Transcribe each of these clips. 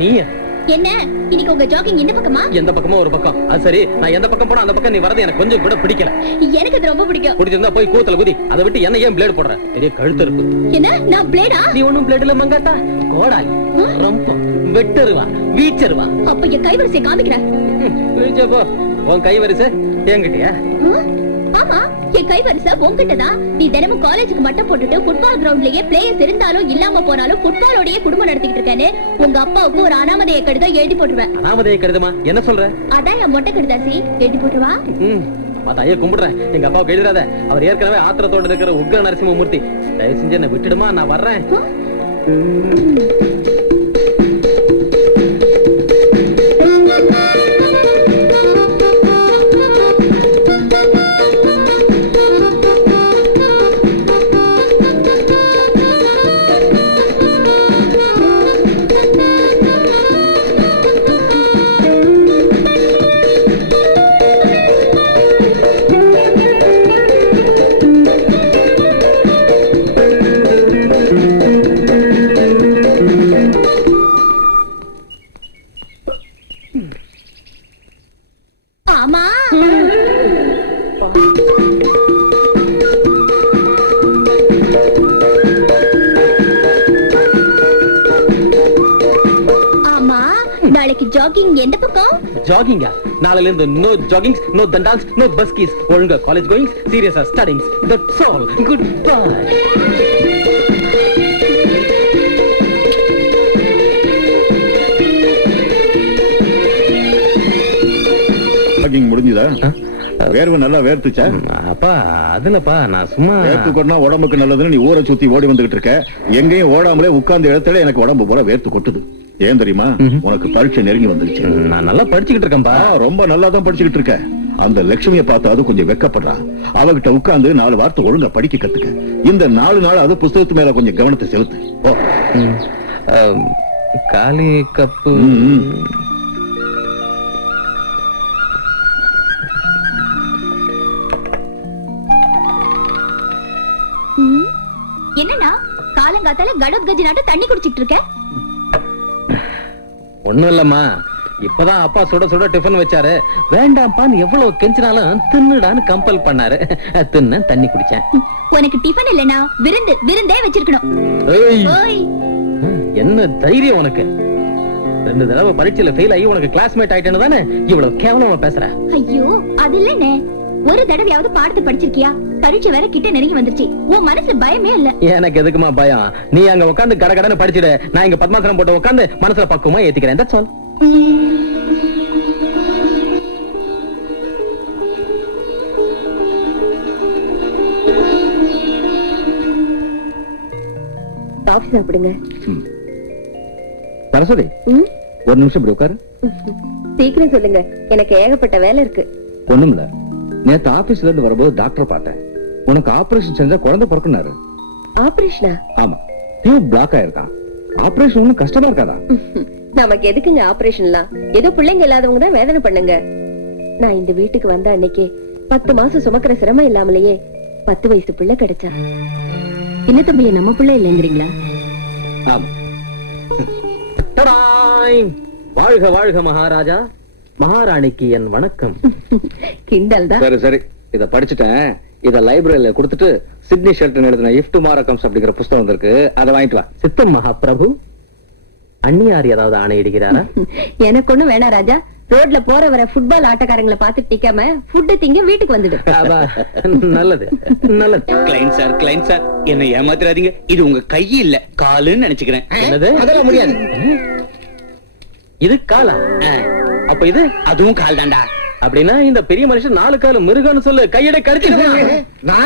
நீ என்ன இன்னைக்கு உங்க ஜாகிங் இந்த பக்கமா? எந்த பக்கமோ ஒரு பக்கம். அது சரி, நான் எந்த பக்கம் போனா அந்த பக்கம் நீ வரது எனக்கு கொஞ்சம் கூட பிடிக்கல. எனக்கு இது ரொம்ப பிடிக்கும். பிடிச்சிருந்தா போய் கூத்துல குதி. அதை விட்டு என்ன ஏன் பிளேடு போடுற? பெரிய கழுத்து இருக்கு. என்ன நான் பிளேடா? நீ ஒண்ணும் பிளேடுல மங்காத்தா, கோடாலி, ரம்பம், வெட்டருவா, வீச்சருவா. அப்ப என் கைவரிசை காமிக்கிறேன். போ, உன் கைவரிசை என்கிட்டயா? ஆமா, என் கைவரிசை உன்கிட்டதான். நீ தினமும் காலேஜுக்கு மட்டும் போட்டுட்டு ஃபுட்பால் கிரவுண்ட்லயே பிளேயர்ஸ் இருந்தாலும் இல்லாம போனாலும் ஃபுட்பாலோடயே குடும்பம் நடத்திட்டு இருக்கேன்னு உங்க அப்பாவுக்கு ஒரு அனாமதேய கடிதம் எழுதி போட்டுருவேன். அனாமதேய கடிதமா? என்ன சொல்ற? அதான் என் மொட்டை கடிதாசி, எழுதி போட்டுருவா. ஐயா கும்பிடுறேன், எங்க அப்பாவுக்கு எழுதுறாத. அவர் ஏற்கனவே ஆத்திரத்தோட இருக்கிற உக்ர நரசிம்மூர்த்தி. தயவு செஞ்சு என்ன விட்டுடுமா, நான் வர்றேன். ஜாகிங் எந்த பக்கம்? ஜாகிங்கா? நாளைல இருந்து நோ ஜாகிங்ஸ், நோ தண்டால்ஸ், நோ பஸ்கீஸ். ஒழுங்கா காலேஜ் கோயிங்ஸ், சீரியஸா studyings. That's all. Goodbye. Jogging முடிஞ்சதா? வேர்வை நல்லா வேர்த்துச்சா? அப்பா அதுலப்பா நான் சும்மா வேர்த்துக்கொண்டா உடம்புக்கு நல்லதுன்னு நீ ஊரை சுத்தி ஓடி வந்துகிட்டு இருக்க. எங்கேயும் ஓடாமலே உட்கார்ந்து இடத்துல எனக்கு உடம்பு போல வேர்த்து கொட்டுது. ஏன் தெரியுமா? உனக்கு பரீட்சை நெருங்கி வந்துருச்சு. நான் நல்லா படிச்சுக்கிட்டு இருக்கேன்பா. ரொம்ப நல்லா தான் படிச்சுக்கிட்டு இருக்க. அந்த லட்சுமியை பார்த்து அது கொஞ்சம் வெக்கப்படுறான். அவகிட்ட உட்கார்ந்து 4 வார்த்தை ஒழுங்கா படிக்க கத்துக்க. இந்த 4 நாள் அது புத்தகத்து மேல கொஞ்சம் கவனத்தை செலுத்து. காலி கப்பு. என்னன்னா காலங்காத்தால கடோத் கஜி நாட்டு தண்ணி குடிச்சிட்டு இருக்க? ஒண்ணும் இல்லம்மா, இப்பதான் அப்பா சுட சுட டிஃபன் வச்சாரு. வேண்டாம்பான்னு எவ்வளவு கெஞ்சினாலும் தின்னுடான்னு கம்பல் பண்ணாரு. தின்னு தண்ணி குடிச்சேன். உனக்கு டிஃபன் இல்லனா விருந்தே வச்சிருக்கணும். என்ன தைரியம் உனக்கு? 2 தடவை பரீட்சையில ஃபெயில் ஆகி உனக்கு கிளாஸ்மேட் ஆயிட்டேன்னு தானே இவ்வளவு கேவலமா பேசுற? ஐயோ அது இல்லனே. ஒரு தடவையாவது பாடத்தை படிச்சிருக்கியா? பரீட்சை வேற கிட்ட நெருங்கி வந்துருச்சு. உன் மனசுல பயமே இல்ல? எனக்கு எதுக்குமா பயம்? நீ அங்க உட்கார்ந்து கடகடன்னு படிச்சிடு. நான் இங்க பத்மாசனம் போட்டு உட்கார்ந்து மனசுல பக்குவமா ஏத்திக்கிறேன். That's all. காஃபி சாப்பிடுங்க. சரஸ்வதி, ஒரு நிமிஷம் இப்படி உட்காரு. சீக்கிரம் சொல்லுங்க, எனக்கு ஏகப்பட்ட வேலை இருக்கு. ஒண்ணுமில்ல, நேத்து ஆபீஸ்ல இருந்து வரும்போது டாக்டர் பார்த்தேன். உனக்கு ஆபரேஷன் செஞ்சா குழந்தை பிறக்குனாரு. ஆபரேஷனா? ஆமா, டியூப் பிளாக் ஆயிருக்கான். ஆபரேஷன் ஒண்ணும் கஷ்டமா இருக்காதா? நமக்கு எதுக்குங்க ஆபரேஷன்லாம்? ஏதோ பிள்ளைங்க இல்லாதவங்க தான் வேதனை பண்ணுங்க. நான் இந்த வீட்டுக்கு வந்த அன்னைக்கு 10 மாசம் சுமக்கிற சிரமம் இல்லாமலேயே 10 வயசு பிள்ளை கிடைச்சா. என்ன தம்பி, நம்ம பிள்ளை இல்லைங்கிறீங்களா? ஆமா. வாழ்க வாழ்க மகாராஜா. மகாராணிக்கு என் வணக்கம். கிண்டல் தான். சரி சரி, இத படிச்சுட்டேன். இத லைப்ரரியில கொடுத்துட்டு சிட்னி ஷெல்டன் எழுதின இஃப் டுமாரோ கம்ஸ் அப்படிங்கிற புத்தகம் வந்திருக்கு, அதை வாங்கிட்டு வா. சித்தம் மகாபிரபு, அந்நியார் ஏதாவது ஆணையிடுகிறாரா? எனக்கு ஒண்ணும் வேணா ராஜா. ரோட்ல போற வர ஃபுட்பால் ஆட்டக்காரங்களை பார்த்து டிக்காம ஃபுட் திங்க வீட்டுக்கு வந்துடு. நல்லது நல்லது. கிளைண்ட் சார் என்ன ஏமாத்துறாதீங்க. இது உங்க கை இல்ல காலுன்னு நினைச்சுக்கிறேன். என்னது? அதெல்லாம் முடியாது. இது காலா? அப்ப இது அதுவும் கால் தாண்டா. அப்படின்னா இந்த பெரிய மனுஷன் 4 கால மிருகன்னு சொல்லு. கையடை கடிச்சிடுவான்.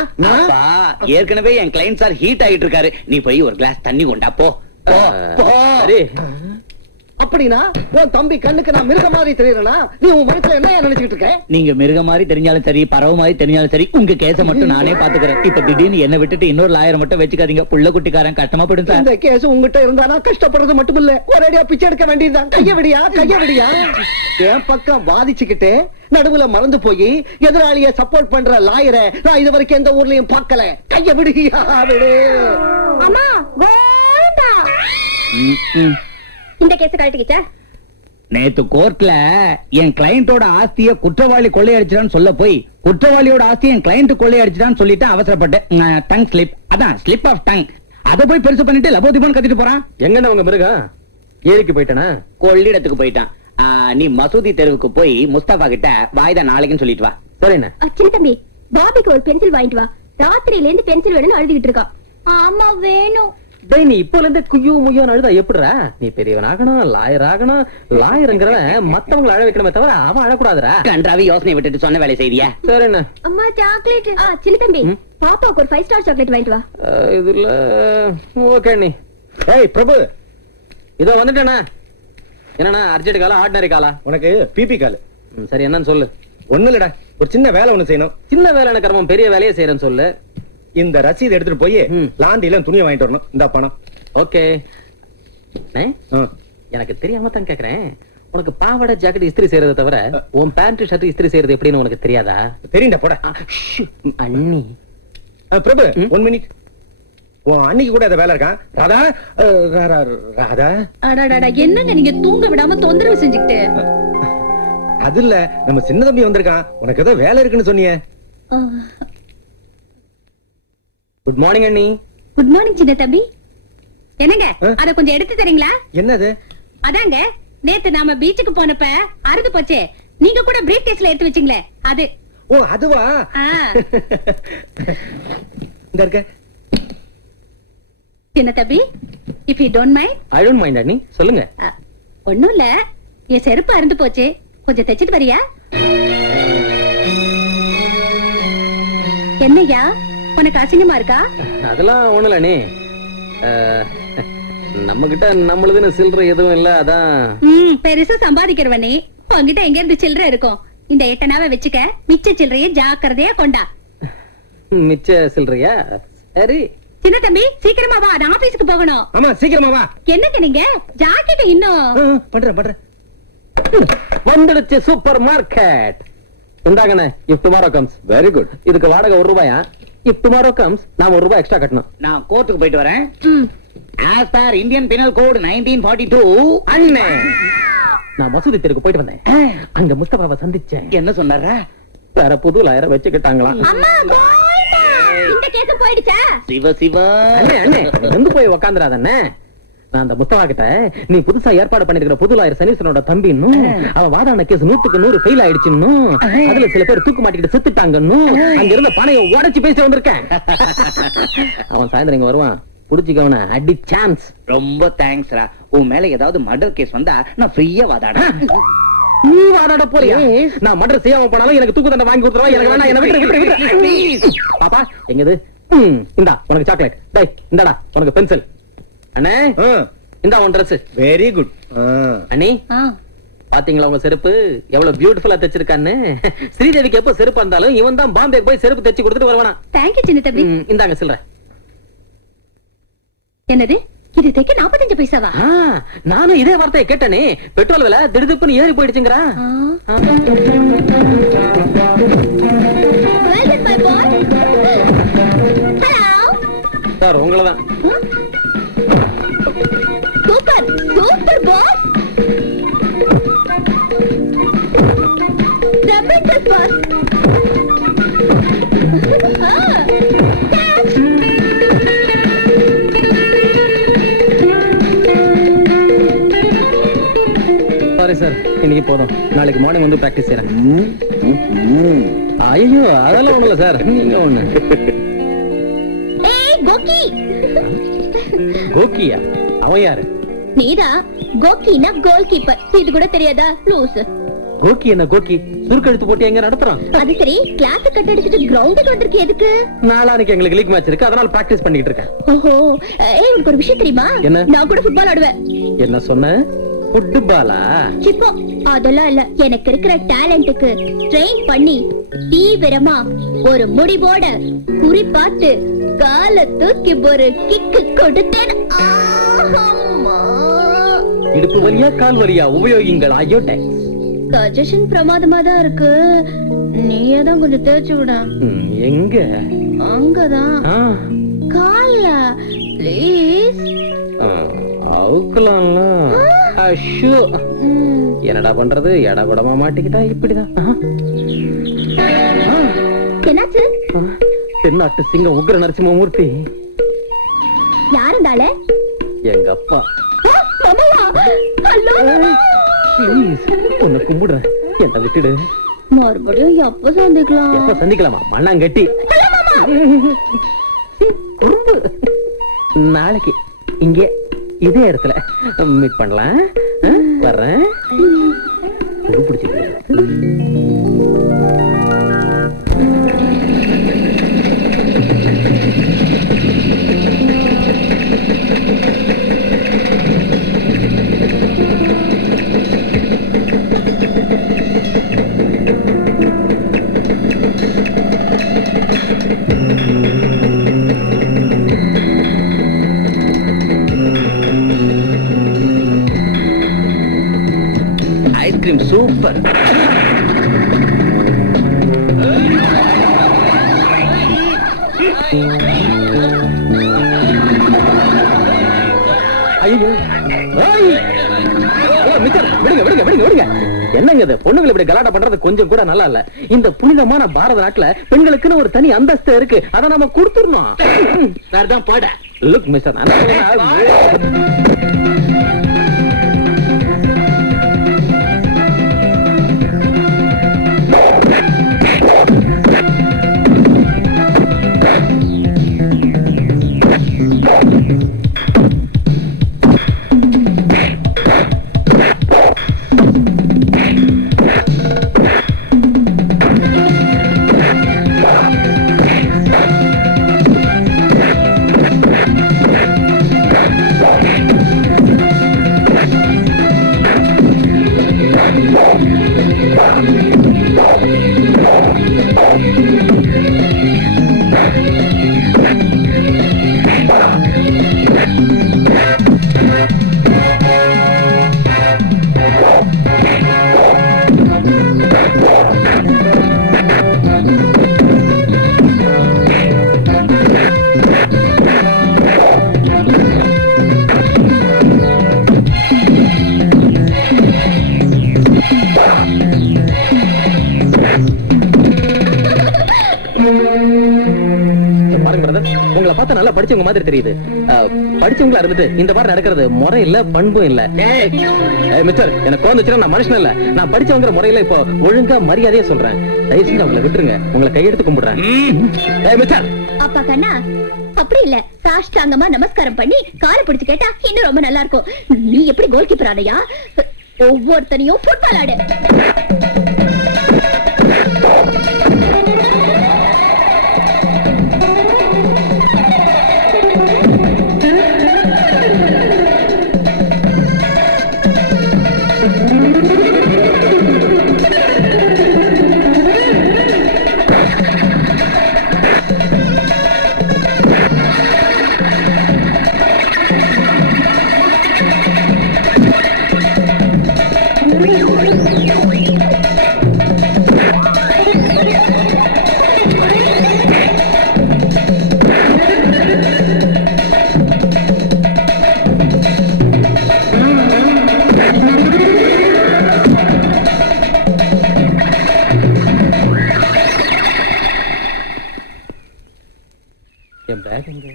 ஏற்கனவே என் கிளைண்ட் சார் ஹீட் ஆகிட்டு இருக்காரு. நீ போய் ஒரு கிளாஸ் தண்ணி கொண்டா போ. அப்படின்னா உன் தம்பி கண்ணுக்கு நான் மிருக மாதிரி தெரியறனா? நீ உன் மனசுல என்ன நினைச்சிட்டு இருக்க? நீங்க மிருக மாதிரி தெரிஞ்சாலும் சரி, பறவை மாதிரி தெரிஞ்சாலும் சரி, உங்க கேஸ மட்டும் நானே பாத்துக்கிறேன். இப்ப திடீர்னு என்ன விட்டுட்டு இன்னொரு லாயரை மட்டும் வச்சுக்காதீங்க. புள்ள குட்டிக்காரன் கஷ்டமா படும் சார். இந்த கேஸ் உங்ககிட்ட இருந்தானா கஷ்டப்படுறது மட்டும் இல்ல, ஒரேடியா பிச்சை எடுக்க வேண்டியதுதான். கைய விடியா. என் பக்கம் வாதிச்சுக்கிட்டு நடுவுல மறந்து போய் எதிராளிய சப்போர்ட் பண்ற லாயரை நான் இது வரைக்கும் எந்த ஊர்லயும் பார்க்கல. கைய விடு. அம்மா கோவிந்தா. இந்த கேஸ் கழட்டிக்கிச்சா? நேத்து கோர்ட்ல என் கிளையண்டோட ஆஸ்திய குற்றவாளி கொள்ளையடிச்சான்னு சொல்ல போய் குற்றவாளியோட ஆஸ்தியை என் கிளையண்ட் கொள்ளையடிச்சான்னு சொல்லிட்டு அவசரப்பட்டேன். டங் ஸ்லிப், அதான் ஸ்லிப் ஆஃப் டங். அத போய் பெருசு பண்ணிட்டு லபோதிபம் கத்திட்டு போறான். எங்கண்ணா உங்க மிருகம்? ஏரிக்கு போயிட்டானா? கொள்ளிடத்துக்கு போயிட்டான். நீ மசூதி தெருவுக்கு போய் முஸ்தபா கிட்ட வாய்தா நாளைக்குன்னு சொல்லிட்டு வா. சரிண்ணா. சின்ன தம்பி, பாபிக்கு ஒரு பென்சில் வாங்கிட்டு வா. ராத்திரியில இருந்து பென்சில் வேணும்னு அழுதுகிட்டு இருக்கான். ஆமா வேணும். டேய், நீ இப்போல இருந்தே குய்யோ முய்யோன்னு அழுதா எப்படிடா? நீ பெரியவன் ஆகணும், லாயர் ஆகணும். லாயருங்கிறவன் மத்தவங்களை அழ வைக்கணுமே தவிர அவன் அழக்கூடாதுடா. கன்றாவி யோசனை விட்டுட்டு சொன்ன வேலை செய்தியா? சரிண்ணா. அம்மா சாக்லேட். சின்ன தம்பி, பாப்பாவுக்கு ஒரு 5 ஸ்டார் சாக்லேட் வாங்கிட்டு வா. இதுல ஓகே நீ. ஏய் பிரபு, இதோ வந்துட்டேண்ணா. என்னண்ணா அர்ஜென்ட் காலா ஆர்டினரி காலா? உனக்கு பிபி கால். சரி, என்னன்னு சொல்லு. ஒண்ணு இல்லடா, ஒரு சின்ன வேலை ஒண்ணு செய்யணும். சின்ன வேலை கர்மம், பெரிய வேலையே செய்யறேன்னு சொல்லு. இந்த ரசீது எடுத்துட்டு போய் லாண்டில துணியை வாங்கிட்டு வரணும். இந்த பணம். ஓகே. எனக்கு தெரியாம தான் கேக்குறேன். உனக்கு பாவாடை ஜாக்கெட் இஸ்திரி செய்யறத தவிர உன் பேண்ட் ஷர்ட் இஸ்திரி செய்யறது எப்படின்னு உனக்கு தெரியாதா? தெரியும்டா, போட. அண்ணி. பிரபு, 1 மினிட். உன் அன்னைக்கு கூட அந்த வேலை இருக்கான். ராதா, ராதா. அடடடா, என்னங்க நீங்க தூங்க விடாம தொந்தரவு செஞ்சுக்கிட்டு? அது இல்ல, நம்ம சின்ன தம்பி வந்திருக்கான். உனக்கு ஏதோ வேலை இருக்குன்னு சொன்னியே. குட் மார்னிங் அண்ணி. குட் மார்னிங் சின்ன தம்பி. என்னங்க அத கொஞ்சம் எடுத்து தரீங்களா? என்னது? அதாங்க நேத்து நாம பீச்சுக்கு போனப்ப அறுது போச்சே, நீங்க கூட பிரீஃப் கேஸ்ல எடுத்து வச்சீங்களே அது. ஓ அதுவா? இந்த இருக்க. சின்ன தம்பி, if you don't mind. I don't mind அண்ணி, சொல்லுங்க. ஒண்ணும் இல்ல, என் செருப்பு அறுந்து போச்சு, கொஞ்சம் தைச்சிட்டு வரியா? என்னய்யா, உனக்கு அசிங்கமா இருக்கா? அதெல்லாம் ஒண்ணுல அண்ணி. நம்ம கிட்ட நம்மளுதுன்னு சில்லற எதுவும் இல்ல, அதான். பெருசா சம்பாதிக்கிறவ நீ, உன்கிட்ட எங்க இருந்து சில்லற இருக்கும்? இந்த 8 வச்சுக்க, மிச்ச சில்லறைய ஜாக்கிரதையா கொண்டா. மிச்ச சில்லறையா? சரி. சின்ன தம்பி, சீக்கிரமா வா, நான் ஆபீஸ்க்கு போகணும். ஆமா, சீக்கிரமா வா. என்னங்க நீங்க ஜாக்கெட் இன்னும்? பண்றேன். வந்துடுச்சு சூப்பர் மார்க்கெட். உண்டாங்கண்ணே, if tomorrow comes. Very good. இதுக்கு வாடகை 1 ரூபாயா? இஃப் டுமாரோ கம்ஸ் நான் 1 ரூபாய் எக்ஸ்ட்ரா கட்டணும். நான் கோர்ட்டுக்கு போயிட்டு வரேன். As per Indian Penal Code 1942, அண்ணே, நான் மசூதி தெருக்கு போயிட்டு வந்தேன். அங்க முஸ்தபாவை சந்திச்சேன். என்ன சொன்னாரா? வேற புது லாயரை வச்சுக்கிட்டாங்களாம். அம்மா கோல்டா, இந்த கேஸ் போயிடுச்சா? சிவ சிவா. அண்ணே எங்க போய் உக்காந்துறாதண்ணே. நான் அந்த முஸ்தபா கிட்ட நீ புதுசா ஏற்பாடு பண்ணிருக்கிற புது லாயர் சனீஸ்வரனோட தம்பின்னு, அவன் வாதான கேஸ் 100க்கு 100 ஃபெயில் ஆயிடுச்சுன்னு, அதுல சில பேர் தூக்கு மாட்டிக்கிட்டு செத்துட்டாங்கன்னு அங்க இருந்த பணையை உடைச்சு பேசி வந்திருக்கேன். அவன் சாயந்தரம் இங்க வருவான், புடிச்சுக்கவன அடி சான்ஸ். ரொம்ப தேங்க்ஸ்ரா. உன் மேல ஏதாவது மர்டர் கேஸ் வந்தா நான் ஃப்ரீயா வாதாடுறேன். நீ வாதாட போறியா? நான் மர்டர் செய்யாம போனாலும் எனக்கு தூக்கு தண்டனை வாங்கி கொடுத்துருவா. எனக்கு வேணா, என்ன விட்டு. பாப்பா எங்கது? இந்தா உனக்கு சாக்லேட். டேய் இந்தாடா உனக்கு பென்சில். அண்ணே இந்தா உன் Dress. Very good. அண்ணி பாத்தீங்களா உங்க செருப்பு எவ்வளவு பியூட்டிஃபுல்லா தைச்சிருக்கான்னு? ஸ்ரீதேவிக்கு எப்ப செருப்பு இருந்தாலும் இவன் தான் பாம்பேக்கு போய் செருப்பு தைச்சு கொடுத்துட்டு வருவானா. தேங்க்யூ சின்ன தம்பி. இந்தாங்க சில்லற. என்னது இது? தைக்க 45 பைசாவா? நானும் இதே வார்த்தையை கேட்டனே. பெட்ரோல் விலை திடுதிப்புன்னு ஏறி போயிடுச்சுங்கறா. சார் உங்களதான். Super super boss. ஜபர்தஸ்த் பாஸ். சாரி சார், இன்னைக்கு போதும். நாளைக்கு மார்னிங் வந்து பிராக்டிஸ் செய்யறேன். ஐயோ அதெல்லாம் ஒண்ணு இல்ல சார், நீங்க ஒண்ணு. ஏய் கோகி. கோகியா? அவன் யாரு? நீதா. கோகினா கோல் கீப்பர். இது கூட தெரியாதா? லூஸ். கோகி என்ன கோகி? சுருக்கெழுத்து போட்டு எங்க நடத்துறான்? அது சரி, கிளாஸ் கட் அடிச்சிட்டு கிரவுண்டுக்கு வந்திருக்கே எதுக்கு? நாளைக்கு எங்களுக்கு லீக் மேட்ச் இருக்கு, அதனால பிராக்டிஸ் பண்ணிட்டு இருக்கேன். ஓஹோ. ஏய் உனக்கு ஒரு விஷயம் தெரியுமா? என்ன? நான் கூட ஃபுட்பால் ஆடுவேன். என்ன சொன்ன? ஃபுட்பாலா? சிப்போ அதெல்லாம் இல்ல. எனக்கு இருக்கிற டேலண்ட்க்கு ட்ரெயின் பண்ணி தீவிரமா ஒரு முடிவோட குறி பார்த்து கால தூக்கி ஒரு கிக்கு கொடுத்தேன். இடுப்பு வலியா கால் வலியா உபயோகிங்கள் அயோடெக்ஸ். சஜஷன் பிரமாதமா தான் இருக்கு. நீயே தான் கொஞ்சம் தேய்ச்சு விட. எங்க? அங்கதான் கால்ல ப்ளீஸ். அவுக்கலாம்ல. அஷோ, என்னடா பண்றது? எடா கூடமா மாட்டிக்கிட்டா இப்படிதான். என்னாச்சு? தென்னாட்டு சிங்கம் உக்ர நரசிம்மூர்த்தி யாருந்தால? எங்க அப்பா. ஹலோ, ப்ளீஸ், உன்னை கும்பிடுறேன், என்ன விட்டுடு. மறுபடியும் எப்ப சந்திக்கலாம்? எப்ப சந்திக்கலாமா? மண்ணாங்கட்டி குறும்பு. நாளைக்கு இங்கே இதே இடத்துல மீட் பண்ணலாம். வர்றேன். பிடிச்சிருக்கு. Ice cream super. ஐயோ, மிஸ்டர், விடுங்க விடுங்க விடுங்க விடுங்க. என்னங்க இது? பொண்ணுங்களை இப்படி கலாட்டா பண்றது கொஞ்சம் கூட நல்லா இல்ல. இந்த புனிதமான பாரத நாட்டுல பெண்களுக்குன்னு ஒரு தனி அந்தஸ்து இருக்கு. அதை நம்ம கொடுத்துடணும். வேறதான் போட. லுக் மிஸ்டர், உங்களை பார்த்தா நல்லா படிச்சவங்க மாதிரி தெரியுது. படிச்சவங்களா இருந்துட்டு இந்த மாதிரி நடக்கிறது முறை இல்ல, பண்பும் இல்ல. மிஸ்டர், எனக்கு தோணுச்சுன்னா நான் மனுஷன் இல்ல, நான் படிச்சவங்கிற முறையில இப்போ ஒழுங்கா மரியாதையா சொல்றேன். தயவு செஞ்சு அவங்களை விட்டுருங்க. உங்களை கையெடுத்து கும்பிடுறேன். மிஸ்டர். அப்பா கண்ணா, அப்படி இல்ல, சாஷ்டாங்கமா நமஸ்காரம் பண்ணி காலை பிடிச்சு கேட்டா இன்னும் ரொம்ப நல்லா இருக்கும். நீ எப்படி கோல் கீப்பர் ஆனையா? ஒவ்வொருத்தனையும் ஃபுட்பால் ஆடு. என் பேக் எங்க?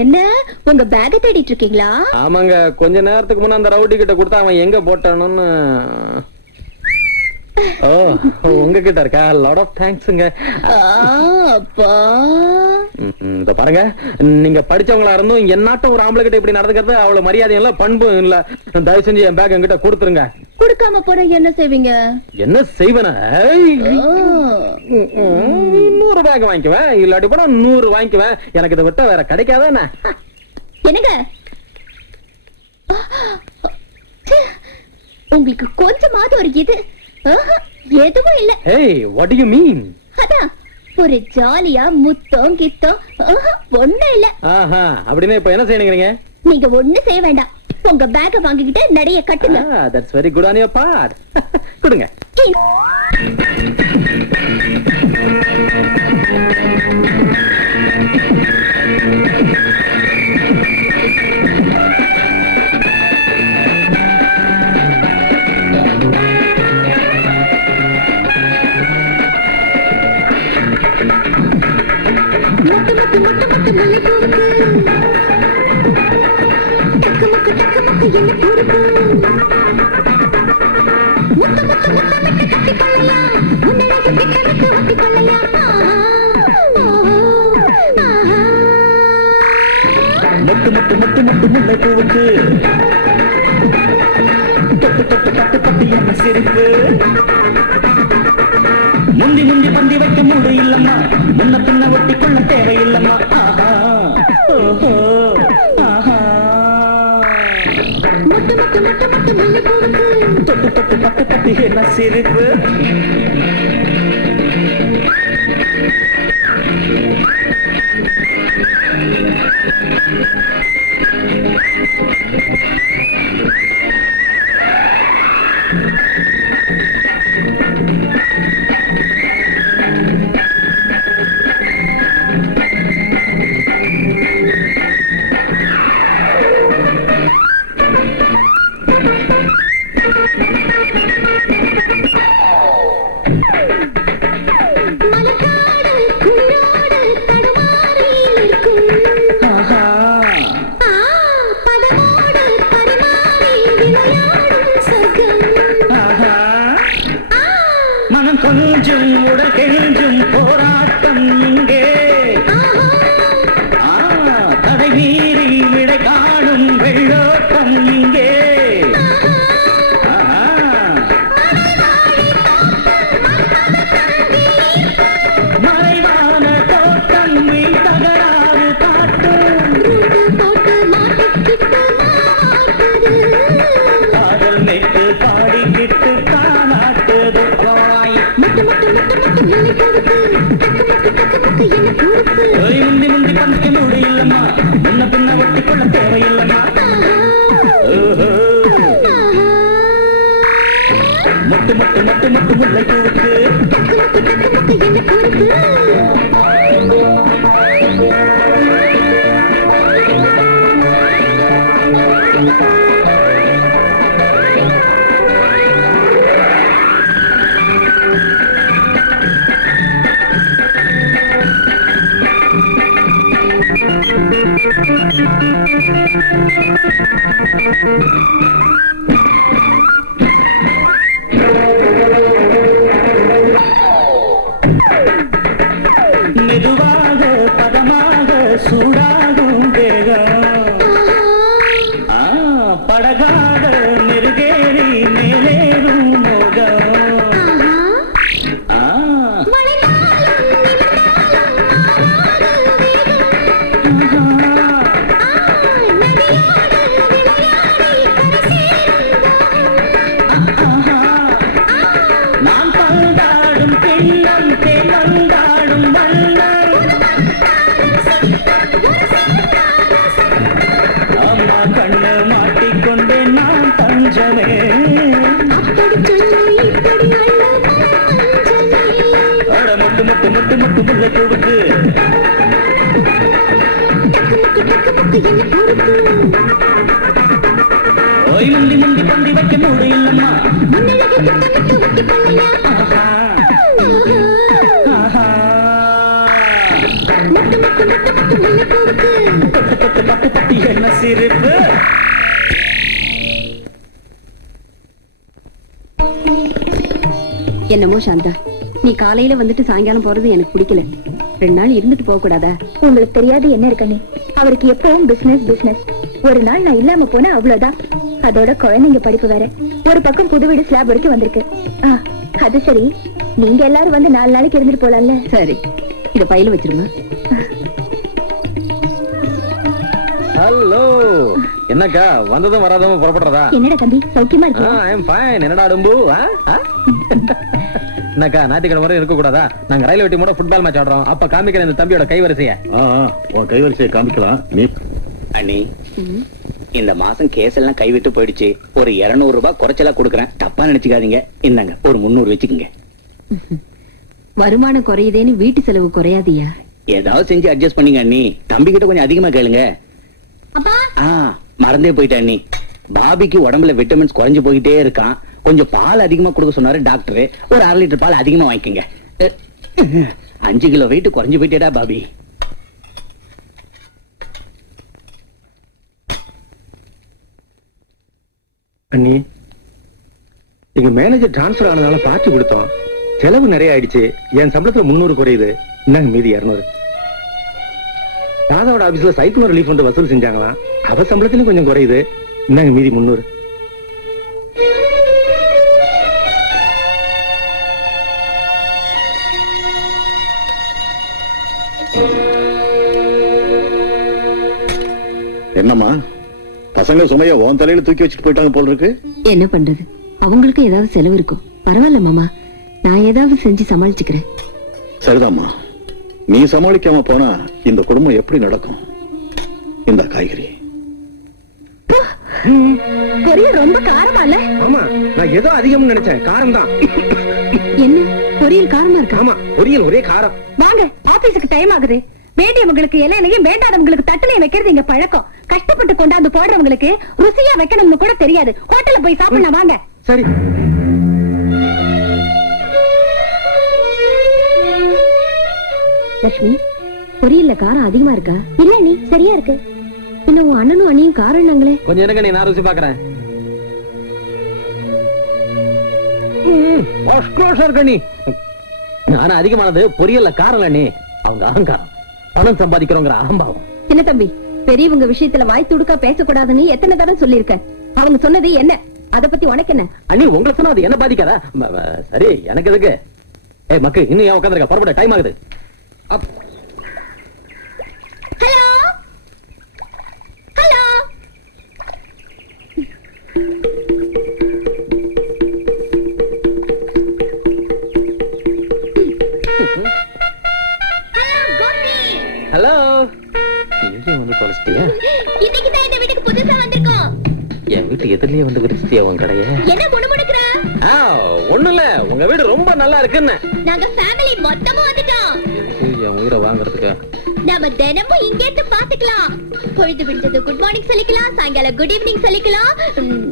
என்ன, உங்க பேக தேடிட்டு இருக்கீங்களா? ஆமாங்க, கொஞ்ச நேரத்துக்கு முன்ன அந்த ரவுடி கிட்ட கொடுத்தா அவன் எங்க போட்டானு. ஓ, உங்ககிட்ட இருக்கா? லாட் ஆஃப் தேங்க்ஸ்ங்க. அப்பா, இத பாருங்க, நீங்க படிச்சவங்களா இருந்தும் என்னாட்டம் ஒரு ஆம்பளை கிட்ட இப்படி நடந்துக்கிறது அவ்வளவு மரியாதையும் இல்ல, பண்பும் இல்ல. தயவு செஞ்சு என் பேக் என்கிட்ட கொடுத்துருங்க. கொடுக்காம போற என்ன செய்வீங்க? என்ன செய்வன? 100 பேக் வாங்கிக்குவேன், இல்லாட்டி போனா 100 வாங்கிக்குவேன். எனக்கு இதை விட்டா வேற கிடைக்காத. என்னங்க, உங்களுக்கு கொஞ்சமாவது ஒரு இது எதுவும் இல்ல. Hey, what do you mean? அதான் ஒரு ஜாலியா முத்தம் கித்தம் ஒண்ணு இல்ல. ஆஹா, அப்படின்னா இப்ப என்ன செய்யணுங்கிறீங்க? நீங்க ஒண்ணு செய்ய வேண்டாம். உங்க பேக்க வாங்கிக்கிட்டு நடைய கட்டுங்க. That's very good on your part. கொடுங்க. மொட்டு மொட்டு மொட்டு மொட்டு முல்லை பூவுக்கு டக்கு முக்கு என்ன பூருக்கு முத்து முத்து முத்து முத்து கட்டி கொள்ளையா முன்னழகு கிட்டனுக்கு ஒட்டி கொள்ளையா. மொட்டு மொட்டு மொட்டு மொட்டு முல்லை பூவுக்கு தொட்டு தொட்டு பட்டு பட்டு என்ன சிரிப்பு. முந்தி முந்தி பந்தி வைக்க மூடு இல்லம்மா, முன்ன பின்ன ஒட்டி கொள்ள தேவையில்லம்மா. ஆஹா, ஓஹோ, ஆஹா. மொட்டு மொட்டு மொட்டு மொட்டு முல்லை பூவுக்கு தொட்டு தொட்டு பட்டு பட்டு என்ன சிரிப்பு. மலக்காடு குளிரோடு தடுமாறி நிற்கும். பதமோடு பரிமாறி விளையாடும் சொர்க்கம். மனம் கொஞ்சம் உடல் கெஞ்சும் போராட்டம் இங்கே. தடை மீறி விடை காணும் வெள்ளோட்டம் இங்கே. மறைவான தோட்டம் தகராறு காட்டும். போட்டு மாட்டிக்கிட்டு மாட்டுது. காதல் மெட்டு பாடிக்கிட்டு காணாட்டுது. மொட்டு மொட்டு மொட்டு மொட்டு முல்லை பூவுக்கு டக்கு முக்கு என்ன பூருக்கு. முந்தி முந்தி பந்திக்க மூடு இல்லம்மா, முன்ன பின்ன ஒட்டி கொள்ள தேவையில்லம்மா. ஓஹோ, மொட்டு மொட்டு மொட்டு மொட்டு முல்லை பூவுக்கு டக்கு முக்கு என்ன பூருக்கு. மெதுவாக பதமாக சூடாகும் தேகம். படகாக நெருகேறி மேலேறும் மோகம். நான் பந்தாடும் பெண்ணம் தேவந்தாடும் மன்னர். அம்மா கண்ணு மாட்டிக்கொண்டே நான் தஞ்சமே. அட முட்டு முட்டு முட்டு முட்டு முல்லை பூவுக்கு ஓய் முந்தி முந்தி பந்தி வைக்க மூடு இல்லம்மா. ஆஹா, ஆஹா. தொட்டு தொட்டு பட்டு பட்டு என்ன சிரிப்பு. என்னமோ சாந்தா, நீ காலையில வந்துட்டு சாயங்காலம் போறது எனக்கு பிடிக்கல. 2 நாள் இருந்துட்டு போக கூடாதா? உங்களுக்கு தெரியாது என்ன இருக்கனே, அவருக்கு எப்பவும் பிசினஸ் பிசினஸ். ஒரு நாள் நான் இல்லாம போனா அவ்வளவுதான். அதோட குழந்தைங்க படிப்பு வேற. ஒரு பக்கம் புது வீடு ஸ்லாப் வரைக்கும் வந்திருக்கு. அது சரி, நீங்க எல்லாரும் வந்து 4 நாளைக்கு இருந்துட்டு போலாம்ல. சரி, இத பையில வச்சிருமா. ஹலோ, என்னக்கா வந்ததும் வராததும் புறப்படுறதா? என்னடா தம்பி, சௌக்கியமா இருக்கு? ஐ அம் ஃபைன். என்னடா அடும்பு? என்னக்கா ஞாயிற்றுக்கிழமை வரை இருக்க கூடாதா? நாங்க ரயில்வே டீமோட ஃபுட்பால் மேட்ச் ஆடுறோம். அப்ப காமிக்கிற இந்த தம்பியோட கைவரிசைய. உன் கைவரிசையை காமிக்கலாம். நீ அண்ணி, இந்த மாசம் கேஸ் எல்லாம் கைவிட்டு போயிடுச்சு. ஒரு 200 ரூபாய் குறைச்சலா கொடுக்கறேன், தப்பா நினைச்சுக்காதீங்க. இந்தாங்க ஒரு 300 வச்சுக்கோங்க. வருமானம் குறையுதேன்னு வீட்டு செலவு குறையாதியா? ஏதாவது செஞ்சு அட்ஜஸ்ட் பண்ணீங்க அண்ணி. தம்பி கிட்ட கொஞ்சம் அதிகமா கேளுங்க. அப்பா மறந்தே போயிட்டேன் அண்ணி. பாபிக்கு உடம்புல விட்டமின்ஸ் குறைஞ்சு போயிட்டே இருக்கான். கொஞ்சம் பால் அதிகமா கொடுக்க சொன்னாரு டாக்டர். ஒரு 1/2 லிட்டர் பால் அதிகமா வாங்கிக்கங்க. 5 கிலோ வெயிட் குறைஞ்சு போயிட்டேடா பாபி. அண்ணி, எங்க மேனேஜர் டிரான்ஸ்பர் ஆனதால பார்ட்டி கொடுத்தோம். செலவு நிறைய ஆயிடுச்சு. என் சம்பளத்துல 300 குறையுது. இந்தாங்க மீதி 200. ராதாவோட ஆபீஸ்ல சைக்கிள் ரிலீஃப் ஃபண்ட் வசூல் செஞ்சாங்களாம். அவ சம்பளத்திலும் கொஞ்சம் குறையுது. இந்தாங்க மீதி 300. என்னம்மா, பசங்க சுமைய உன் தலையில தூக்கி வச்சுட்டு போயிட்டாங்க போல இருக்கு. என்ன பண்றது, அவங்களுக்கு ஏதாவது செலவு இருக்கும். பரவாயில்ல மாமா, நான் ஏதாவது செஞ்சு சமாளிச்சுக்கிறேன். சரிதாம்மா, நீ சமாளிக்காம போனா இந்த குடும்பம் எப்படி நடக்கும்? இந்த காய்கறி பொரியல் ரொம்ப காரமா இல்ல? ஆமா, நான் ஏதோ அதிகம்னு நினைச்சேன். காரம் தான். என்ன பொரியல் காரமா இருக்கா? ஆமா, பொரியல் ஒரே காரம். வாங்க, ஆபீஸுக்கு டைம் ஆகுது. வேண்டியவங்களுக்கு இலையிலையும் வேண்டாதவங்களுக்கு தட்டுலையும் வைக்கிறது எங்க பழக்கம். கஷ்டப்பட்டு கொண்டாந்து போடுறவங்களுக்கு ருசியா வைக்கணும்னு கூட தெரியாது. ஹோட்டல்ல போய் சாப்பிடலாம் வாங்க. சரி. லட்சுமி, பொரியல்ல காரம் அதிகமா இருக்கா? இல்ல நீ சரியா இருக்கு. இன்னும் உன் அண்ணனும் அண்ணியும் காரம் நாங்களே. கொஞ்சம் இருங்க, நான் ருசி பாக்குறேன். ஆனா அதிகமானது பொரியல்ல காரம் நீ. அவங்க அகங்காரம், பணம் சம்பாதிக்கிறோங்கிற அகம்பாவம். என்ன தம்பி, பெரியவங்க விஷயத்துல வாய் துடுக்கா பேசக்கூடாதுன்னு எத்தனை தடவை சொல்லியிருக்க? அவங்க சொன்னது என்ன? அத பத்தி உனக்கு என்ன? அண்ணி, உங்களை சொன்னா அது என்ன பாதிக்காதா? சரி, எனக்கு எதுக்கு? ஏய் மக்கு, இன்னும் ஏன் உட்காந்துருக்க? புறப்பட டைம் ஆகுது. ஹலோ ஹலோ, ஹலோ, இங்கேயும் வந்து தொலைச்சிட்டியா? இன்னைக்கு தான் இந்த வீட்டுக்கு புதுசா வந்திருக்கோம். என் வீட்டு எதிரிலேயே வந்து விரிச்சிட்டியா உன் கடைய? என்ன முணுமுணுக்குற? ஒண்ணும் இல்ல, உங்க வீடு ரொம்ப நல்லா இருக்குன்னு. நாங்க ஃபேமிலி மொத்தமா வந்துட்டோம். என் உயிரை வாங்குறதுக்கு நாம தினமும் இங்கே இருந்து பாத்துக்கலாம். பொழுது விடுத்தது குட் மார்னிங் சொல்லிக்கலாம், சாயங்காலம் குட் ஈவினிங் சொல்லிக்கலாம்,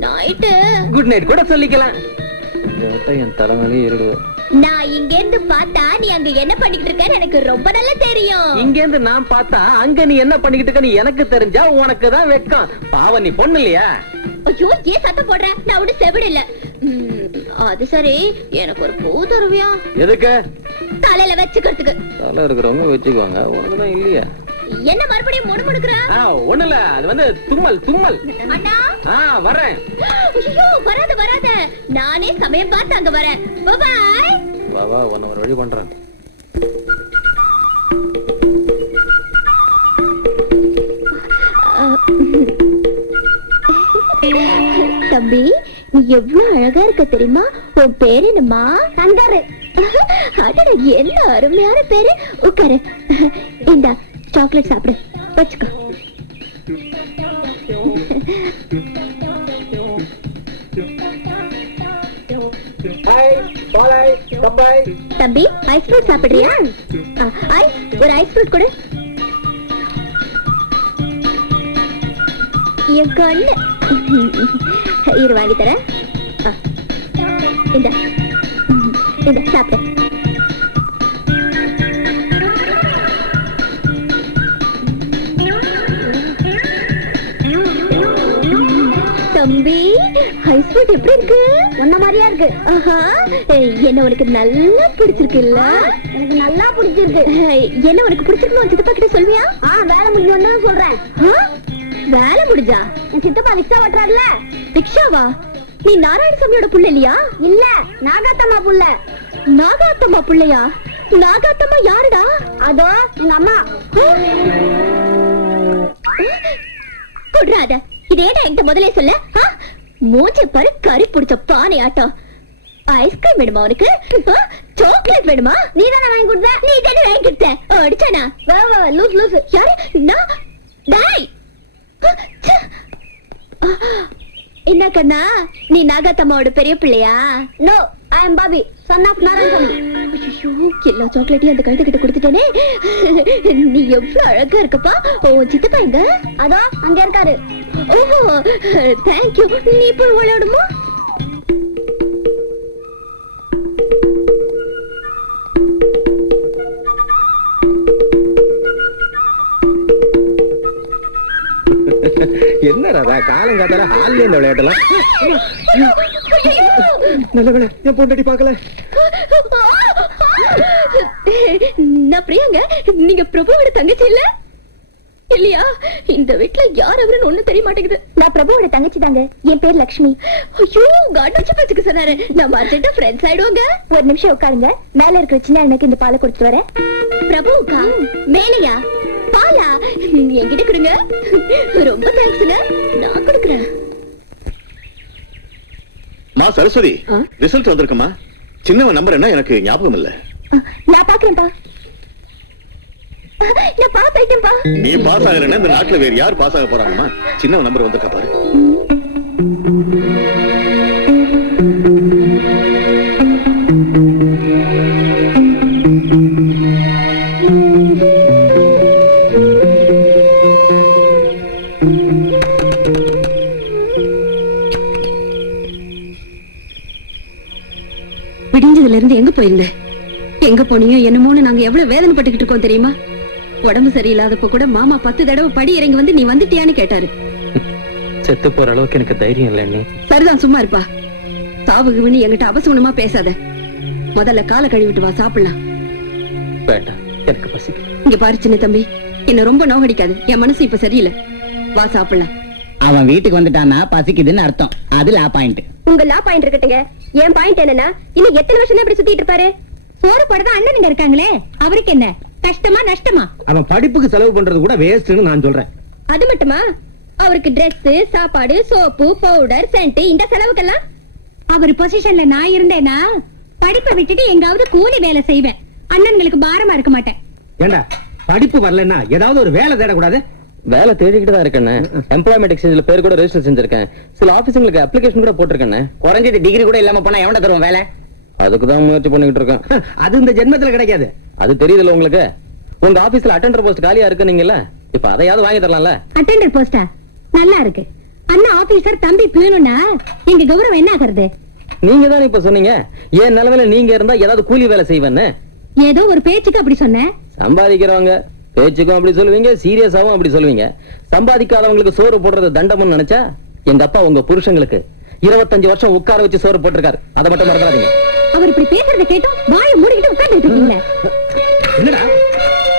நைட்டு குட் நைட் கூட சொல்லிக்கலாம். என் தலைமையிலே இருடு. நான் இங்க இருந்து பார்த்தா நீ அங்க என்ன பண்ணிட்டு இருக்கன்னு எனக்கு ரொம்ப நல்லா தெரியும். இங்க இருந்து நான் பார்த்தா அங்க நீ என்ன பண்ணிக்கிட்டு இருக்க எனக்கு தெரிஞ்சா உனக்கு தான் வெட்கம். பாவம், நீ பொண்ணு இல்லையா? ஐயோ, ஏன் சத்தம் போடுற? நான் ஒண்ணு செவிடு இல்ல. அது சரி, எனக்கு ஒரு பூ தருவியா? எதுக்கு? தலையில வச்சுக்கிறதுக்கு. தலை இருக்கிறவங்க வச்சுக்குவாங்க, உனக்குதான் இல்லையா? என்ன மறுபடியும் முணுமுணுக்குற? ஒண்ணு இல்ல, அது வந்து தும்மல் தும்மல். அண்ணா, வரேன். ஐயோ, வராத வராத, நானே சமயம் பார்த்து அங்க வரேன். பாய். வா வா, உன்னை ஒரு வழி பண்றேன். தம்பி, நீ எவ்வளவு அழகா இருக்க தெரியுமா? உன் பேரு என்னம்மா? சங்கரு. அடட, என்ன அருமையான பேரு. உட்காரு, இந்த சாக்லேட் சாப்பிடு, வச்சுக்கோ. தம்பி, ஐஸ் ஃப்ரூட் சாப்பிடுறியா? ஐஸ், ஒரு ஐஸ் ஃப்ரூட் கொடு. என் கண்ணு, இரு வாங்கி தரேன். இந்த இந்த சாப்பிடு. தம்பி, ஐஸ் ஃப்ரூட் எப்படி இருக்கு? ஒன்ன மாதிரியா இருக்கு. என்ன உனக்கு நல்லா பிடிச்சிருக்கு இல்ல? எனக்கு நல்லா பிடிச்சிருக்கு. என்ன உனக்கு பிடிச்சிருக்குன்னு சித்தப்பா கிட்ட சொல்வியா? வேலை முடிஞ்சோன்னு சொல்றேன். வேலை முடிஞ்சா? என் சித்தப்பா ரிக்ஷா ஓட்டுறாருல. ரிக்ஷாவா? நீ நாராயணசாமியோட புள்ள இல்லையா? இல்ல, நாகாத்தம்மா புள்ள. நாகாத்தம்மா புள்ளையா? நாகாத்தம்மா யாருடா? அதோ எங்க அம்மா. குடுறாத, இதேடா என்கிட்ட முதலே சொல்ல. மூஞ்ச பாரு, கறி பிடிச்ச பானை ஆட்டம். ஐஸ்கிரீம் வேணுமா உனக்கு? சாக்லேட் வேணுமா? நீ தானே வாங்கி கொடுத்த. நீ தானே வாங்கி கொடுத்த. அடிச்சானா? வா வா லூஸ் லூஸ். யாரு? நான் டேய். என்ன கண்ணா, நீ நாகாத்தம்மாவோட பெரிய பிள்ளையா? No, I am Bobby, son of Narayanasamy. ஐயோ, எல்லா சாக்லேட்டையும் அந்த கழுத்து கிட்ட கொடுத்துட்டேனே. நீ எவ்வளவு அழகா இருக்கப்பா. ஓ சித்தப்பா எங்க? அதோ அங்க இருக்காரு. ஓஹோ, தேங்க் யூ. நீ போய் விளையாடுமா? என்ன ராதா காலங்காத்தால ஹால்ல இந்த விளையாட்டலாம்? நல்ல வேளை என் பொண்டாட்டி பார்க்கல. நான் பிரியாங்க, நீங்க பிரபுவோட தங்கச்சி இல்ல இல்லையா? இந்த வீட்டுல யார் அவருன்னு ஒண்ணு தெரிய மாட்டேங்குது. நான் பிரபுவோட தங்கச்சி தாங்க. என் பேர் லக்ஷ்மி. ஐயோ, காண்டச்சு பேச்சுக்கு சொன்னாரு. நம்ம அர்ஜென்ட்டா ஃப்ரெண்ட்ஸ் ஆயிடுவாங்க. ஒரு நிமிஷம் உட்காருங்க. மேல இருக்கிற சின்ன எனக்கு இந்த பாலை கொடுத்துட்டு வரேன். பிரபுக்கா மேலையா பாலா? என்கிட்ட கொடுங்க. ரொம்ப தேங்க்ஸ்ங்க, நான் கொடுக்குறேன். மா சரஸ்வதி, ரிசல்ட் வந்திருக்குமா? சின்னவன் நம்பர் என்ன எனக்கு ஞாபகம் இல்ல. நான் பாக்குறேன்ப்பா. நான் பாஸ் ஆயிட்டேன்ப்பா. நீ பாஸ் ஆகலன்னா இந்த நாட்டுல வேற யார் பாஸ் ஆக போறாங்கம்மா? சின்னவன் நம்பர் வந்திருக்கா பாரு. விடிஞ்சதுல இருந்து எங்க போயிருந்த? எங்க போனியோ என்னமோன்னு நாங்க எவ்வளவு வேதனைப்பட்டுக்கிட்டு இருக்கோம் தெரியுமா? உடம்பு சரியில்லாதப்ப கூட மாமா 10 தடவை படி இறங்கி வந்து நீ வந்துட்டியான்னு கேட்டாரு. செத்து போற அளவுக்கு எனக்கு தைரியம் இல்ல அண்ணி. சரிதான், சும்மா இருப்பா. சாவுகுவின்னு என்கிட்ட அவசரமா பேசாத. முதல்ல காலை கழுவிட்டு வா, சாப்பிடலாம். வேண்டாம், எனக்கு பசிக்கு. இங்க பாரு சின்ன தம்பி, என்ன ரொம்ப நோகடிக்காது. என் மனசு இப்ப சரியில்லை. வா சாப்பிடலாம். அவன் வீட்டுக்கு வந்துட்டான்னா பசிக்குதுன்னு அர்த்தம். அது லா பாயிண்ட். உங்க லா பாயிண்ட் இருக்கட்டுங்க. என் பாயிண்ட் என்னன்னா, இன்னும் எத்தனை வருஷம் இப்படி சுத்திட்டு இருப்பாரு? சோறு போடதான் அண்ணனுங்க இருக்காங்களே, அவருக்கு என்ன கஷ்டமா நஷ்டமா? அவன் படிப்புக்கு செலவு பண்றது கூட வேஸ்ட்னு நான் சொல்றேன். அது மட்டுமா, அவருக்கு Dress, சாப்பாடு, சோப்பு, பவுடர், சென்ட், இந்த செலவுக்கெல்லாம் அவர் பொசிஷன்ல நான் இருந்தேனா படிப்பை விட்டுட்டு எங்காவது கூலி வேலை செய்வேன். அண்ணன்களுக்கு பாரமா இருக்க மாட்டேன். ஏண்டா படிப்பு வரலன்னா ஏதாவது ஒரு வேலை தேடக்கூடாது? வேலை தேடிக்கிட்டு தான் இருக்கேன். எம்ப்ளாய்மெண்ட் எக்ஸ்சேஞ்சில் பேர் கூட ரெஜிஸ்டர் செஞ்சிருக்கேன். சில ஆபீஸுங்களுக்கு அப்ளிகேஷன் கூட போட்டிருக்கேன். குறைஞ்சது டிகிரி கூட இல்லாம போனா எவன்ட தருவோம் வேலை? அதுக்கு தான் முயற்சி பண்ணிக்கிட்டு இருக்கேன். அது இந்த ஜென்மத்துல கிடைக்காது. அது தெரியுதுல்ல உங்களுக்கு. உங்க ஆபீஸ்ல அட்டெண்டர் போஸ்ட் காலியா இருக்கு நீங்கல்ல, இப்ப அதையாவது வாங்கி தரலாம்ல. அட்டெண்டர் போஸ்டா? நல்லா இருக்கு. அண்ணா ஆபீசர், தம்பி பியூனா, எங்க கௌரவம் என்ன ஆகுறது? நீங்க தான் இப்ப சொன்னீங்க ஏன் நிலவில நீங்க இருந்தா ஏதாவது கூலி வேலை செய்வேன்னு. ஏதோ ஒரு பேச்சுக்கு அப்படி சொன்னேன். சம்பாதிக்கிறவங்க பேச்சுக்கும் அப்படி சொல்லுவீங்க, சீரியஸாவும் அப்படி சொல்லுவீங்க. சம்பாதிக்காதவங்களுக்கு சோறு போடுறது தண்டம்னு நினைச்சா எங்க அப்பா உங்க புருஷங்களுக்கு 25 வருஷம் உட்கார வச்சு சோறு போட்டிருக்காரு. அதை மட்டும் மறந்துடாதீங்க. அவர் இப்படி பேசுறதை கேட்டும் வாயை மூடிக்கிட்டு உட்கார்ந்து இருக்கீங்களே. என்னடா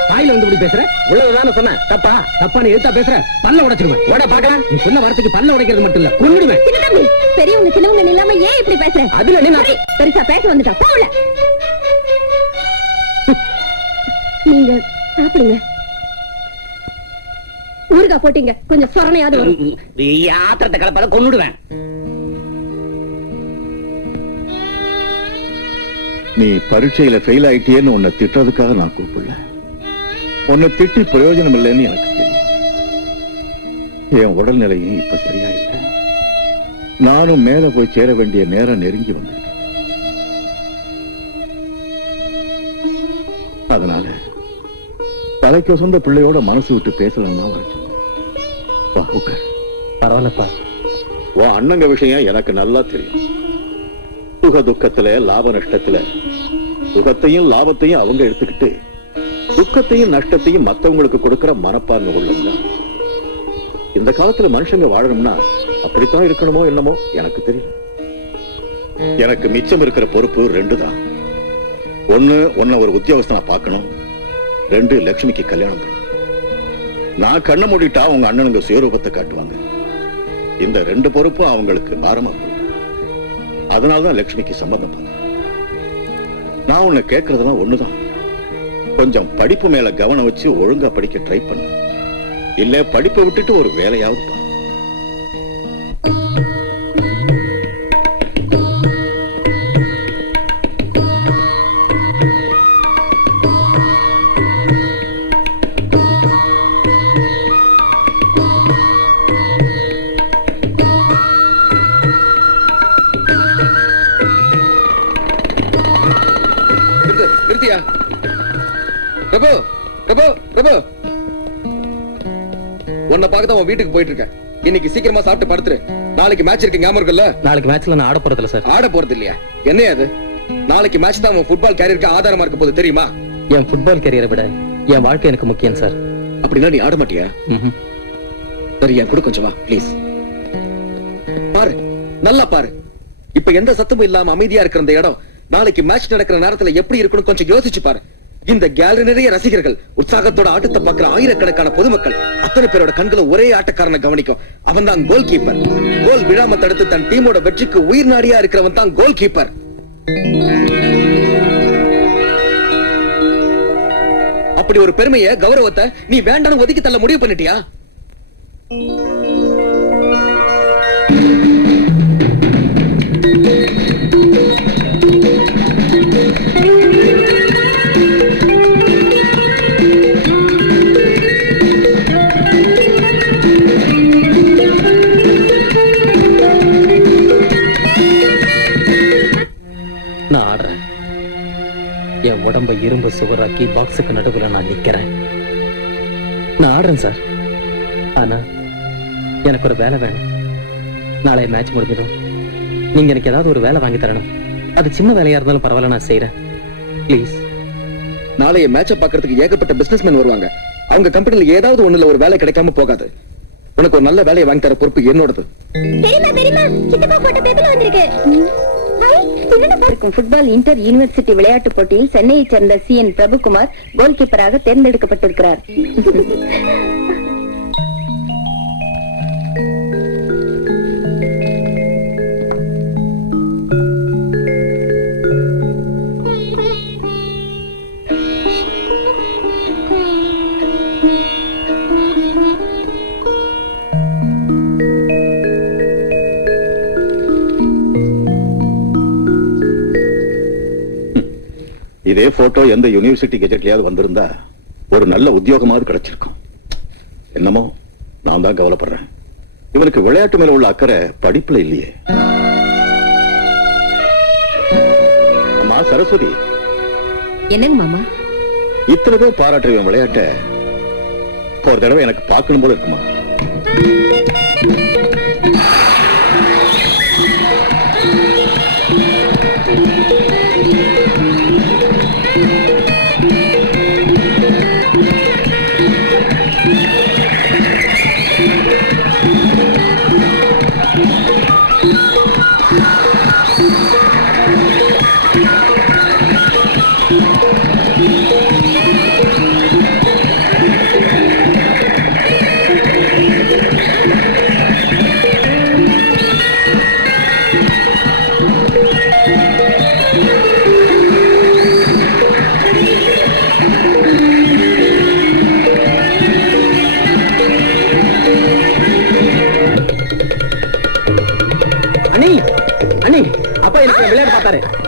வாயில வந்து இப்படி பேசுற? உள்ளதுதானே சொன்னேன். தப்பா? தப்பான எழுத்தா பேசுற? பல்ல உடைச்சிருவேன். உட பாக்கலாம். நீ சொன்ன வார்த்தைக்கு பல்ல உடைக்கிறது மட்டும் இல்ல, கொன்னுடுவேன். சின்ன தம்பி, பெரியவங்க சின்னவங்க இல்லாம ஏன் இப்படி பேசுற? அதுல நீ நான் பெருசா பேச வந்துட்டா போகல. நீங்க சாப்பிடுங்க. ஊறுகாய் போட்டீங்க, கொஞ்சம் சொரணையாவது வரும். ஆத்திரத்தை கலப்பாத, கொன்னுடுவேன். நீ பரீட்சையில ஃபெயில் ஆயிட்டியேன்னு உன்னை திட்டுறதுக்காக நான் கூப்பிடல. உன்னை திட்டி பிரயோஜனம் இல்லைன்னு எனக்கு தெரியும். என் உடல்நிலையும் இப்ப சரியா இல்லை. நானும் மேல போய் சேர வேண்டிய நேரம் நெருங்கி வந்துட்டேன். அதனால தலைக்கு சொந்த பிள்ளையோட மனசு விட்டு பேசலன்னா பரவாயில்லப்பா. உன் அண்ணங்க விஷயம் எனக்கு நல்லா தெரியும். சுக துக்கத்துல லாப நஷ்டத்துல சுகத்தையும் லாபத்தையும் அவங்க எடுத்துக்கிட்டு துக்கத்தையும் நஷ்டத்தையும் மத்தவங்களுக்கு கொடுக்கிற மனப்பான்மை உள்ளவங்க. இந்த காலத்துல மனுஷங்க வாழணும்னா அப்படித்தான் இருக்கணுமோ என்னமோ எனக்கு தெரியல. எனக்கு மிச்சம் இருக்கிற பொறுப்பு 2 தான். 1, உன்னை ஒரு உத்தியோகஸ்தனா பார்க்கணும். 2, லட்சுமிக்கு கல்யாணம் பண்ணணும். நான் கண்ண மூடிட்டா உங்க அண்ணனுங்க சுயரூபத்தை காட்டுவாங்க. இந்த 2 பொறுப்பும் அவங்களுக்கு பாரமா போகும். அதனாலதான் லட்சுமிக்கு சம்பந்தம் பண்ண. நான் உன்னை கேட்கறதெல்லாம் ஒண்ணுதான். கொஞ்சம் படிப்பு மேல கவனம் வச்சு ஒழுங்கா படிக்க ட்ரை பண்ண. இல்ல படிப்பை விட்டுட்டு ஒரு வேலையாவது பாரு. பிரபு பிரபு பிரபு உன்னை பார்க்க உன் வீட்டுக்கு போயிட்டு இருக்கேன். இன்னைக்கு சீக்கிரமா சாப்பிட்டு படுத்துரு. நாளைக்கு மேட்ச் இருக்கு, ஞாபகம் இருக்குல்ல? நாளைக்கு மேட்ச்ல நான் ஆட போறதில்ல சார். ஆட போறது இல்லையா? என்ன அது? நாளைக்கு மேட்ச் தான் உன் ஃபுட்பால் கேரியருக்கு ஆதாரமா இருக்க போது, தெரியுமா? என் ஃபுட்பால் கேரியரை விட என் வாழ்க்கை எனக்கு முக்கியம் சார். அப்படின்னா நீ ஆட மாட்டியா? ம்ஹும். சரி, என் கூட கொஞ்சம் வா ப்ளீஸ். பாரு, நல்லா பாரு. இப்ப எந்த சத்தமும் இல்லாம அமைதியா இருக்கிற இந்த இடம் நாளைக்கு மேட்ச் நடக்கிற நேரத்துல எப்படி இருக்குன்னு கொஞ்சம் யோசிச்சு பாரு. இந்த கேலரி நிறைய ரசிகர்கள், உற்சாகத்தோட ஆட்டத்தை பார்க்கிற ஆயிரக்கணக்கான பொதுமக்கள், அத்தனை பேரோட கண்களும் ஒரே ஆட்டக்காரனை கவனிக்கும். அவன் தான் கோல் கீப்பர். கோல் விழாம தடுத்து தன் டீமோட வெற்றிக்கு உயிர் நாடியா இருக்கிறவன் தான் கோல் கீப்பர். அப்படி ஒரு பெருமையை, கௌரவத்தை நீ வேண்டாம் ஒதுக்கி தள்ள முடிவு பண்ணிட்டியா? நான் ஆடுறேன். என் உடம்ப இரும்பு சுவராக்கி பாக்ஸுக்கு நடுவுல நான் நிக்கிறேன். நான் ஆடுறேன் சார். ஆனா எனக்கு ஒரு வேலை வேணும். நாளைய மேட்ச் முடிஞ்சதும் நீங்க எனக்கு ஏதாவது ஒரு வேலை வாங்கி தரணும். அது சின்ன வேலையா இருந்தாலும் பரவாயில்ல, நான் செய்யறேன். ப்ளீஸ். நாளைய மேட்சை பார்க்கிறதுக்கு ஏகப்பட்ட பிசினஸ்மேன் வருவாங்க. அவங்க கம்பெனில ஏதாவது ஒண்ணுல ஒரு வேலை கிடைக்காம போகாது. உனக்கு ஒரு நல்ல வேலையை வாங்கி தர பொறுப்பு என்னோடது. தெரியுமா சித்தப்பா போட்ட பேப்பர்ல வந்திருக்கு. ஃபுட்பால் இன்டர் யூனிவர்சிட்டி விளையாட்டு போட்டியில் சென்னையைச் சேர்ந்த CN பிரபுகுமார் கோல் கீப்பராக தேர்ந்தெடுக்கப்பட்டிருக்கிறார். இதே போட்டோ எந்த யூனிவர்சிட்டி கெஜெட்லயாவது வந்திருந்தா ஒரு நல்ல உத்தியோகமாவது கிடைச்சிருக்கும். என்னமோ நான் தான் கவலைப்படுறேன். இவனுக்கு விளையாட்டு மேல உள்ள அக்கறை படிப்புல இல்லையே. அம்மா சரஸ்வதி. என்னங்க மாமா? இத்தனை பேர் பாராட்டுவேன் விளையாட்ட ஒரு தடவை எனக்கு பார்க்கணும் போல இருக்குமா?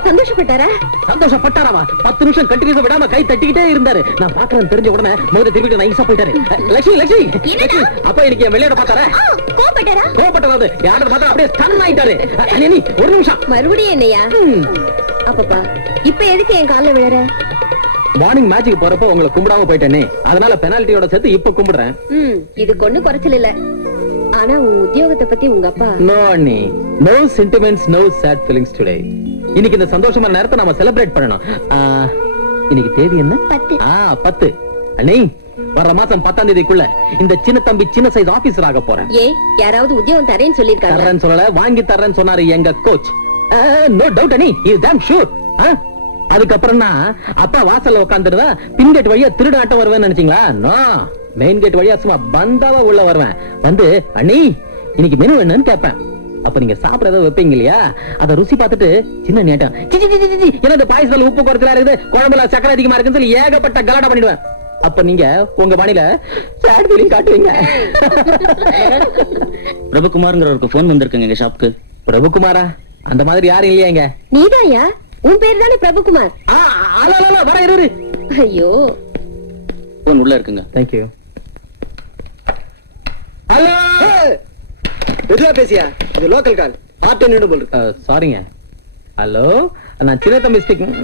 சந்தோஷப்பட்டாரா? சந்தோஷப்பட்டாராமா? 10 நிமிஷம் கண்டினியூஸா விடாம கை தட்டிக்கிட்டே இருந்தாரு. நான் பாக்குறேன் தெரிஞ்ச உடனே முதல்ல திருப்பிட்டு நைஸா போயிட்டாரு. லட்சுமி லட்சுமி லட்சுமி அப்ப எனக்கு விளையாட பார்த்தாரா? கோபப்பட்டாரு. யாரை பார்த்தா அப்படியே ஸ்டன் ஆயிட்டாரு. நீ ஒரு நிமிஷம் மறுபடியும் என்னையா? அப்பப்பா இப்ப எதுக்கு என் கால்ல விழற? மார்னிங் மேட்சுக்கு போறப்போ உங்களை கும்பிடாம போயிட்டேனே, அதனால பெனால்ட்டியோட சேர்த்து இப்ப கும்பிடுறேன். இது கொண்டு குறைச்சல் இல்ல. ஆனா உன் உத்தியோகத்தை பத்தி உங்க அப்பா நோ அண்ணி, no sentiments, no sad feelings today. இன்னைக்கு இந்த சந்தோஷமான நேரத்தை நாம செலிப்ரேட் பண்ணணும். இன்னைக்கு தேதி என்ன? 10. அண்ணி வர மாசம் 10ஆம் தேதிக்குள்ள இந்த சின்ன தம்பி சின்ன சைஸ் ஆபீசர் ஆக போறேன். யாராவது உத்தியோகம் தரேன்னு சொல்லிருக்காங்க? தரேன்னு சொல்லல, வாங்கி தரேன்னு சொன்னாரு எங்க கோச். நோ டவுட் அண்ணி, இஸ் டாம் ஷூர். அதுக்கப்புறம் அப்பா வாசல்ல உட்காந்துருந்தா பின்கேட் வழியா திருடாட்டம் வருவேன்னு நினைச்சீங்களா? நோ, மெயின் கேட் வழியா சும்மா பந்தாவா உள்ள வருவேன். வந்து அண்ணி இன்னைக்கு மெனு என்னன்னு கேட்பேன். அப்ப நீங்க சாப்பிட ஏதாவது வைப்பீங்க இல்லையா, அத ருசி பார்த்துட்டு சின்ன நேட்டம் என்ன பாயசத்துல உப்பு குறைச்சலா இருக்குது, குழம்புல சக்கரை அதிகமா இருக்குன்னு சொல்லி ஏகப்பட்ட கலாட்டா பண்ணிடுவேன். அப்ப நீங்க உங்க பாணியில சேட் ஃபீலிங் காட்டுவீங்க. பிரபுகுமார்ங்கிறவருக்கு போன் வந்திருக்குங்க எங்க ஷாப்புக்கு. பிரபுகுமாரா? அந்த மாதிரி யாரும் இல்லையாங்க. நீதாயா? உன் பேர் தானே பிரபுகுமார்? வர இரு. ஐயோ, போன் உள்ள இருக்குங்க. தேங்க்யூ. ஹலோ, எதுவா பேசியா? இது லோக்கல் கால். ஆட்டோ நின்று போல். சாரிங்க. ஹலோ, நான் சின்ன தம்பி ஸ்பீக்கிங்.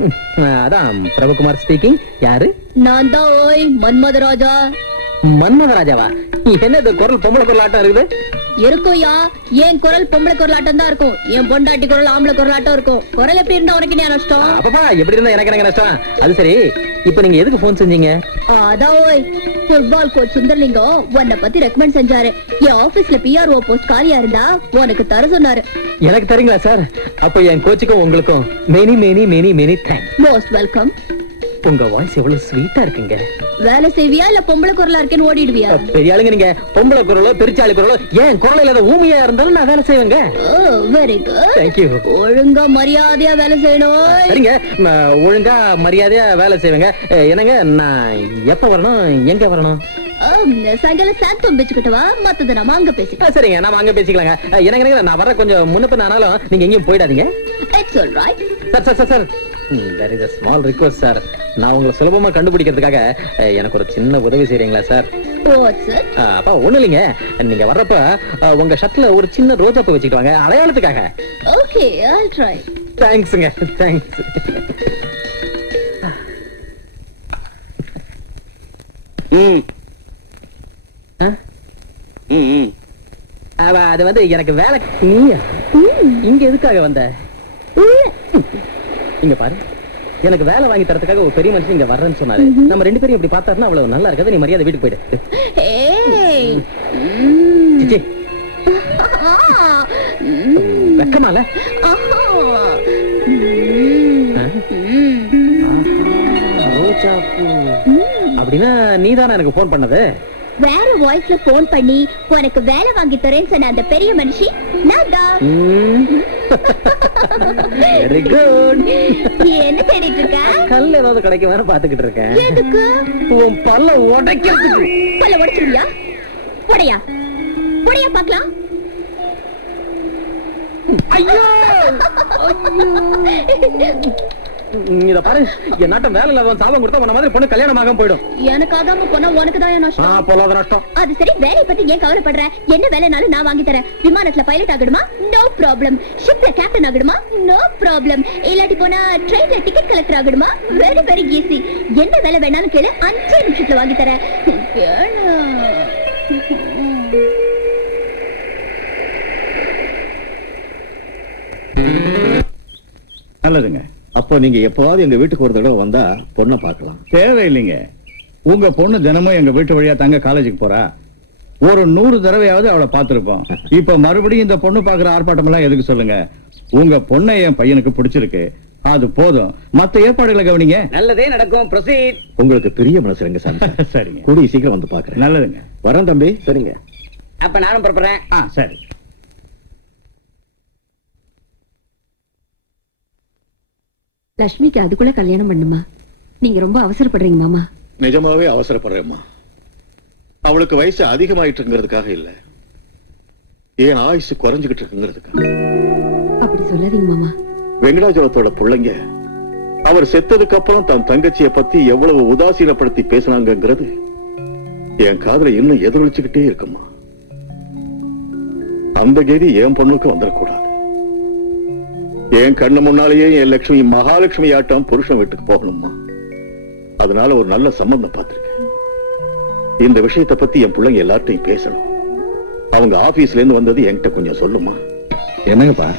அதான் பிரபுகுமார் ஸ்பீக்கிங். யாரு? நான் தான் ஓய் மன்மதராஜா. மன்மதராஜாவா? என்னது குரல் பொம்பளை குரல் ஆட்டம் இருக்குது? இருக்கும்யா, என் குரல் பொம்பளை குரலாட்டம் தான் இருக்கும், என் பொண்டாட்டி குரல் ஆம்பளை குரலாட்டம் இருக்கும். குரல் எப்படி இருந்தா உனக்கு என்ன நஷ்டம்? அப்பப்பா எப்படி இருந்தா எனக்கு எனக்கு நஷ்டம். அது சரி, இப்ப நீங்க எதுக்கு போன் செஞ்சீங்க? அதான் ஓய், ஃபுட்பால் கோச் சுந்தர்லிங்கம் உன்னை பத்தி ரெக்கமெண்ட் செஞ்சாரு. என் ஆபீஸ்ல பிஆர்ஓ போஸ்ட் காலியா இருந்தா உனக்கு தர சொன்னாரு. எனக்கு தரீங்களா சார்? அப்ப என் கோச்சுக்கும் உங்களுக்கும் many many many many thanks. Most welcome. உங்க வாய்ஸ் எவ்வளவு ஸ்வீட்டா இருக்குங்க. வேலை செய்வியா இல்ல பொம்பளை குரலா இருக்கேன்னு ஓடிடுவியா? பெரிய ஆளுங்க நீங்க. பொம்பளை குரலோ பெருச்சாளி குரலோ ஏன் குரல் இல்லாத ஊமையா இருந்தாலும் நான் வேலை செய்வேங்க. Very good. தேங்க்யூ. ஒழுங்கா மரியாதையா வேலை செய்யணும். சரிங்க, நான் ஒழுங்கா மரியாதையா வேலை செய்வேங்க. என்னங்க, நான் எப்ப வரணும், எங்க வரணும்? சாயங்காலம் சாந்தம் பேச்சுக்கிட்டு வா, மத்தத நாம அங்க பேசிக்கலாம். சரிங்க, நாம அங்க பேசிக்கலாங்க. எனக்கு நான் வர கொஞ்சம் முன்னப்பின் ஆனாலும் நீங்க எங்கேயும் போயிடாதீங்க. It's all right. Sir there is a small request sir. நான் உங்களை சுலபமா கண்டுபிடிக்கிறதுக்காக எனக்கு ஒரு சின்ன உதவி செய்றீங்களா சார்? Watts it? அப்பா ஒண்ணு இல்லைங்க, நீங்க வர்றப்ப உங்க ஷர்ட்ல ஒரு சின்ன ரோஜா பூ வச்சுட்டு வாங்க, அடையாளத்துக்காக. Okay, I'll try. தேங்க்ஸ்ங்க, தேங்க்ஸ். அது வந்து எனக்கு வேலை. நீயா இங்க எதுக்காக வந்த? இங்க பாரு, எனக்கு வேலை வாங்கி தரதுக்காக ஒரு பெரிய மனுஷன் இங்க வர்றேன்னு சொன்னாரு. நம்ம ரெண்டு பேரும் இப்படி பார்த்தாருன்னா அவ்வளவு நல்லா இருக்காது. நீ மரியாதை வீட்டுக்கு போயிடு. ஏய், சிச்சி, வெக்கமால? ரோஜா பூ அப்படின்னா நீதானே எனக்கு போன் பண்ணது? வேற வாய்ஸ்ல போன் பண்ணி உனக்கு வேலை வாங்கி தரேன்னு சொன்ன அந்த பெரிய மனுஷி நான் தான். Very good. என்ன தேடிட்டு இருக்க? கல் ஏதாவது கிடைக்குமான்னு பாத்துக்கிட்டு இருக்கேன். எதுக்கு? உன் பல்ல உடைக்கிறதுக்கு. பல்ல உடைச்சிருவியா? உடையா உடையா பார்க்கலாம். ஐயோ இத பாரு, என் நாட்டம் வேலை இல்லாதவன் சாபம் கொடுத்தா உன்ன மாதிரி பொண்ணு கல்யாணம் ஆகாம போயிடும். எனக்கு ஆகாம போனா உனக்கு தான் நஷ்டம். பொல்லாத நஷ்டம். அது சரி, வேலைய பத்தி ஏன் கவலைப்படுற? என்ன வேலைனாலும் நான் வாங்கி தரேன். விமானத்துல பைலட் ஆகணுமா? No problem. ஷிப்ல கேப்டன் ஆகணுமா? No problem. இல்லாட்டி போனா ட்ரெயின்ல டிக்கெட் கலெக்டர் ஆகணுமா? Very very easy. என்ன வேலை வேணாலும் கேளு, 5 நிமிஷத்துல வாங்கி தரேன். நல்லதுங்க. அப்போ நீங்க எப்பவாவது எங்க வீட்டுக்கு ஒரு தடவை வந்தா பொண்ணை பார்க்கலாம். தேவையில்லைங்க. உங்க பொண்ணு தினமும் எங்க வீட்டு வழியா தங்க காலேஜுக்கு போறா. ஒரு 100 தடவையாவது அவளை பார்த்திருப்போம். இப்ப மறுபடியும் இந்த பொண்ணு பாக்குற ஆர்ப்பாட்டம் எல்லாம் எதுக்கு சொல்லுங்க? உங்க பொண்ணை என் பையனுக்கு பிடிச்சிருக்கு, அது போதும். மத்த ஏற்பாடுகளை கவனிங்க. நல்லதே நடக்கும். ப்ரொசீட். உங்களுக்கு பெரிய மனசுங்க சாமி. சரிங்க, கூடிய சீக்கிரம் வந்து பாக்குறேன். நல்லதுங்க. வரேன் தம்பி. சரிங்க. அப்ப நானும் புறப்படுறேன். சரி. லட்சுமிக்கு அதுக்குள்ள கல்யாணம் பண்ணுமா? நீங்க ரொம்ப அவசரப்படுறீங்க மாமா. நிஜமாவே அவசரப்படுறேம்மா. அவளுக்கு வயசு அதிகமாயிட்டுங்கிறதுக்காக இல்ல, ஏன் ஆயுசு குறைஞ்சுகிட்டு இருக்குங்கிறதுக்காக. அப்படி சொல்லாதீங்க மாமா. வெங்கடாஜலத்தோட பிள்ளைங்க அவர் செத்ததுக்கு அப்புறம் தன் தங்கச்சிய பத்தி எவ்வளவு உதாசீனப்படுத்தி பேசினாங்கிறது என் காதுல இன்னும் எதிரொலிச்சுக்கிட்டே இருக்குமா. அந்த கதி என் பொண்ணுக்கு வந்துடக்கூடாது. என் கண்ணு முன்னாலேயே என் லட்சுமி மகாலட்சுமி ஆட்டம் புருஷன் வீட்டுக்கு போகணுமா. அதனால ஒரு நல்ல சம்பந்தம் பார்த்திருக்கேன். இந்த விஷயத்தை பத்தி என் பிள்ளைங்க எல்லார்ட்டையும் பேசணும். அவங்க ஆபீஸ்ல இருந்து வந்தது என்கிட்ட கொஞ்சம் சொல்லுமா. என்னங்கப்பா?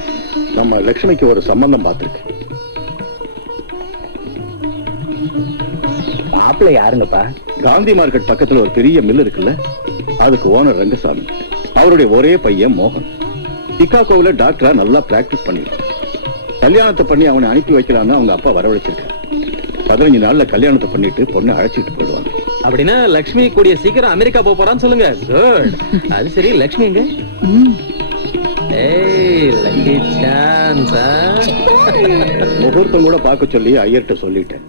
நம்ம லட்சுமிக்கு ஒரு சம்பந்தம் பார்த்திருக்கேன். மாப்பிள்ளை யாருங்கப்பா? காந்தி மார்க்கெட் பக்கத்துல ஒரு பெரிய மில் இருக்குல்ல, அதுக்கு ஓனர் ரங்கசாமி. அவருடைய ஒரே பையன் மோகன் சிகாகோவில் டாக்டரா நல்லா பிராக்டிஸ் பண்ணிருக்கான். கல்யாணத்தை பண்ணி அவனை அனுப்பி வைக்கலான்னு அவங்க அப்பா வரவழைச்சிருக்காரு. 15 நாள்ல கல்யாணத்தை பண்ணிட்டு பொண்ணை அழைச்சிட்டு போயிடுவாங்க. அப்படின்னா லட்சுமி கூடிய சீக்கிரம் அமெரிக்கா போறான்னு சொல்லுங்க. குட். அது சரி, லட்சுமி எங்க? ஏய், லக்கி சான்ஸ். முகூர்த்தம் கூட பார்க்க சொல்லி ஐயர்கிட்ட சொல்லிட்டேன்.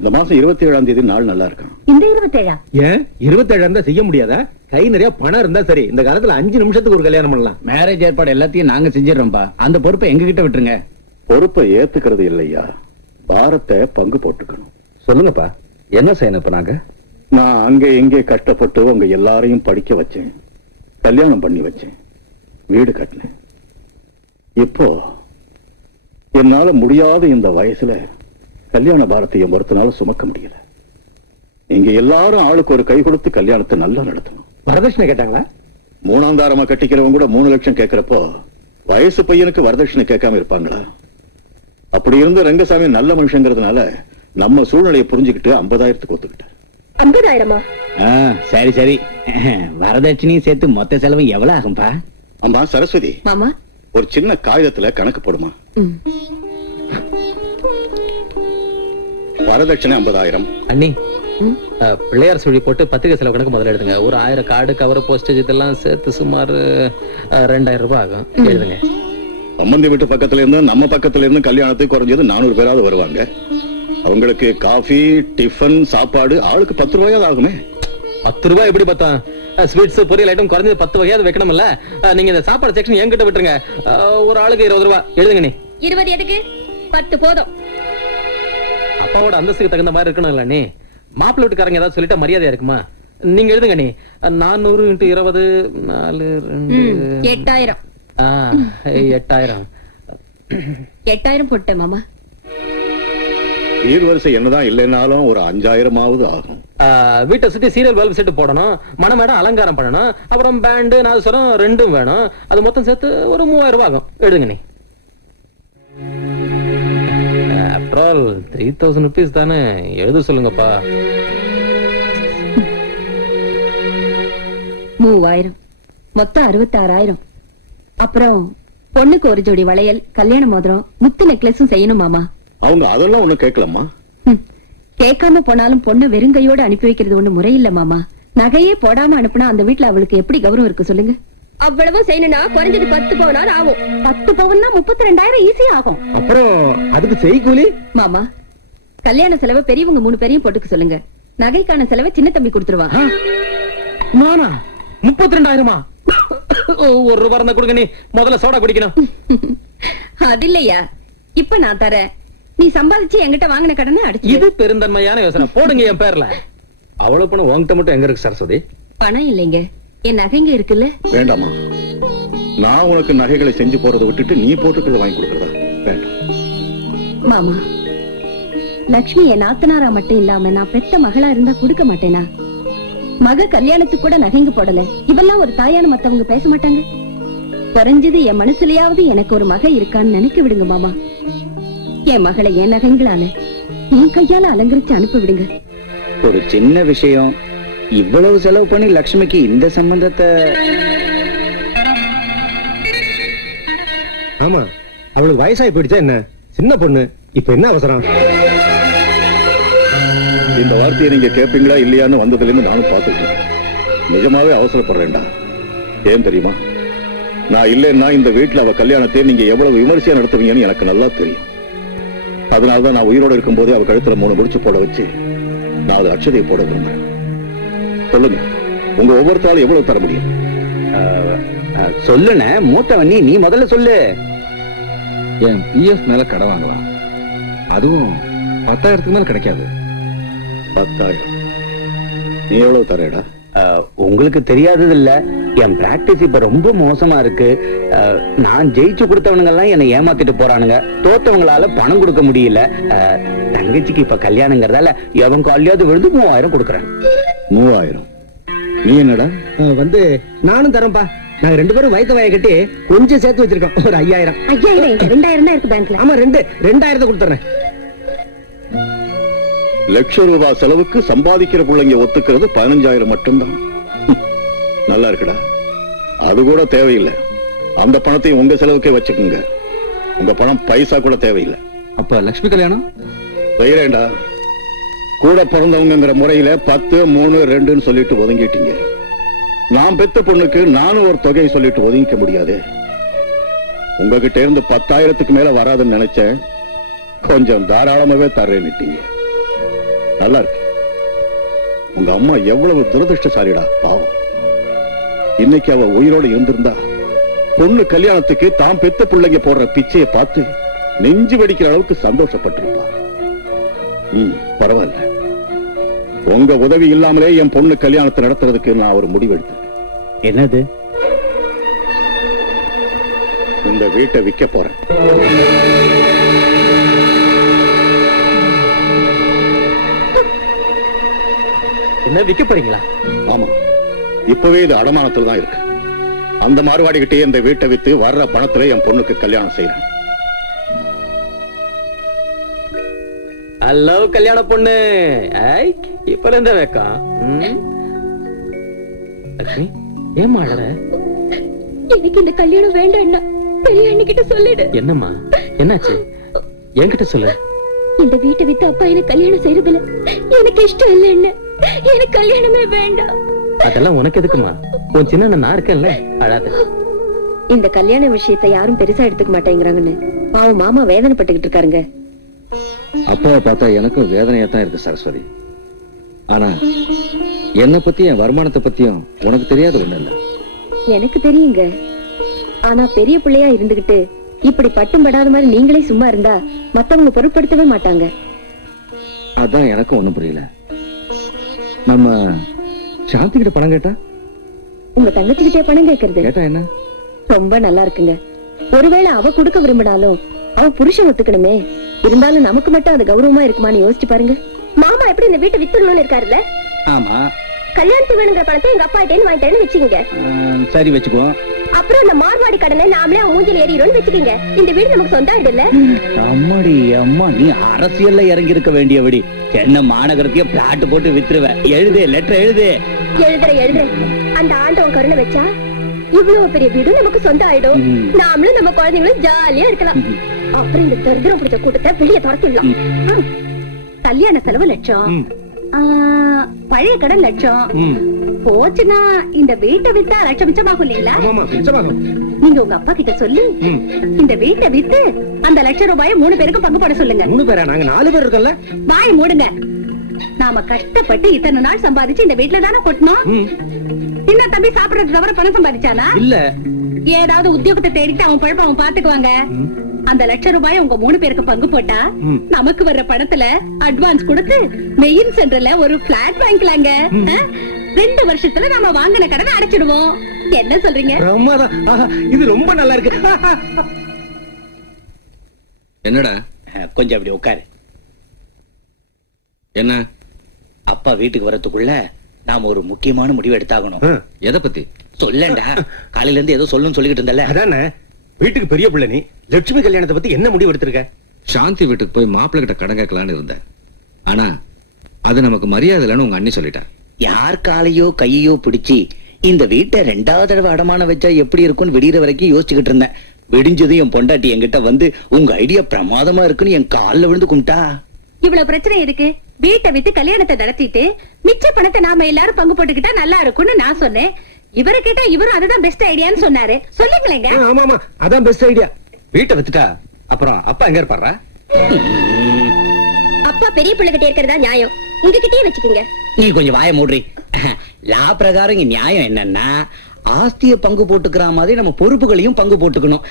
இந்த மாசம் 27ஆம் தேதி நாள் நல்லா இருக்கும். இந்த 27 ஏன் 27 தான் செய்ய முடியாதா? கை நிறைய பணம் இருந்தா சரி. இந்த காலத்துல 5 நிமிஷத்துக்கு ஒரு கல்யாணம் பண்ணலாம். மேரேஜ் ஏற்பாடு எல்லாத்தையும் நாங்க செஞ்சிடறோம்பா. அந்த பொறுப்பை எங்க கிட்ட விட்டுருங்க. பொறுப்பை ஏத்துக்கிறது இல்லையா, பாரத்தை பங்கு போட்டுக்கணும். சொல்லுங்கப்பா, என்ன செய்யணும் இப்ப நாங்க? நான் அங்க எங்கே கஷ்டப்பட்டு உங்க எல்லாரையும் படிக்க வச்சேன், கல்யாணம் பண்ணி வச்சேன், வீடு கட்டினேன். இப்போ என்னால முடியாத இந்த வயசுல கல்யாண பாரத்தையும் ஒருத்தனால சுமக்க முடியல. இங்க எல்லாரும் ஆளுக்கு ஒரு கை கொடுத்து கல்யாணத்தை நல்லா நடத்தணும். வரதட்சணை கேட்டாங்களா? மூணாந்தாரமா கட்டிக்கிறவங்க கூட 3 லட்சம் கேட்கிறப்போ வயசு பையனுக்கு வரதட்சணை கேட்காம இருப்பாங்களா? அப்படி இருந்த ரங்கசாமி நல்ல மனுஷங்கிறதுனால நம்ம சூழ்நிலையை புரிஞ்சுக்கிட்டு 50,000க்கு ஒத்துக்கிட்டார். 50,000-மா? சரி சரி, வரதட்சணையும் சேர்த்து மொத்த செலவு எவ்வளவு ஆகும்பா? அம்மா சரஸ்வதி, மாமா. ஒரு சின்ன காகிதத்துல கணக்கு போடுமா. ம். வரதட்சணை 50,000. அண்ணி, ம். பிள்ளையார் சுழி போட்டு பத்திரிகை செலவு கணக்கு முதல்ல எடுத்துங்க. ஒரு 1000 கார்டு, கவர், போஸ்டேஜ் இதெல்லாம் சேர்த்து சுமார் 2000 ரூபாய் ஆகும். எழுதுங்க. சம்பந்தி வீட்டு பக்கத்துல இருந்து நம்ம பக்கத்துல இருந்து கல்யாணத்துக்கு குறைஞ்சது 400 பேராவது வருவாங்க. அவங்களுக்கு காஃபி, டிஃபன், சாப்பாடு ஆளுக்கு 10 ரூபாயாவது ஆகுமே. 10 ரூபாய் எப்படி பார்த்தா? ஸ்வீட்ஸ், பொரியல் ஐட்டம் குறைஞ்சது 10 வகையாவது வைக்கணும்ல. நீங்க இந்த சாப்பாடு செக்ஷன் என்கிட்ட விட்டுருங்க. ஒரு ஆளுக்கு 20 ரூபாய். எழுதுங்க நீ. 20 எதுக்கு? 10 போதும். அப்பாவோட அந்தஸ்துக்கு தகுந்த மாதிரி இருக்கணும். நீ மாப்பிள்ளை வீட்டுக்காரங்க ஏதாவது சொல்லிட்டா மரியாதையா இருக்குமா? நீங்க எழுதுங்க நீ. 400 × 20 4 2 8,000. 8,000. 8,000 போட்டேன் மாமா. ஈர்வரிசை என்னதான் இல்லைன்னாலும் ஒரு 5,000ஆவது ஆகும். வீட்டை சுத்தி சீரியல் பல்ப் செட்டு போடணும், மணமேடம் அலங்காரம் பண்ணணும், அப்புறம் பேண்டு, நாதஸ்வரம் 2 வேணும். அது மொத்தம் சேர்த்து ஒரு 3,000 ரூபாய் ஆகும். எழுதுங்க நீ. ஆஃப்டர் ஆல் 3,000 rupees தானே. எழுத சொல்லுங்கப்பா. 3,000 மொத்தம் 66,000. அப்புறம் பொண்ணுக்கு ஒரு ஜோடி வளையல், கல்யாண மோதிரம், முத்து நெக்லஸும் செய்யணும் மாமா. அவங்க அதெல்லாம் ஒண்ணும் கேட்கலாமா? கேட்காம போனாலும் பொண்ணு வெறுங்கையோட அனுப்பி வைக்கிறது ஒண்ணு முறையில்ல மாமா. நகையே போடாம அனுப்புனா அந்த வீட்டுல அவளுக்கு எப்படி கௌரவம் இருக்கு சொல்லுங்க? அவ்வளவு செய்யணும்னா குறைஞ்சது 10 பவுன் ஆகும். 10 பவுன்னா 32,000 ஈஸியா ஆகும். அப்புறம் அதுக்கு செய்கூலி? மாமா, கல்யாண செலவை பெரியவங்க 3 பேரையும் போட்டுக்க சொல்லுங்க. நகைக்கான செலவை சின்ன தம்பி கொடுத்துருவான். நானா? 32,000-மா? ஒரு ரூபாய் இருந்தா கொடுங்க நீ. முதல்ல சோடா குடிக்கணும். அது இல்லையா, இப்ப நான் தரேன். நீ சம்பாதிச்சு என்கிட்ட வாங்கின கடனை அடிச்சு. இது பெருந்தன்மையான யோசனை. போடுங்க என் பேர்ல. அவ்வளவு பணம் உங்ககிட்ட மட்டும் எங்க இருக்கு சரஸ்வதி? பணம் இல்லைங்க, என் நகைங்க இருக்குல்ல. வேண்டாமா? நான் உனக்கு நகைகளை செஞ்சு போறதை விட்டுட்டு நீ போட்டுக்கிறது வாங்கி கொடுக்கறதா? வேண்டாம் மாமா. லக்ஷ்மி என் நாத்தனாரா மட்டும் இல்லாம நான் பெத்த மகளா இருந்தா கொடுக்க மாட்டேனா? மக கல்யாணத்துக்கு கூட நகைங்க போடல. இவெல்லாம் ஒரு தாயான மத்தவங்க பேச மாட்டாங்க. குறைஞ்சது என் மனசுலயாவது எனக்கு ஒரு மக இருக்கான்னு நினைக்க விடுங்க மாமா. என் மகளை என் நகைங்களால என் கையால அலங்கரிச்சு அனுப்ப விடுங்க. ஒரு சின்ன விஷயம், இவ்வளவு செலவு பண்ணி லட்சுமிக்கு இந்த சம்பந்தத்தை. ஆமா, அவளுக்கு வயசாகி போயிடுச்சா என்ன? சின்ன பொண்ணு, இப்ப என்ன அவசரம்? இந்த வார்த்தையை நீங்க கேட்பீங்களா இல்லையான்னு வந்ததுல இருந்து நானும் பார்த்துட்டு இருக்கேன். நிஜமாவே அவசரப்படுறேன்டா. ஏன் தெரியுமா? நான் இல்லைன்னா இந்த வீட்டுல அவ கல்யாணத்தை நீங்க எவ்வளவு விமர்சையா நடத்துவீங்கன்னு எனக்கு நல்லா தெரியும். அதனாலதான் நான் உயிரோட இருக்கும் போதே அவ கழுத்துல 3 முடிச்சு போட வச்சு நான் அது அட்சதையை போட விரும்புறேன். சொல்லுங்க, உங்க ஒவ்வொருத்தாலும் எவ்வளவு தர முடியும்? சொல்லுன மூத்தவண்ணி, நீ முதல்ல சொல்லு. என் பிஎஃப் மேல கடை வாங்கலாம். அதுவும் 10,000க்கு மேல கிடைக்காது. 10,000. நீ எவ்வளவு தரேடா? உங்களுக்கு தெரியாதது இல்ல, என் பிராக்டிஸ் இப்ப ரொம்ப மோசமா இருக்கு. நான் ஜெயிச்சு கொடுத்தவனுங்க எல்லாம் என்னை ஏமாத்திட்டு போறானுங்க. தோத்தவங்களால பணம் கொடுக்க முடியல. தங்கச்சிக்கு இப்ப கல்யாணங்கிறதால எவன் காலியாவது விழுது 3,000 கொடுக்கறேன். 3,000. நீ என்னடா? நானும் தரேன்பா. நாங்க 2 பேரும் வயிற்று வாயை கட்டி கொஞ்சம் சேர்த்து வச்சிருக்கோம். ஒரு 5,000. 2,000 தான் இருக்கு பேங்க்ல. ஆமா, 2,000 கொடுத்துறேன். ₹1,00,000 செலவுக்கு சம்பாதிக்கிற பிள்ளைங்க ஒத்துக்கிறது 15,000 மட்டும்தான். நல்லா இருக்குடா. அது கூட தேவையில்லை. அந்த பணத்தையும் உங்க செலவுக்கே வச்சுக்குங்க. உங்க பணம் பைசா கூட தேவையில்லை. அப்ப லட்சுமி கல்யாணம் வைரேண்டா. கூட பிறந்தவங்கிற முறையில 10, 3, 2ன்னு சொல்லிட்டு ஒதுங்கிட்டீங்க. நான் பெத்த பொண்ணுக்கு நானும் ஒரு தொகையை சொல்லிட்டு ஒதுங்கிக்க முடியாது. உங்ககிட்ட இருந்து 10,000க்கு மேல வராதுன்னு நினைச்சேன். கொஞ்சம் தாராளமாவே தரேன்னுட்டீங்க. நல்லா இருக்கு. உங்க அம்மா எவ்வளவு துரதிருஷ்டசாலிடா, பாவம். இன்னைக்கு அவ உயிரோடு இருந்திருந்தா பொண்ணு கல்யாணத்துக்கு தான் பெத்த பிள்ளைங்க போடுற பிச்சையை பார்த்து நெஞ்சு வெடிக்கிற அளவுக்கு சந்தோஷப்பட்டிருப்பா. பரவாயில்ல. உங்க உதவி இல்லாமலே என் பொண்ணு கல்யாணத்தை நடத்துறதுக்கு நான் ஒரு முடிவெடுத்தேன். என்னது? இந்த வீட்டை விற்க போறேன். என்ன விக்க போறீங்களா? ஆமா, இப்பவே இது அடமானத்துல தான் இருக்கு. அந்த மார்வாடிக்கிட்டே இந்த வீட்டை வித்து வர்ற பணத்துல என் பொண்ணுக்கு கல்யாணம் செய்யறேன். ஹலோ கல்யாண பொண்ணு, இப்ப இருந்த வைக்கம். லட்சுமி, ஏன் அழற? எனக்கு இந்த கல்யாணம் வேண்டாம். பெரிய அண்ணிக்கிட்ட சொல்லிடு. என்னம்மா, என்னாச்சு? என்கிட்ட சொல்லு. இந்த வீட்டை வித்து அப்பா எனக்கு கல்யாணம் செய்யறதில்ல. எனக்கு இஷ்டம் இல்ல என்ன. எனக்கு கல்யாணமே வேண்டாம். அதெல்லாம் உனக்கு எதுக்குமா? உன் சின்ன நான் இருக்கேன்ல, அழாத. இந்த கல்யாண விஷயத்தை யாரும் பெருசா எடுத்துக்க மாட்டேங்கிறாங்கன்னு பாவம் மாமா வேதனைப்பட்டுக்கிட்டு இருக்காருங்க. அப்பாவை பார்த்தா எனக்கும் வேதனையா தான் இருக்கு சரஸ்வதி. ஆனா என்னை பத்தி என் வருமானத்தை பத்தியும் உனக்கு தெரியாது ஒண்ணு இல்ல. எனக்கு தெரியுங்க. ஆனா பெரிய பிள்ளையா இருந்துகிட்டு இப்படி பட்டும் படாத மாதிரி நீங்களே சும்மா இருந்தா மத்தவங்க பொருட்படுத்தவே மாட்டாங்க. அதான் எனக்கும் ஒண்ணும் புரியல. நம்ம சாந்தி கிட்ட பணம் கேட்டா? உங்க தங்கச்சிக்கிட்டே பணம் கேக்குறது கேட்டா என்ன? ரொம்ப நல்லா இருக்குங்க. ஒருவேளை அவ கொடுக்க விரும்பினாலும் அவ புருஷன் ஒத்துக்கணுமே. இருந்தாலும் நமக்கு மட்டும் அது கௌரவமா இருக்குமான்னு யோசிச்சு பாருங்க. மாமா எப்படி இந்த வீட்டை வித்துடணும்னு இருக்காருல்ல? ஆமா, கல்யாணத்துக்கு வேணுங்கிற பணத்தை எங்க அப்பா கிட்டே வாங்கிட்டேன்னு வச்சுக்கோங்க. சரி வச்சுக்குவோம். அப்புறம் இந்த மார்வாடி கடனை நாமளே மூஞ்சில ஏறிடும்னு வச்சுக்கோங்க. இந்த வீடு நமக்கு சொந்தம் ஆயிடும்ல. அம்மாடி அம்மா, நீ அரசியல்ல இறங்கி இருக்க வேண்டியபடி சென்னை மாநகரத்தையே பிளாட் போட்டு வித்துருவ. எழுது, லெட்டர் எழுது. எழுதுற அந்த ஆண்டவன் கருணை வச்சா இவ்வளவு பெரிய வீடு நமக்கு சொந்தம் ஆயிடும். நாமளும் நம்ம குழந்தைங்களும் ஜாலியா இருக்கலாம். அப்புறம் இந்த தரித்திரம் பிடிச்ச கூட்டத்தை வெளியே துரத்திடலாம். கல்யாண செலவு லட்சம், பழைய கடன் லட்சம் போச்சுன்னா இந்த வீட்டை வித்தா லட்சம் மிச்சமாகும் இல்லீங்களா? நீங்க உங்க அப்பா கிட்ட சொல்லி இந்த வீட்டை வித்து அந்த லட்சம் ரூபாயை 3 பேருக்கு பங்கு போட சொல்லுங்க. 3 பேரா? நாங்க 4 பேர் இருக்கோம்ல. வாய் மூடுங்க. நாம கஷ்டப்பட்டு இத்தனை நாள் சம்பாதிச்சு இந்த வீட்டுல தானே கொட்டணும். சின்ன தம்பி சாப்பிடறது தவிர பணம் சம்பாதிச்சானா? இல்ல. ஏதாவது உத்தியோகத்தை தேடிட்டு அவன் பழப்ப அவன் பாத்துக்குவாங்க. அந்த லட்சம் ரூபாய் உங்க 3 பேருக்கு பங்கு போட்டா நமக்கு வர்ற பணத்துல அட்வான்ஸ் கொடுத்து மெயின் சென்டர்ல ஒரு பிளாட் வாங்கிக்கலாங்க. 2 வருஷத்துல நாம வாங்கின கடனை அடைச்சிடுவோம். என்ன சொல்றீங்க? பிரமாதம். இது ரொம்ப நல்லா இருக்கு. என்னடா? கொஞ்சம் அப்படி உட்காரு. என்ன? அப்பா வீட்டுக்கு வரதுக்குள்ள நாம ஒரு முக்கியமான முடிவு எடுத்தாகணும். எதை பத்தி சொல்லண்டா. காலையில இருந்து ஏதோ சொல்லணும்னு சொல்லிட்டு இருந்தல. அதானே, வீட்டுக்கு பெரிய பிள்ளை நீ. லட்சுமி கல்யாணத்தை பத்தி என்ன முடிவு எடுத்திருக்க? சாந்தி வீட்டுக்கு போய் மாப்பிள்ளை கிட்ட கடன் கேட்கலான்னு இருந்தேன். ஆனா அது நமக்கு மரியாதை இல்லைன்னு உங்க அண்ணி சொல்லிட்டா. யார் காலையோ கையோ பிடிச்சி இந்த வீட்டை 2வது தடவை அடமானம் வச்சா எப்படி இருக்கும்னு விடிகிற வரைக்கும் யோசிச்சுக்கிட்டு இருந்தேன். விடிஞ்சதும் என் பொண்டாட்டி என்கிட்ட வந்து உங்க ஐடியா பிரமாதமா இருக்குன்னு என் கால்ல விழுந்து கும்பிட்டா. இவ்வளவு பிரச்சனை இருக்கு. வீட்டை வித்து கல்யாணத்தை நடத்திட்டு மிச்ச பணத்தை நாம எல்லாரும் பங்கு போட்டுக்கிட்டா நல்லா இருக்கும்னு நான் சொன்னேன். இவரு கேட்டா இவரும் அதுதான் பெஸ்ட் ஐடியான்னு சொன்னாரு. சொல்லுங்களேங்க. ஆமா, அதான் பெஸ்ட் ஐடியா. வீட்டை வித்துட்டா அப்புறம் அப்பா எங்க இருப்பாரா? அப்பா பெரிய பிள்ளை கிட்டே இருக்கிறதா நியாயம். உங்ககிட்டயே வச்சுக்கோங்க. நீ கொஞ்சம் வாய மூடுறி. லா பிரகாரம் இங்க நியாயம் என்னன்னா, ஆஸ்திய பங்கு போட்டுக்கிற மாதிரி நம்ம பொறுப்புகளையும் பங்கு போட்டுக்கணும்.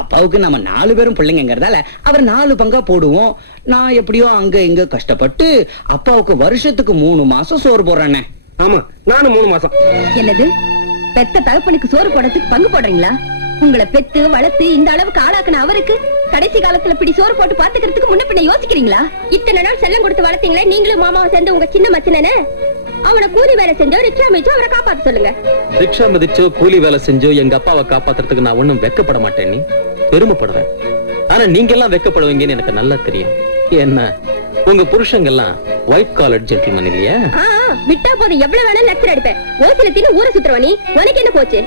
அப்பாவுக்கு நம்ம 4 பேரும் பிள்ளைங்கிறதால அவர் 4 பங்கா போடுவோம். நான் எப்படியோ அங்க இங்க கஷ்டப்பட்டு அப்பாவுக்கு வருஷத்துக்கு 3 மாசம் சோறு போடுறேன்னு. ஆமா, நானும் 3 மாசம். என்னது, பெத்த தகப்பனுக்கு சோறு போடுறதுக்கு பங்கு போடுறீங்களா? உங்களை பெத்து வளர்த்து இந்த அளவுக்கு ஆளாக்குன அவருக்கு கடைசி காலத்துல இப்படி சோறு போட்டு பாத்துக்கிறதுக்கு முன்ன பின்ன யோசிக்கிறீங்களா? இத்தனை நாள் செல்லம் கொடுத்து வளர்த்தீங்களே, நீங்களும் மாமாவும் சேர்ந்து உங்க சின்ன மச்சனே அவனை கூலி வேலை செஞ்சோ ரிக்ஷா மிச்சோ அவரை காப்பாத்த சொல்லுங்க. ரிக்ஷா மிதிச்சோ கூலி வேலை செஞ்சோ எங்க அப்பாவை காப்பாத்துறதுக்கு நான் ஒண்ணும் வெக்கப்பட மாட்டேன். நீ பெருமைப்படுவேன். ஆனா நீங்க எல்லாம் வெக்கப்படுவீங்கன்னு எனக்கு நல்லா தெரியும். என்ன, உங்க புருஷங்க எல்லாம் ஒயிட் காலர் ஜென்டில்மேன் இல்லையா? விட்டா போது எவ்வளவு வேணாலும் லெக்சர் அடிப்பேன். ஓசிலத்தின்னு ஊரை சுத்துறவ நீ. உனக்கு என்ன போச்சு?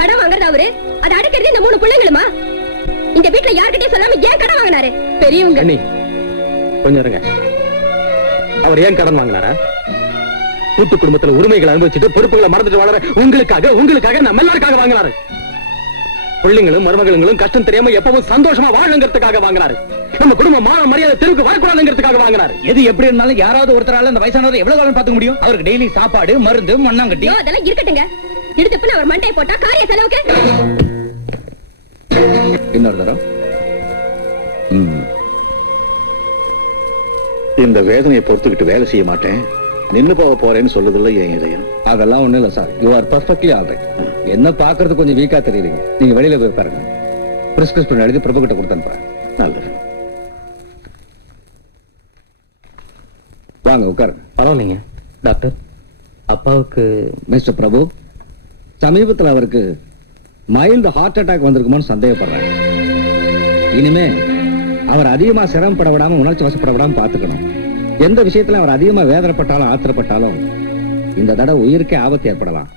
கடன் வாங்குறது அவரு, அதை அடைக்கிறது இந்த 3 பிள்ளைங்களுமா? இந்த வீட்டுல யார்கிட்டயும் சொல்லாம ஏன் கடன் வாங்கினாரு? பெரியவங்க. கொஞ்சம் இருங்க. அவர் ஏன் கடன் வாங்கினாரா? கூட்டு குடும்பத்துல உரிமைகளை அனுபவிச்சுட்டு பொறுப்புகளை மறந்துட்டு வளர உங்களுக்காக நம்ம எல்லாருக்காக வாங்கினாரு. பிள்ளைங்களும் மருமகளும் கஷ்டம் தெரியாம எப்பவும் சந்தோஷமா வாழங்கிறதுக்காக வாங்கினாரு. நம்ம குடும்பம் மான மரியாதை தெருவுக்கு வரக்கூடாதுங்கிறதுக்காக வாங்கினாரு. எது எப்படி இருந்தாலும் யாராவது ஒருத்தரால அந்த வயசானவர் எவ்வளவு காலம் பாத்துக்க முடியும்? அவருக்கு டெய்லி சாப்பாடு, மருந்து, மண்ணாங்கட்டி அதெல்லாம் இருக்கட்டுங்க. இடுத்துப்புன்னு அவர் மண்டையை போட்டா காரிய செலவுக்கு. இன்னொரு தரம். இந்த வேதனையை பொறுத்துக்கிட்டு வேலை செய்ய மாட்டேன், நின்னு போக போறேன்னு சொல்லுதில்ல என் இதயம். அதெல்லாம் ஒண்ணும் இல்ல sir. You are perfectly alright. என்ன பாக்குறது கொஞ்சம் வீக்கா தெரியுறீங்க. நீங்க வெளியில போய் பாருங்க. பிரிஸ்கிரிப்ஷன் எழுதி பிரபு கிட்ட கொடுத்து அனுப்புறேன். நல்லது. வாங்க உட்காருங்க. பரவாயில்லைங்க டாக்டர். அப்பாவுக்கு மிஸ்டர் பிரபு, சமீபத்தில் அவருக்கு மைல்டு ஹார்ட் அட்டாக் வந்திருக்குமோன்னு சந்தேகப்படுறேன். இனிமே அவர் அதிகமா சிரமப்பட விடாம, உணர்ச்சி வசப்பட விடாம பாத்துக்கணும். எந்த விஷயத்துல அவர் அதிகமா வேதனைப்பட்டாலும் ஆத்திரப்பட்டாலும் இந்த தடவை உயிருக்கே ஆபத்து ஏற்படலாம்.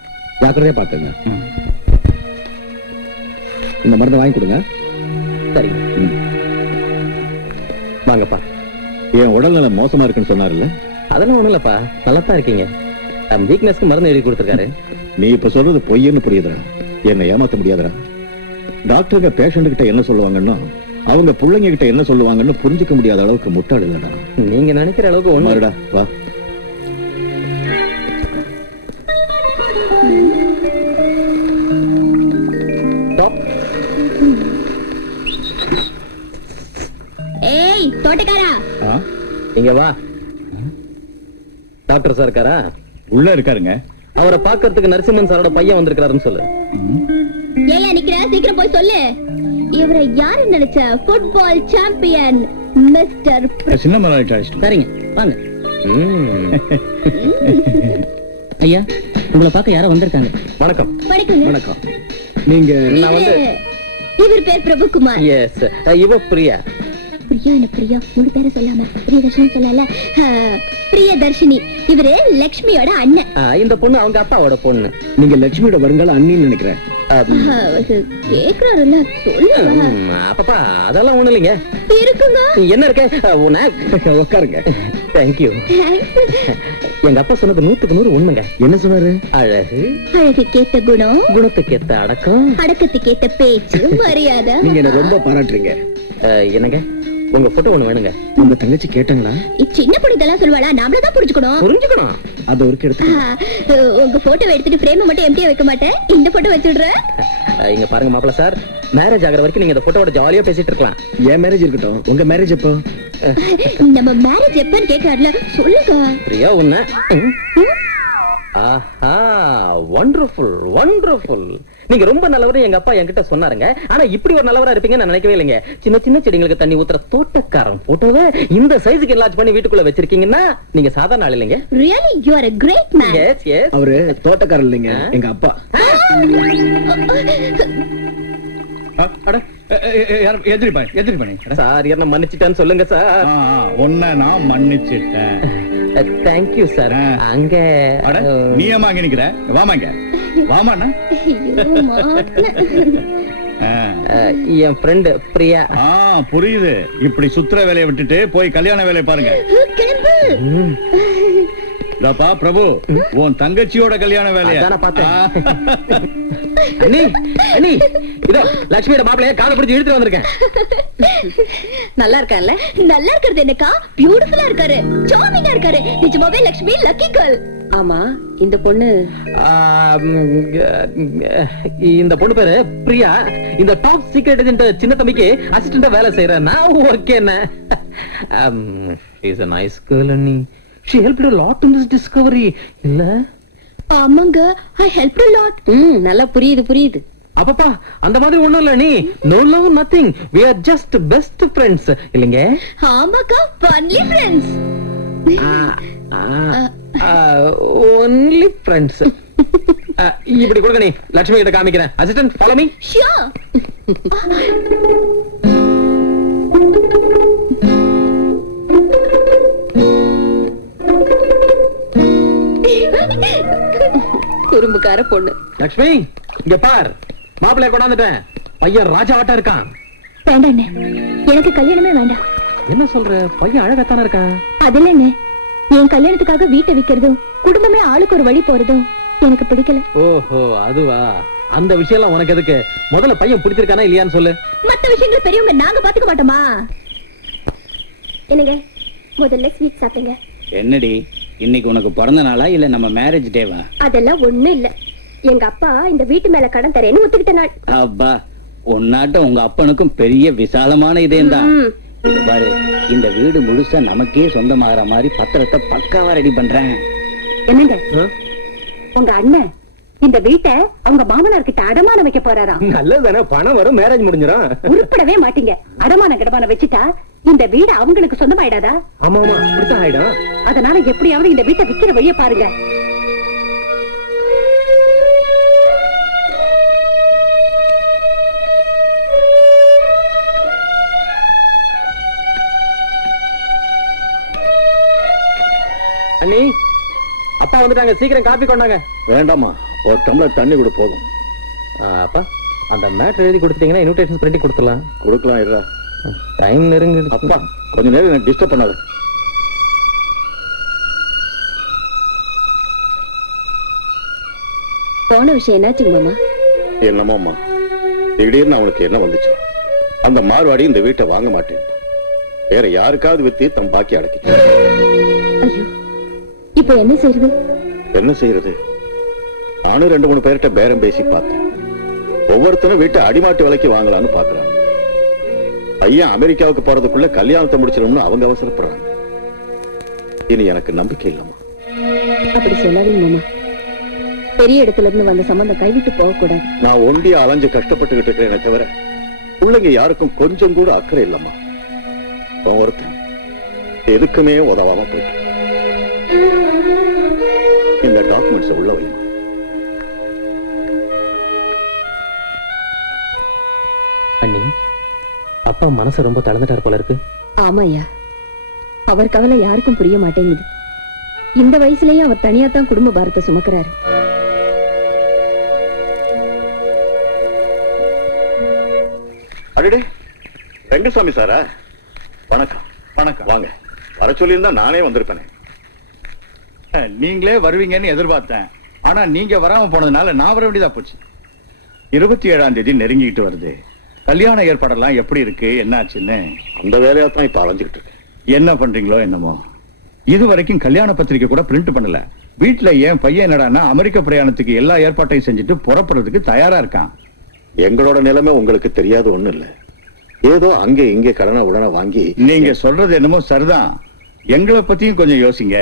ஜாக்கிரதையா பாத்துங்க. இந்த மருந்தை வாங்கி கொடுங்க. சரிங்க. வாங்கப்பா. என் உடல்நல மோசமா இருக்குன்னு சொன்னார்ல, அதெல்லாம் ஒண்ணும் இல்லப்பா, நல்லா தான் இருக்கீங்க. வீக்னஸ்க்கு மருந்து எழுதி கொடுத்துருக்காரு. நீ இப்ப சொல்றது பொய்ன்னு புரியுதுடா. என்னை ஏமாத்த முடியாதுடா. டாக்டருங்க பேஷண்ட் கிட்ட என்ன சொல்லுவாங்கன்னா அவங்க பிள்ளைங்க கிட்ட என்ன சொல்லுவாங்கன்னு புரிஞ்சுக்க முடியாத அளவுக்கு முட்டாள் இல்லடா. நீங்க நினைக்கிற அளவுக்கு ஒண்ணு. மாறுடா, வா. ஏய் தோட்டக்காரா, இங்க வா. டாக்டர் சார் இருக்காரா? உள்ள இருக்காருங்க. அவரை பாக்குறதுக்கு நரசிம்மன் சாரோட பையன் வந்திருக்காருன்னு சொல்லு. ஏயா நிக்கிற, சீக்கிரம் போய் சொல்லு. இவரை யாரு நினைச்ச? ஃபுட்பால் சாம்பியன் மிஸ்டர் சின்ன மலாய். சரிங்க வாங்க. ம். ஐயா, உங்களை பார்க்க யாரோ வந்திருக்காங்க. வணக்கம். படிக்குங்க. வணக்கம். நீங்க நான் வந்து இவர் பேர் பிரபுகுமார். எஸ், இவ பிரியா. பிரியா என்ன பிரியா? முழு பேரை சொல்லாம பிரியதர்ஷினி சொல்லல. பிரியதர்ஷினி. இவரு லக்ஷ்மியோட அண்ணன். இந்த பொண்ணு அவங்க அப்பாவோட பொண்ணு. நீங்க லட்சுமியோட வருங்கால அண்ணின்னு நினைக்கிறேன். கேக்குறாருல்ல, சொல்லுங்க. அப்பப்பா அதெல்லாம் ஒண்ணு இல்லைங்க. இருக்குங்க. என்ன இருக்க உன உட்காருங்க. தேங்க்யூ. எங்க அப்பா சொன்னது 100க்கு 100 உண்மைங்க. என்ன சொன்னாரு? அழகு, அழகுக்கேத்த குணம், குணத்துக்கேத்த அடக்கம், அடக்கத்துக்கேத்த பேச்சு, மரியாதை. நீங்க என்ன ரொம்ப பாராட்டுறீங்க. என்னங்க உங்க போட்டோ ஒண்ணு வேணுங்க. உங்க தங்கச்சி கேட்டாங்களா? சின்ன பொண்ணு இதெல்லாம் சொல்லுவாளா? நாமளே தான் புரிஞ்சுக்கணும். புரிஞ்சுக்கணும். அது ஒரு எடுத்து உங்க போட்டோ எடுத்துட்டு ஃப்ரேம் மட்டும் எம்டியா வைக்க மாட்டேன், இந்த போட்டோ வச்சுடுறேன். இங்க பாருங்க மாப்பிள்ள சார், மேரேஜ் ஆகிற வரைக்கும் நீங்க இந்த போட்டோட ஜாலியா பேசிட்டு இருக்கலாம். என் மேரேஜ் இருக்கட்டும், உங்க மேரேஜ் எப்போ? நம்ம மேரேஜ் எப்பன்னு கேக்குறாருல, சொல்லுங்க. பிரியா உன்ன. ஆஹா, வண்டர்ஃபுல் வண்டர்ஃபுல். நீங்க ரொம்ப நல்லவரு எங்க அப்பா என்கிட்ட சொன்னாருங்க. ஆனா இப்படி ஒரு நல்லவரா இருப்பீங்க நான் நினைக்கவே இல்லைங்க. சின்ன சின்ன செடிங்களுக்கு தண்ணி ஊத்துற தோட்டக்காரன் போட்டோவை இந்த சைஸுக்கு என்லார்ஜ் பண்ணி வீட்டுக்குள்ள வச்சிருக்கீங்கன்னா நீங்க சாதாரண ஆள் இல்லைங்க. Really, you are a great man. Yes, yes. அவரு தோட்டக்காரர் இல்லைங்க, எங்க அப்பா. சார் என்ன மன்னிச்சிட்டேன்னு சொல்லுங்க சார். உன்னை நான் மன்னிச்சிட்டேன். Thank you sir. அங்க நீ ஏமா அங்க நிக்கிற? வாமாங்க, வாமாண்ணா. ஐயோ, மாட்டினேன். என் ஃப்ரெண்ட் பிரியா. புரியுது. இப்படி சுத்துற வேலையை விட்டுட்டு போய் கல்யாண வேலையை பாருங்க. கிளம்பு. இதப்பா பிரபு, உன் தங்கச்சியோட கல்யாண வேலையா? அதான பார்த்தேன். அண்ணி, அண்ணி, இதோ லட்சுமியோட மாப்பிளைய காலை பிடிச்சு இழுத்துட்டு வந்திருக்கேன். நல்லா இருக்கான்ல? நல்லா இருக்கிறது என்னக்கா? பியூட்டிஃபுல்லா இருக்காரு, சார்மிங்கா இருக்காரு. நிஜமாவே லட்சுமி லக்கி கேர்ள். ஆமா, இந்த பொண்ணு இந்த பொண்ணு பேரு பிரியா. இந்த டாப் சீக்ரெட் ஏஜென்ட் சின்ன தம்பிக்கு அசிஸ்டண்டா வேலை செய்யறேன். நான் okay. She's a nice girl, Annie. She helped a lot in this discovery. இல்ல? ஆமாங்க, I helped a lot. நல்லா புரியுது புரியுது. அப்பப்பா அந்த மாதிரி ஒண்ணும் இல்ல நீ. No love, nothing. We are just best friends. இல்லைங்க? ஆமாக்கா, only friends. Only friends. இப்படி கொடுங்க நீ. லட்சுமி கிட்ட காமிக்கிறேன். Assistant follow me. Sure. குறும்புக்கார பொண்ணு. லட்சுமி இங்க பார், மாப்பிள்ளைய கொண்டாந்துட்டேன். பையன் ராஜாவாட்டம் இருக்கான். வேண்டாண்ணே, எனக்கு கல்யாணமே வேண்டாம். என்ன சொல்ற? பையன் அழகாத்தானே இருக்கான். அதுல என்ன, என் கல்யாணத்துக்காக வீட்டை விக்கிறதும் குடும்பமே ஆளுக்கு ஒரு வழி போறதும் எனக்கு பிடிக்கல. ஓஹோ, அதுவா? அந்த விஷயம் எல்லாம் உனக்கு எதுக்கு? முதல்ல பையன் பிடிச்சிருக்கானா இல்லையான்னு சொல்லு. மத்த விஷயங்கள் பெரியவங்க நாங்க பாத்துக்க மாட்டோமா? என்னங்க, முதல்ல ஸ்வீட் சாப்பிடுங்க. என்னடி, இன்னைக்கு உனக்கு பிறந்த நாளா இல்ல நம்ம மேரேஜ் டேவா? அதெல்லாம் ஒண்ணும் இல்ல. எங்க அப்பா இந்த வீட்டு மேல கடன் தரேன்னு ஒத்துக்கிட்ட நாள். அப்பா, உன்னாட்ட உங்க அப்பனுக்கும் பெரிய விசாலமான இதயம் தான். பாரு, இந்த வீடு முழுசா நமக்கே சொந்தமாகற மாதிரி பத்திரத்தை பக்காவா ரெடி பண்றேன். என்னங்க, உங்க அண்ணன் இந்த வீட்டை அவங்க மாமனார் கிட்ட அடமான வைக்க போறாராம். நல்லதுதானே, பணம் வரும், மேரேஜ் முடிஞ்சிடும். உருப்படவே மாட்டீங்க. அடமான கடமான வச்சுட்டா இந்த வீடு அவங்களுக்கு சொந்தமாயிடாதா? ஆமா ஆமா அப்படித்தான் ஆயிடும். அதனால எப்படியாவது இந்த வீட்டை விக்கிற வழிய பாருங்க. அண்ணி, அப்பா வந்துட்டாங்க, சீக்கிரம் காப்பி கொண்டாங்க. வேண்டாமா, ஒரு டம்ளர் தண்ணி கூட போதும். அப்பா, அந்த மேட்டர் எழுதி கொடுத்துட்டீங்கன்னா இன்விடேஷன் பிரிண்ட் கொடுத்துடலாம். கொடுக்கலாம் இருடா. டைம் நெருங்குது. அப்பா கொஞ்ச நேரம் எனக்கு டிஸ்டர்ப் பண்ணாத. போன விஷயம் என்னாச்சுங்க மாமா? என்னமோம்மா, திடீர்னு அவனுக்கு என்ன வந்துச்சு? அந்த மார்வாடி இந்த வீட்டை வாங்க மாட்டேன், வேற யாருக்காவது வித்து தம் பாக்கி அடக்கி. ஐயோ, இப்ப என்ன செய்யறது? என்ன செய்யறது? நானும் 2-3 பேர்கிட்ட பேரம் பேசி பார்த்தேன். ஒவ்வொருத்தரும் வீட்டை அடிமாட்டு விலைக்கு வாங்கலாம்னு பாக்குறாங்க. ஐயா அமெரிக்காவுக்கு போறதுக்குள்ள கல்யாணத்தை முடிச்சிடணும்னு அவங்க அவசரப்படுறாங்க. இனி எனக்கு நம்பிக்கை இல்லம்மா. அப்படி சொல்லாதீங்க மாமா. பெரிய இடத்துல இருந்து வந்த சம்பந்தம் கைவிட்டு போக கூடாது. நான் ஒண்டியா அலைஞ்சு கஷ்டப்பட்டுக்கிட்டு இருக்கிறேனே தவிர பிள்ளைங்க யாருக்கும் கொஞ்சம் கூட அக்கறை இல்லம்மா. ஒருத்தன் எதுக்குமே உதவாம போயிட்டு. இந்த டாக்குமெண்ட்ஸ் உள்ள வைமா. அண்ணி, அப்பா மனசு ரொம்ப தளர்ந்துட்டார் போல இருக்கு. ஆமாய்யா, அவர் கவலை யாருக்கும் புரிய மாட்டேங்குது. இந்த வயசுலயும் அவர் தனியா தான் குடும்ப பாரத்தை சுமக்கிறாரு. அடடே, வெங்கசாமி சாரா? வணக்கம். வணக்கம். வாங்க. வர சொல்லியிருந்தா நானே வந்திருப்பேனே. நீங்களே வருவீங்கன்னு எதிர்பார்த்தேன். ஆனா நீங்க வராம போனதுனால நான் வர வேண்டியதா போச்சு. 27ஆம் தேதி நெருங்கிட்டு வருது. கல்யாண ஏற்பாடெல்லாம் எப்படி இருக்கு, என்ன ஆச்சுன்னு? அந்த வேலையா தான் இப்ப அலைஞ்சுக்கிட்டு இருக்கேன். என்ன பண்றீங்களோ என்னமோ, இது வரைக்கும் கல்யாண பத்திரிக்கை கூட பிரிண்ட் பண்ணல. வீட்டுல என் பையன் என்னடான்னா அமெரிக்க பிரயாணத்துக்கு எல்லா ஏற்பாட்டையும் செஞ்சுட்டு புறப்படுறதுக்கு தயாரா இருக்கான். எங்களோட நிலைமை உங்களுக்கு தெரியாது ஒண்ணு இல்ல. ஏதோ அங்க இங்க கடனை உடனே வாங்கி. நீங்க சொல்றது என்னமோ சரிதான். எங்களை பத்தியும் கொஞ்சம் யோசிங்க.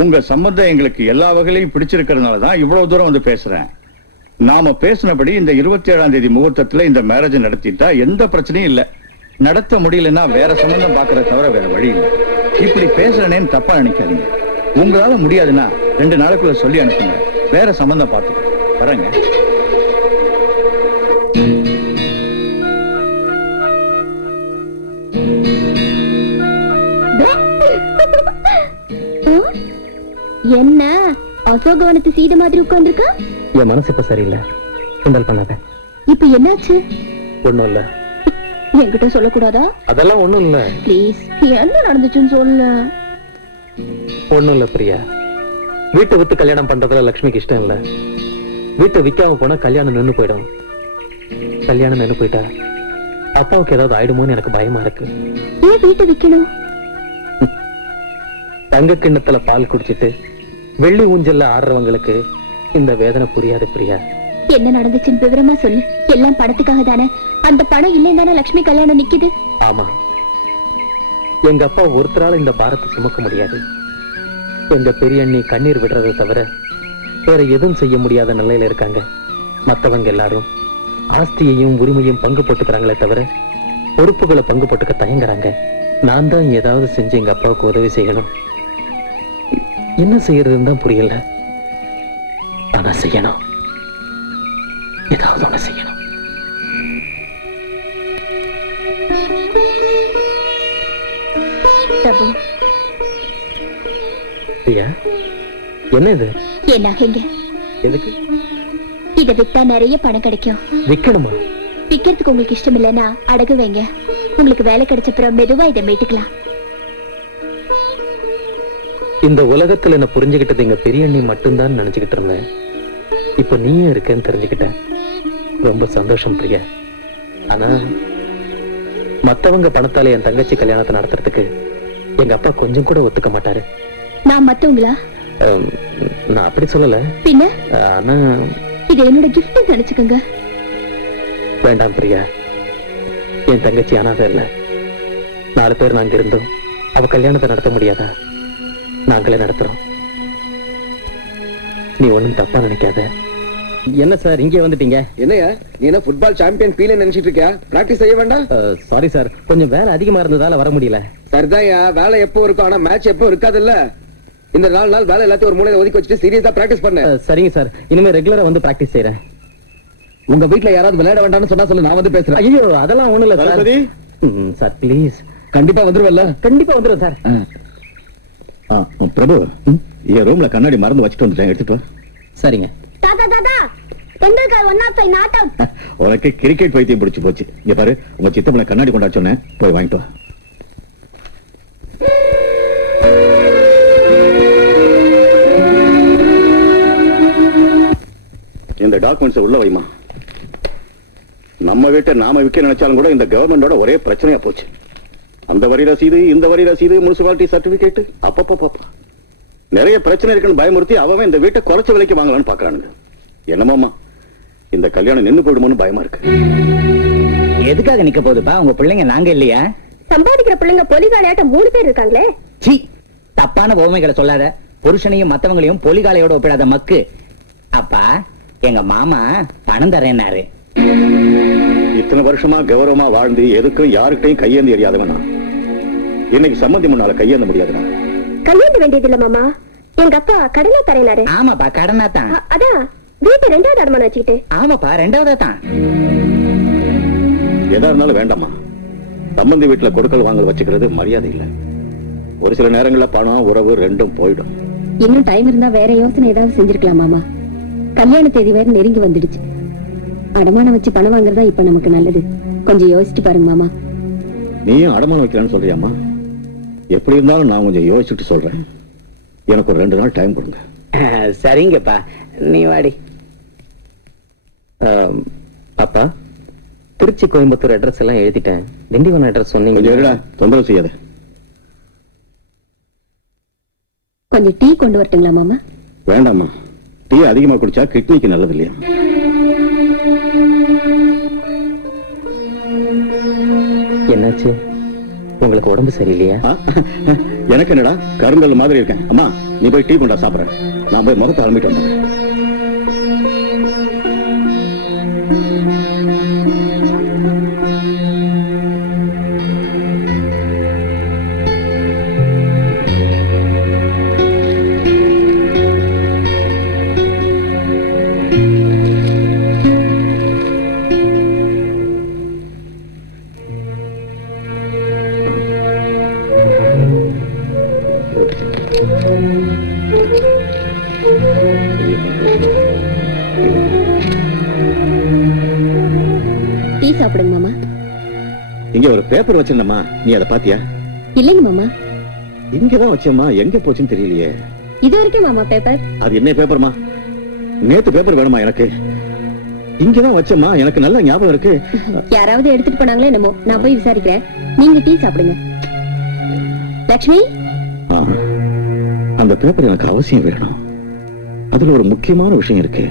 உங்க சம்பந்தம் எங்களுக்கு எல்லா வகையிலையும் பிடிச்சிருக்கிறதுனாலதான் இவ்வளவு தூரம் வந்து பேசுறேன். நாம பேசினபடி இந்த 27ஆம் தேதி முகூர்த்தத்துல இந்த மேரேஜ் நடத்திட்டா எந்த பிரச்சனையும் இல்ல. நடத்த முடியலன்னா வேற சம்பந்தம் பாக்குறத தவிர வேற வழி இல்லை. இப்படி பேசுறேன்னு தப்பா நினைக்காதீங்க. உங்களால முடியாதுன்னா 2 நாளுக்குள்ள சொல்லி அனுப்புங்க, வேற சம்பந்தம் பார்த்துக்கோ. வரேங்க. என்ன அசோகவனத்து சீடு மாதிரி உட்கார்ந்துருக்கா? என் மனசு இப்ப சரியில்லை, கிண்டல் பண்ணாத. இப்ப என்னாச்சு? ஒண்ணும் இல்ல. என்கிட்ட சொல்லக்கூடாதா? அதெல்லாம் ஒண்ணும் இல்ல. ப்ளீஸ், என்ன நடந்துச்சுன்னு சொல்லு. ஒண்ணும் இல்ல பிரியா. வீட்டை விட்டு கல்யாணம் பண்றதுல லட்சுமிக்கு இஷ்டம் இல்ல. வீட்டை விக்காம போனா கல்யாணம் நின்னு போயிடும். கல்யாணம் நின்னு போயிட்டா அப்பாவுக்கு ஏதாவது ஆயிடுமோன்னு எனக்கு பயமா இருக்கு. ஏன் வீட்டை விக்கணும்? தங்க கிண்ணத்துல பால் குடிச்சிட்டு வெள்ளி ஊஞ்சல்ல ஆடுறவங்களுக்கு இந்த வேதனை புரியாது பிரியா. என்ன நடந்துச்சுன்னு விவரமா சொல்லு. எல்லாம் பணத்துக்காக தானே? அந்த பணம் இல்லைன்னு தானே லட்சுமி கல்யாணம் நிக்குது. ஆமா, எங்க அப்பா ஒருத்தரால இந்த பாரத்தை சுமக்க முடியாது. எங்க பெரிய அண்ணி கண்ணீர் விடுறதை தவிர வேற எதுவும் செய்ய முடியாத நிலையில இருக்காங்க. மத்தவங்க எல்லாரும் ஆஸ்தியையும் உரிமையும் பங்கு போட்டுக்கிறாங்களே தவிர பொறுப்புகளை பங்கு போட்டுக்க தயங்குறாங்க. நான் தான் ஏதாவது செஞ்சு எங்க அப்பாவுக்கு உதவி செய்யணும். என்ன செய்யறதுன்னு தான் புரியல. ஆனா செய்யணும், ஏதாவது ஒண்ணு செய்யணும். தபு, பிரியா, என்ன இது? என் நகைங்க. எதுக்கு? இத வித்தா நிறைய பணம் கிடைக்கும். விக்கணுமா? விக்கிறதுக்கு உங்களுக்கு இஷ்டம் இல்லைன்னா அடகு வைங்க. உங்களுக்கு வேலை கிடைச்சப்புறம் மெதுவா இதை மீட்டுக்கலாம். இந்த உலகத்துல என்ன புரிஞ்சுக்கிட்டது எங்க பெரிய அண்ணி மட்டும்தான் நினைச்சுக்கிட்டு இருந்தேன். இப்ப நீயும் இருக்கேன்னு தெரிஞ்சுக்கிட்டேன். ரொம்ப சந்தோஷம் பிரியா. ஆனா மத்தவங்க பணத்தால என் தங்கச்சி கல்யாணத்தை நடத்துறதுக்கு எங்க அப்பா கொஞ்சம் கூட ஒத்துக்க மாட்டாரு. நான் மத்தவங்களா? நான் அப்படி சொல்லல. பின்ன? ஆனா இது என்னோட கிஃப்ட் நினைச்சுக்கோங்க. வேண்டாம் பிரியா, என் தங்கச்சி அனாதை இல்ல. 4 பேர் நாங்க இருந்தோம். அவ கல்யாணத்தை நடத்த முடியாதா? நாங்களே நடத்துறோம். நீ ஒண்ணும் தப்பா நினைக்காத. என்ன சார் இங்கே வந்துட்டீங்க? என்னையா நீ என்ன ஃபுட்பால் சாம்பியன் பீல நினைச்சிட்டு இருக்கியா? பிராக்டிஸ் செய்ய வேண்டாம்? சாரி சார், கொஞ்சம் வேலை அதிகமா இருந்ததால வர முடியல. சரிதான்யா, வேலை எப்போ இருக்கும், ஆனா மேட்ச் எப்போ இருக்காதுல்ல. இந்த 4 நாள் வேலை எல்லாத்தையும் ஒரு மூலையில ஒதுக்கி வச்சுட்டு சீரியஸா பிராக்டிஸ் பண்ண. சரிங்க சார், இனிமே ரெகுலரா வந்து பிராக்டிஸ் செய்யறேன். உங்க வீட்ல யாராவது விளையாட வேண்டாம்னு சொன்னா சொல்லு, நான் வந்து பேசுறேன். ஐயோ அதெல்லாம் ஒண்ணும் இல்ல சார். Thalapathy, sir please. கண்டிப்பா வந்துருவல்ல? கண்டிப்பா வந்துடும் சார். பிரபு, என் ரூம்ல கண்ணாடி மறந்து வச்சுட்டு வந்துட்டேன், எடுத்துட்டு வா. சரிங்க. தாத்தா தாத்தா தெண்டுல்கர் 1 out 5 நாட் அவுட். உனக்கு கிரிக்கெட் பைத்தியம் பிடிச்சு போச்சு. இங்க பாரு, உங்க சித்தப்பனை கண்ணாடி கொண்டா சொன்னேன், போய் வாங்கிட்டு வா. இந்த டாக்குமெண்ட்ஸ் உள்ள வைமா. நம்ம வீட்டை நாம விற்க நினைச்சாலும் கூட இந்த கவர்மெண்டோட ஒரே பிரச்சனையா போச்சு. அந்த வரி ரசீது, இந்த வரி ரசீது, முனிசிபாலிட்டி சர்டிபிகேட், அப்பப்பா நிறைய பிரச்சனை இருக்குன்னு பயமுறுத்தி அவன் இந்த வீட்டை குறைச்ச விலைக்கு வாங்கலாம்னு பாக்குறானுங்க. என்னமாமா, இந்த கல்யாணம் நின்னு போயிடுமோன்னு பயமா இருக்கு. எதுக்காக நிக்க போகுதுப்பா? உங்க பிள்ளைங்க நாங்க இல்லையா? சம்பாதிக்கிற பிள்ளைங்க பொலிகாலையாட்ட 3 பேர் இருக்காங்களே. சீ, தப்பான உவமைகளை சொல்லாத. புருஷனையும் மத்தவங்களையும் பொலிகாலையோட ஒப்பிடாத மக்கு. அப்பா, எங்க மாமா பணம் தரேன்னாரு. இத்தனை வருஷமா கௌரவமா வாழ்ந்து எதுக்கும் யாருக்கிட்டையும் கையேந்தி எறியாதவன் நான். இன்னைக்கு சம்மந்தி முன்னால கையேந்த முடியாதுடா. கையேந்த வேண்டியது இல்ல மாமா, எங்க அப்பா கடனா தரேனாரு. ஆமாப்பா, கடனா தான். அதான் வீட்டை 2வது அடமானம் வச்சுக்கிட்டு. ஆமாப்பா, 2வது தான். எதா இருந்தாலும் வேண்டாமா. சம்பந்தி வீட்டுல கொடுக்கல் வாங்கல் வச்சுக்கிறது மரியாதை இல்ல. ஒரு சில நேரங்கள்ல பணம் உறவு ரெண்டும் போயிடும். இன்னும் டைம் இருந்தா வேற யோசனை ஏதாவது செஞ்சிருக்கலாம் மாமா. கல்யாண தேதி வேற நெருங்கி வந்துடுச்சு. அடமானம் வச்சு பணம் வாங்குறதா இப்ப நமக்கு நல்லது. கொஞ்சம் யோசிச்சு பாருங்க மாமா. நீயும் அடமானம் வைக்கலான்னு சொல்றியாமா? எப்படி இருந்தாலும் நான் கொஞ்சம் யோசிச்சுட்டு சொல்றேன். எனக்கு ஒரு 2 நாள் டைம் கொடுங்க. சரிங்கப்பா, நீ வாடி. அப்பா, திருச்சி கோயம்புத்தூர் அட்ரஸ் எல்லாம் எழுதிட்டேன். திண்டிவனம் அட்ரஸ் சொன்னீங்க. கொஞ்சம் இருடா, தொந்தரவு செய்யாத. கொஞ்சம் டீ கொண்டு வரட்டுங்களா மாமா? வேண்டாமா, டீ அதிகமா குடிச்சா கிட்னிக்கு நல்லது இல்லையா? என்னாச்சு, உங்களுக்கு உடம்பு சரியில்லையா? எனக்கு என்னடா, கருங்கல் மாதிரி இருக்கேன். அம்மா, நீ போய் டீ கொண்டா, சாப்பிடுறேன். நான் போய் முகத்தை அலம்பிட்டு வந்தேன். டீ சாப்பிடுங்க மாமா. இங்க ஒரு பேப்பர் வச்சிருந்தம்மா, நீ அதை பாத்தியா? இல்லைங்க மாமா. இங்கதான் வச்சேம்மா, எங்க போச்சுன்னு தெரியலையே. இது வரைக்கும் மாமா பேப்பர். அது என்ன பேப்பர்மா? நேத்து பேப்பர் வேணுமா எனக்கு? இங்கதான் வச்சேம்மா, எனக்கு நல்ல ஞாபகம் இருக்கு. யாராவது எடுத்துட்டு போனாங்களே என்னமோ, நான் போய் விசாரிக்கிறேன். நீங்க டீ சாப்பிடுங்க. லட்சுமி, அந்த பேப்பர் எனக்கு அவசியம் வேணும். அதுல ஒரு முக்கியமான விஷயம் இருக்கு.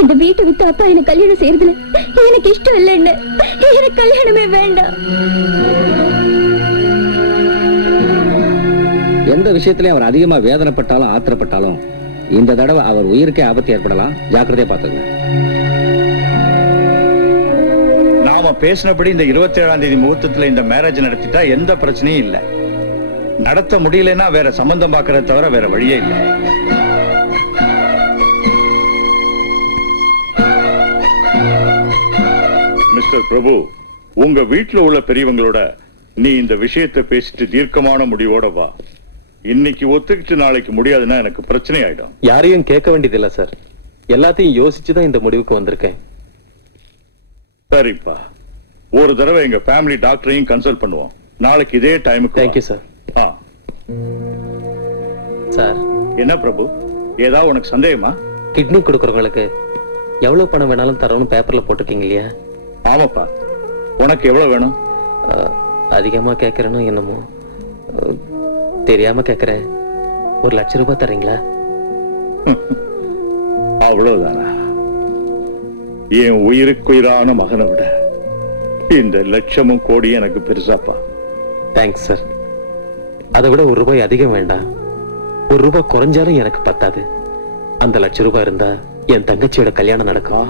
இந்த வீட்டை விட்டு அப்பா எனக்கு கல்யாணம் செய்யறதுல எனக்கு இஷ்டம் இல்லைன்னு. எனக்கு கல்யாணமே வேண்டாம். எந்த விஷயத்திலயும் அவர் அதிகமா வேதனைப்பட்டாலும் ஆத்திரப்பட்டாலும் இந்த தடவை அவர் உயிருக்கே ஆபத்து ஏற்படலாம். ஜாக்கிரதையா பாத்துங்க. நாம பேசினபடி இந்த 27ஆம் தேதி முகூர்த்தத்துல இந்த மேரேஜ் நடத்திட்டா எந்த பிரச்சனையும் இல்ல. நடத்த முடியலன்னா வேற சம்பந்தம் பார்க்கறத தவிர வேற வழியே இல்லை. மிஸ்டர் பிரபு, உங்க வீட்டுல உள்ள பெரியவங்களோட நீ இந்த விஷயத்தை பேசிட்டு தீர்க்கமான முடிவோட வா. இன்னைக்கு ஒத்துக்கிட்டு நாளைக்கு முடியாதுன்னா எனக்கு பிரச்சனை ஆயிடும். யாரையும் கேட்க வேண்டியது இல்ல சார், எல்லாத்தையும் யோசிச்சுதான் இந்த முடிவுக்கு வந்திருக்கேன். சரிப்பா, ஒரு தடவை எங்க ஃபேமிலி டாக்டரையும் கன்சல்ட் பண்ணுவோம். நாளைக்கு இதே டைமுக்கு. Thank you sir. சார், என்ன பிரபு, ஏதாவது உனக்கு சந்தேகமா? கிட்னி கொடுக்கறவங்களுக்கு எவ்வளவு பணம் வேணாலும் தரணும் பேப்பர்ல போட்டிருக்கீங்க இல்லையா? ஆமாப்பா, உனக்கு எவ்வளவு வேணும்? அதிகமா கேட்கறேன்னு என்னமோ தெரியாம கேட்கறேன். 1 லட்சம் ரூபாய் தரீங்களா? அவ்வளவுதானா? என் உயிருக்குயிரான மகனை விட இந்த லட்சமும் கோடி எனக்கு பெருசாப்பா. Thanks sir. அதை விட ₹1 அதிகம் வேண்டாம். ₹1 குறைஞ்சாலும் எனக்கு பத்தாது. அந்த ₹1,00,000 இருந்தா என் தங்கச்சியோட கல்யாணம் நடக்கும்.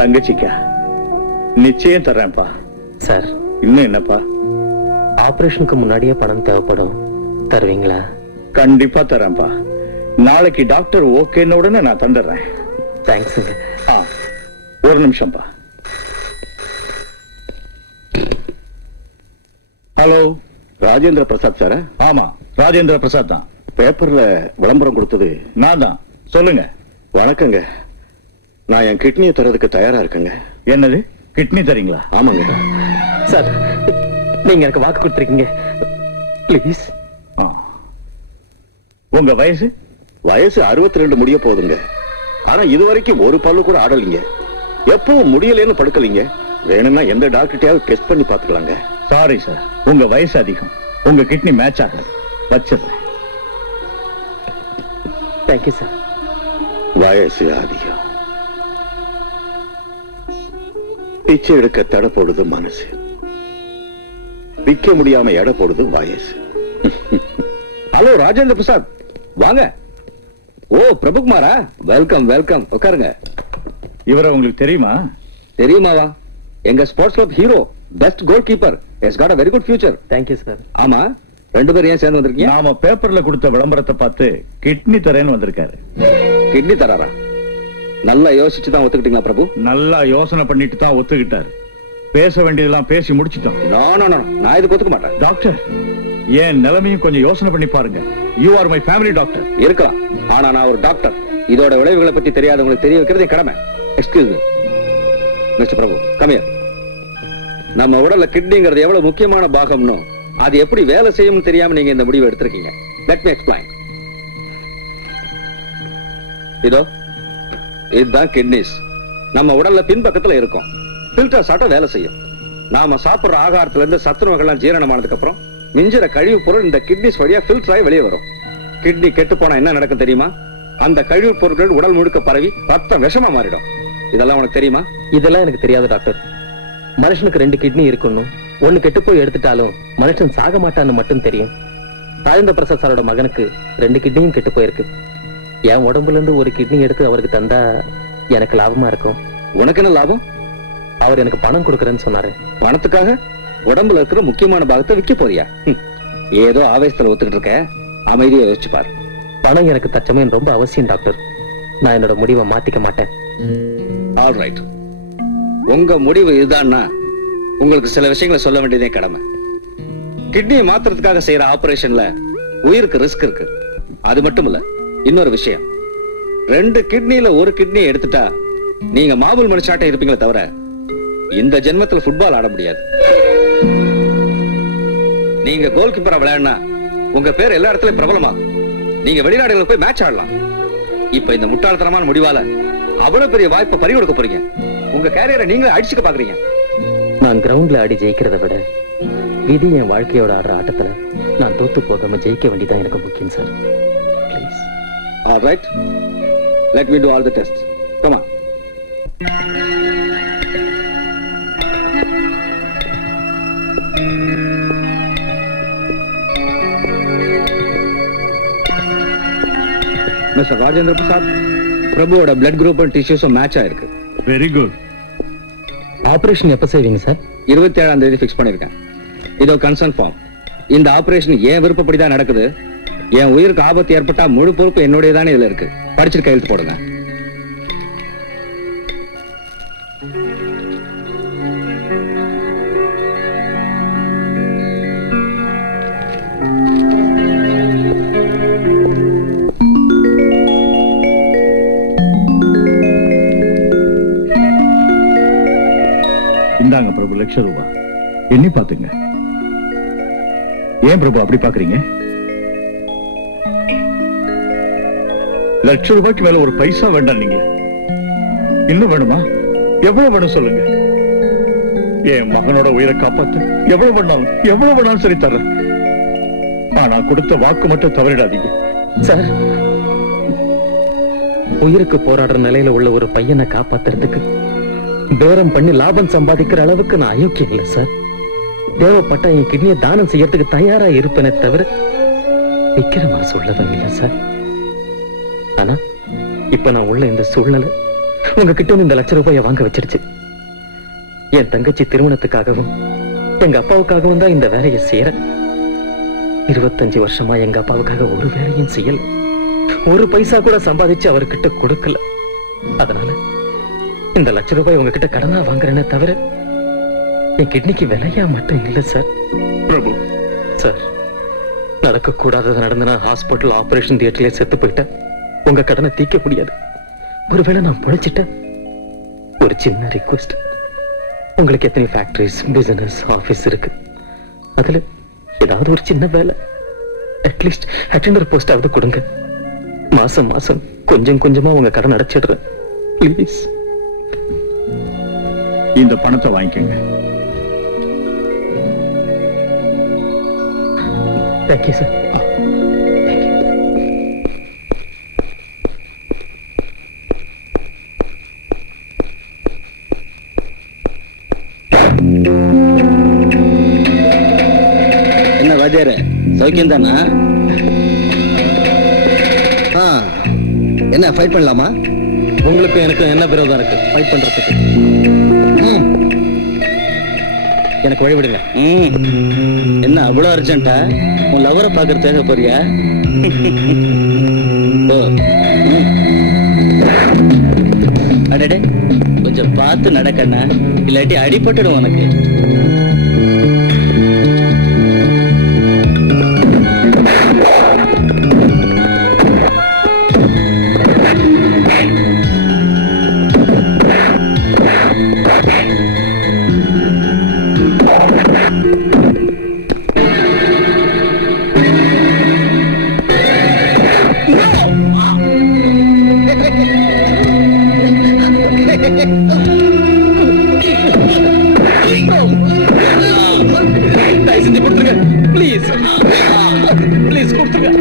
தங்கச்சிக்கா நிச்சயம் தர்றேன்ப்பா. சார், இன்னும் என்னப்பா? ஆபரேஷனுக்கு முன்னாடியே பணம் தேவைப்படும். தருவீங்களா? கண்டிப்பா தரேன்ப்பா. நாளைக்கு டாக்டர் ஓகேன்னு உடனே நான் தந்துடுறேன். தேங்க்ஸுங்க. ஒரு நிமிஷம்ப்பா. ஹலோ, ராஜேந்திர பிரசாத் சாரா? ஆமா, ராஜேந்திர பிரசாத் தான். பேப்பர்ல விளம்பரம் கொடுத்தது நான் தான். சொல்லுங்க. வணக்கங்க. நான் என் கிட்னியை தரதுக்கு தயாரா இருக்கேங்க. என்னது, கிட்னி தரீங்களா? ஆமாங்க. சார், நீங்க எனக்கு வாக்கு கொடுத்துருக்கீங்க. ப்ளீஸ். உங்க வயசு? வயசு 62 முடிய போகுதுங்க. ஆனா இதுவரைக்கும் ஒரு பல்லு கூட ஆடலிங்க. எப்பவும் முடியலன்னு படுக்கலீங்க. வேணும்னா எந்த டாக்டர்கிட்டயாவது டெஸ்ட் பண்ணி பாத்துக்கலாங்க. சாரி சார், உங்க வயசு அதிகம். உங்க கிட்னி மேட்ச் ஆகாது. வச்சிடுறேன். Thank you sir. வயசு அதிகம். பிச்சை எடுக்க தடை போடுது மனசு. விக்க முடியாம எடை போடுது வயசு. ஹலோ ராஜேந்திர பிரசாத், வாங்க. ஓ பிரபுகுமாரா, வெல்கம் வெல்கம், உட்காருங்க. இவரை உங்களுக்கு தெரியுமா? தெரியுமாவா? எங்க sports club hero, best goal keeper, has got a very good future. Thank you sir. ஆமா, 2 பேரும் ஏன் சேர்ந்து வந்திருக்கீங்க? நாம பேப்பர்ல கொடுத்த விளம்பரத்தை பார்த்து கிட்னி தரேன்னு வந்திருக்காரு. கிட்னி தராரா? நல்லா யோசிச்சு தான் ஒத்துக்கிட்டீங்களா பிரபு? நல்லா யோசனை பண்ணிட்டு தான் ஒத்துக்கிட்டாரு. பேச வேண்டியதெல்லாம் பேசி முடிச்சிட்டோம். நோ நோ நோ, நான் இதுக்கு ஒத்துக்க மாட்டேன். டாக்டர், என் நிலைமையும் கொஞ்சம் யோசனை பண்ணி பாருங்க. You are my family doctor. இருக்கலாம், ஆனா நான் ஒரு டாக்டர். இதோட விளைவுகளை பத்தி தெரியாதவங்களுக்கு தெரிய வைக்கிறது என் கடமை. Excuse me mister Prabhu, come here. நம்ம உடல்ல கிட்னிங்கிறது எவ்வளவு முக்கியமான பாகம்னு, அது எப்படி வேலை செய்யும்னு தெரியாம நீங்க இந்த முடிவை எடுத்திருக்கீங்க. Let me explain. இதோ இதுதான் கிட்னிஸ். நம்ம உடல்ல பின்பக்கத்துல இருக்கும். ஃபில்டர் சாட்ட வேலை செய்யும். நாம சாப்பிடுற ஆகாரத்துல இருந்து சத்துணவுகள்லாம் ஜீரணமானதுக்கு அப்புறம் மிஞ்சிற கழிவு பொருள் இந்த கிட்னிஸ் வழியா ஃபில்டர் ஆகி வெளியே வரும். கிட்னி கெட்டு போனா என்ன நடக்கும் தெரியுமா? அந்த கழிவு பொருட்கள் உடல் முழுக்க பரவி ரத்தம் விஷமா மாறிடும். இதெல்லாம் உனக்கு தெரியுமா? இதெல்லாம் எனக்கு தெரியாது டாக்டர். மனுஷனுக்கு 2 கிட்னி இருக்கணும். ஒண்ணு கெட்டு போய் எடுத்துட்டாலும் மனுஷன் சாக மாட்டான்னு மட்டும் தெரியும். ராஜேந்திர பிரசாத் சாரோட மகனுக்கு 2 கிட்னியும் கெட்டு போயிருக்கு. என் உடம்புல இருந்து ஒரு கிட்னி எடுத்து அவருக்கு தந்தா எனக்கு லாபமா இருக்கும். உனக்கு என்ன லாபம்? அவர் எனக்கு பணம் கொடுக்கறேன்னு சொன்னாரு. பணத்துக்காக உடம்புல இருக்கிற முக்கியமான பாகத்தை விற்க போறியா? ஏதோ ஆவேசத்துல ஒத்துக்கிட்டு இருக்க. அமைதியா யோசிச்சு பாரு. பணம் எனக்கு தற்சமயம் ரொம்ப அவசியம் டாக்டர். நான் என்னோட முடிவை மாத்திக்க மாட்டேன். ஆல் ரைட், உங்க முடிவு இதுதான்னா உங்களுக்கு சில விஷயங்களை சொல்ல வேண்டியதே கடமை. கிட்னியை மாத்துறதுக்காக செய்யற ஆபரேஷன்ல உயிருக்கு ரிஸ்க் இருக்கு. அது மட்டும் இல்ல, இன்னொரு விஷயம், 2 கிட்னில ஒரு கிட்னியை எடுத்துட்டா நீங்க மாமூல் மனுஷாட்ட இருப்பீங்களே தவிர இந்த ஜென்மத்தில் ஃபுட்பால் ஆட முடியாது. நீங்க கோல் கீப்பரா விளையாடினா உங்க பேர் எல்லா இடத்துலயும் பிரபலமாகும். நீங்க வெளிநாடுகளுக்கு போய் மேட்ச் ஆடலாம். இப்ப இந்த முட்டாள்தனமான முடிவால அவ்வளவு பெரிய வாய்ப்பை பறி கொடுக்க போறீங்க. உங்க கேரியரை நீங்களே அடிச்சுக்க பாக்குறீங்க. நான் கிரவுண்ட்ல ஆடி ஜெயிக்கிறத விட விதி என் வாழ்க்கையோட ஆடுற ஆட்டத்துல நான் தோத்து போகாம ஜெயிக்க வேண்டியதான் எனக்கு முக்கியம் sir. Please. All right, let me do all the tests. Come on. Mr. Rajendra Prasad, பிரபுவோட பிளட் குரூப் அண்ட் டிஷ்யூஸும் மேட்ச் ஆயிருக்கு. Very good. ஆபரேஷன் எப்ப செய்வீங்க சார்? 27ஆம் தேதி ஃபிக்ஸ் பண்ணிருக்கேன். இதோ கன்சர்ன் ஃபார்ம். இந்த ஆபரேஷன் ஏன் விருப்பப்படி தான் நடக்குது. என் உயிருக்கு ஆபத்து ஏற்பட்டா முழு பொறுப்பு என்னுடைய தானே இதுல இருக்கு. படிச்சுட்டு கையெழுத்து போடுங்க. இந்தாங்க பிரபு, ₹1,00,000. எண்ணி பாத்துங்க. ஏன் பிரபு அப்படி பாக்குறீங்க? ₹1,00,000 மேல ஒரு பைசா வேண்டாம். நீங்க இன்னும் வேணுமா? எவ்வளவு வேணும் சொல்லுங்க. என் மகனோட உயிரை காப்பாத்து எவ்வளவு வேணாலும் சரி தர்றேன். ஆனா கொடுத்த வாக்கு மட்டும் தவறிடாதீங்க சார். உயிருக்கு போராடுற நிலையில உள்ள ஒரு பையனை காப்பாத்துறதுக்கு பேரம் பண்ணி லாபம் சம்பாதிக்கிற அளவுக்கு நான் அயோக்கியம் இல்லை சார். தேவைப்பட்டா என் கிட்னியை தானம் செய்யறதுக்கு தயாரா இருப்பேனே தவிர விக்கிற மனசு உள்ளதும் இல்லை சார். ஆனா இப்ப நான் உள்ள இந்த சூழ்நிலை உங்ககிட்ட இருந்து இந்த ₹1,00,000 வாங்க வச்சிருச்சு. என் தங்கச்சி திருமணத்துக்காகவும் எங்க அப்பாவுக்காகவும் தான் இந்த வேலையை செய்யறேன். 25 வருஷமா எங்க அப்பாவுக்காக ஒரு வேலையும் செய்யல, ஒரு பைசா கூட சம்பாதிச்சு அவர்கிட்ட கொடுக்கல. அதனால இந்த ₹1,00,000 உங்ககிட்ட கடனா வாங்குறேன்னு தவிர என் கிட்னிக்கு விலையா மட்டும் இல்ல சார். பிரபு, சார், நடக்க கூடாதது நடந்து நான் ஹாஸ்பிட்டல் ஆபரேஷன் தியேட்டர்ல செத்து போயிட்டேன். உங்க கடனை தீர்க்க முடியாது. ஒருவேளை நான் பொழைச்சிட்டேன். ஒரு சின்ன ரிக்வெஸ்ட், உங்களுக்கு எத்தனை ஃபேக்டரிஸ், பிசினஸ், ஆபீஸ் இருக்கு, அதுல ஏதாவது ஒரு சின்ன வேலை, அட்லீஸ்ட் அட்டெண்டர் போஸ்ட் ஆவது கொடுங்க. மாசம் மாசம் கொஞ்சம் கொஞ்சமா உங்க கடன் அடைச்சிடுறேன். ப்ளீஸ். இந்த பணத்தை வாங்கிக்கோங்க. Thank you sir. என்ன வாத்தியார சௌக்கியம் தானா? என்ன ஃபைட் பண்ணலாமா? உங்களுக்கு எனக்கு என்ன விரோதம் இருக்கு ஃபைட் பண்றதுக்கு? எனக்கு வழிவிடுங்க. என்ன அவ்வளவு அர்ஜென்ட்டா? உன் லவரை பாக்குறதுக்காக போறியா? அடடே, கொஞ்சம் பார்த்து நடக்கண்ணா, இல்லாட்டி அடிபட்டுடும் உனக்கு. செஞ்சு கொடுத்துருங்க ப்ளீஸ். ப்ளீஸ் கொடுத்துருங்க.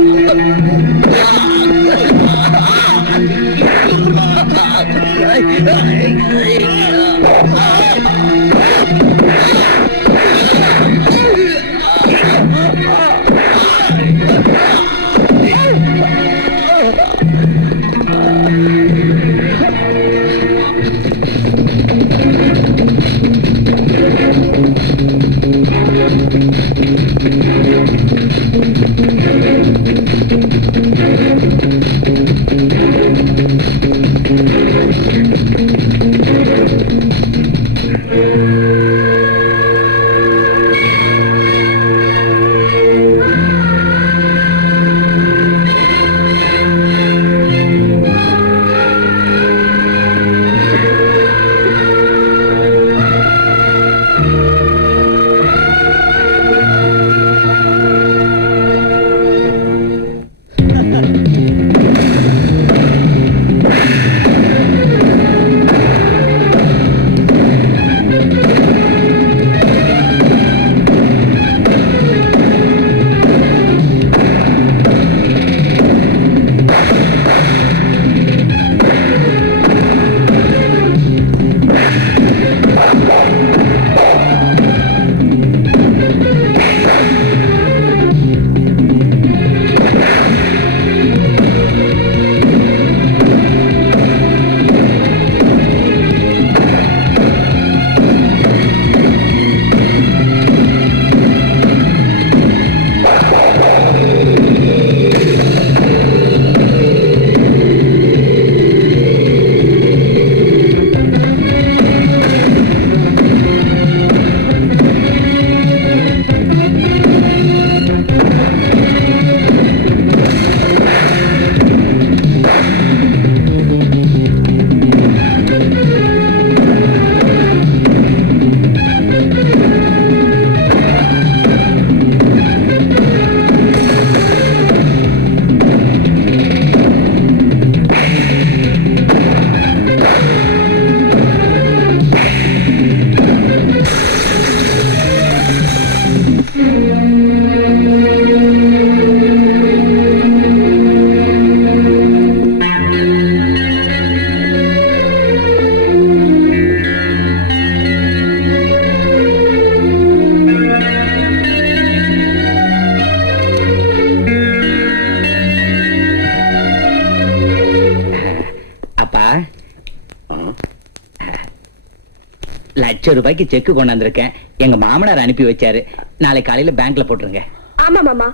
₹1,00,000 செக் கொண்டாந்துருக்கேன். எங்க மாமனார் அனுப்பி வச்சாரு. நாளை காலையில பேங்க்ல போட்டுருங்க. ஆமா மாமா,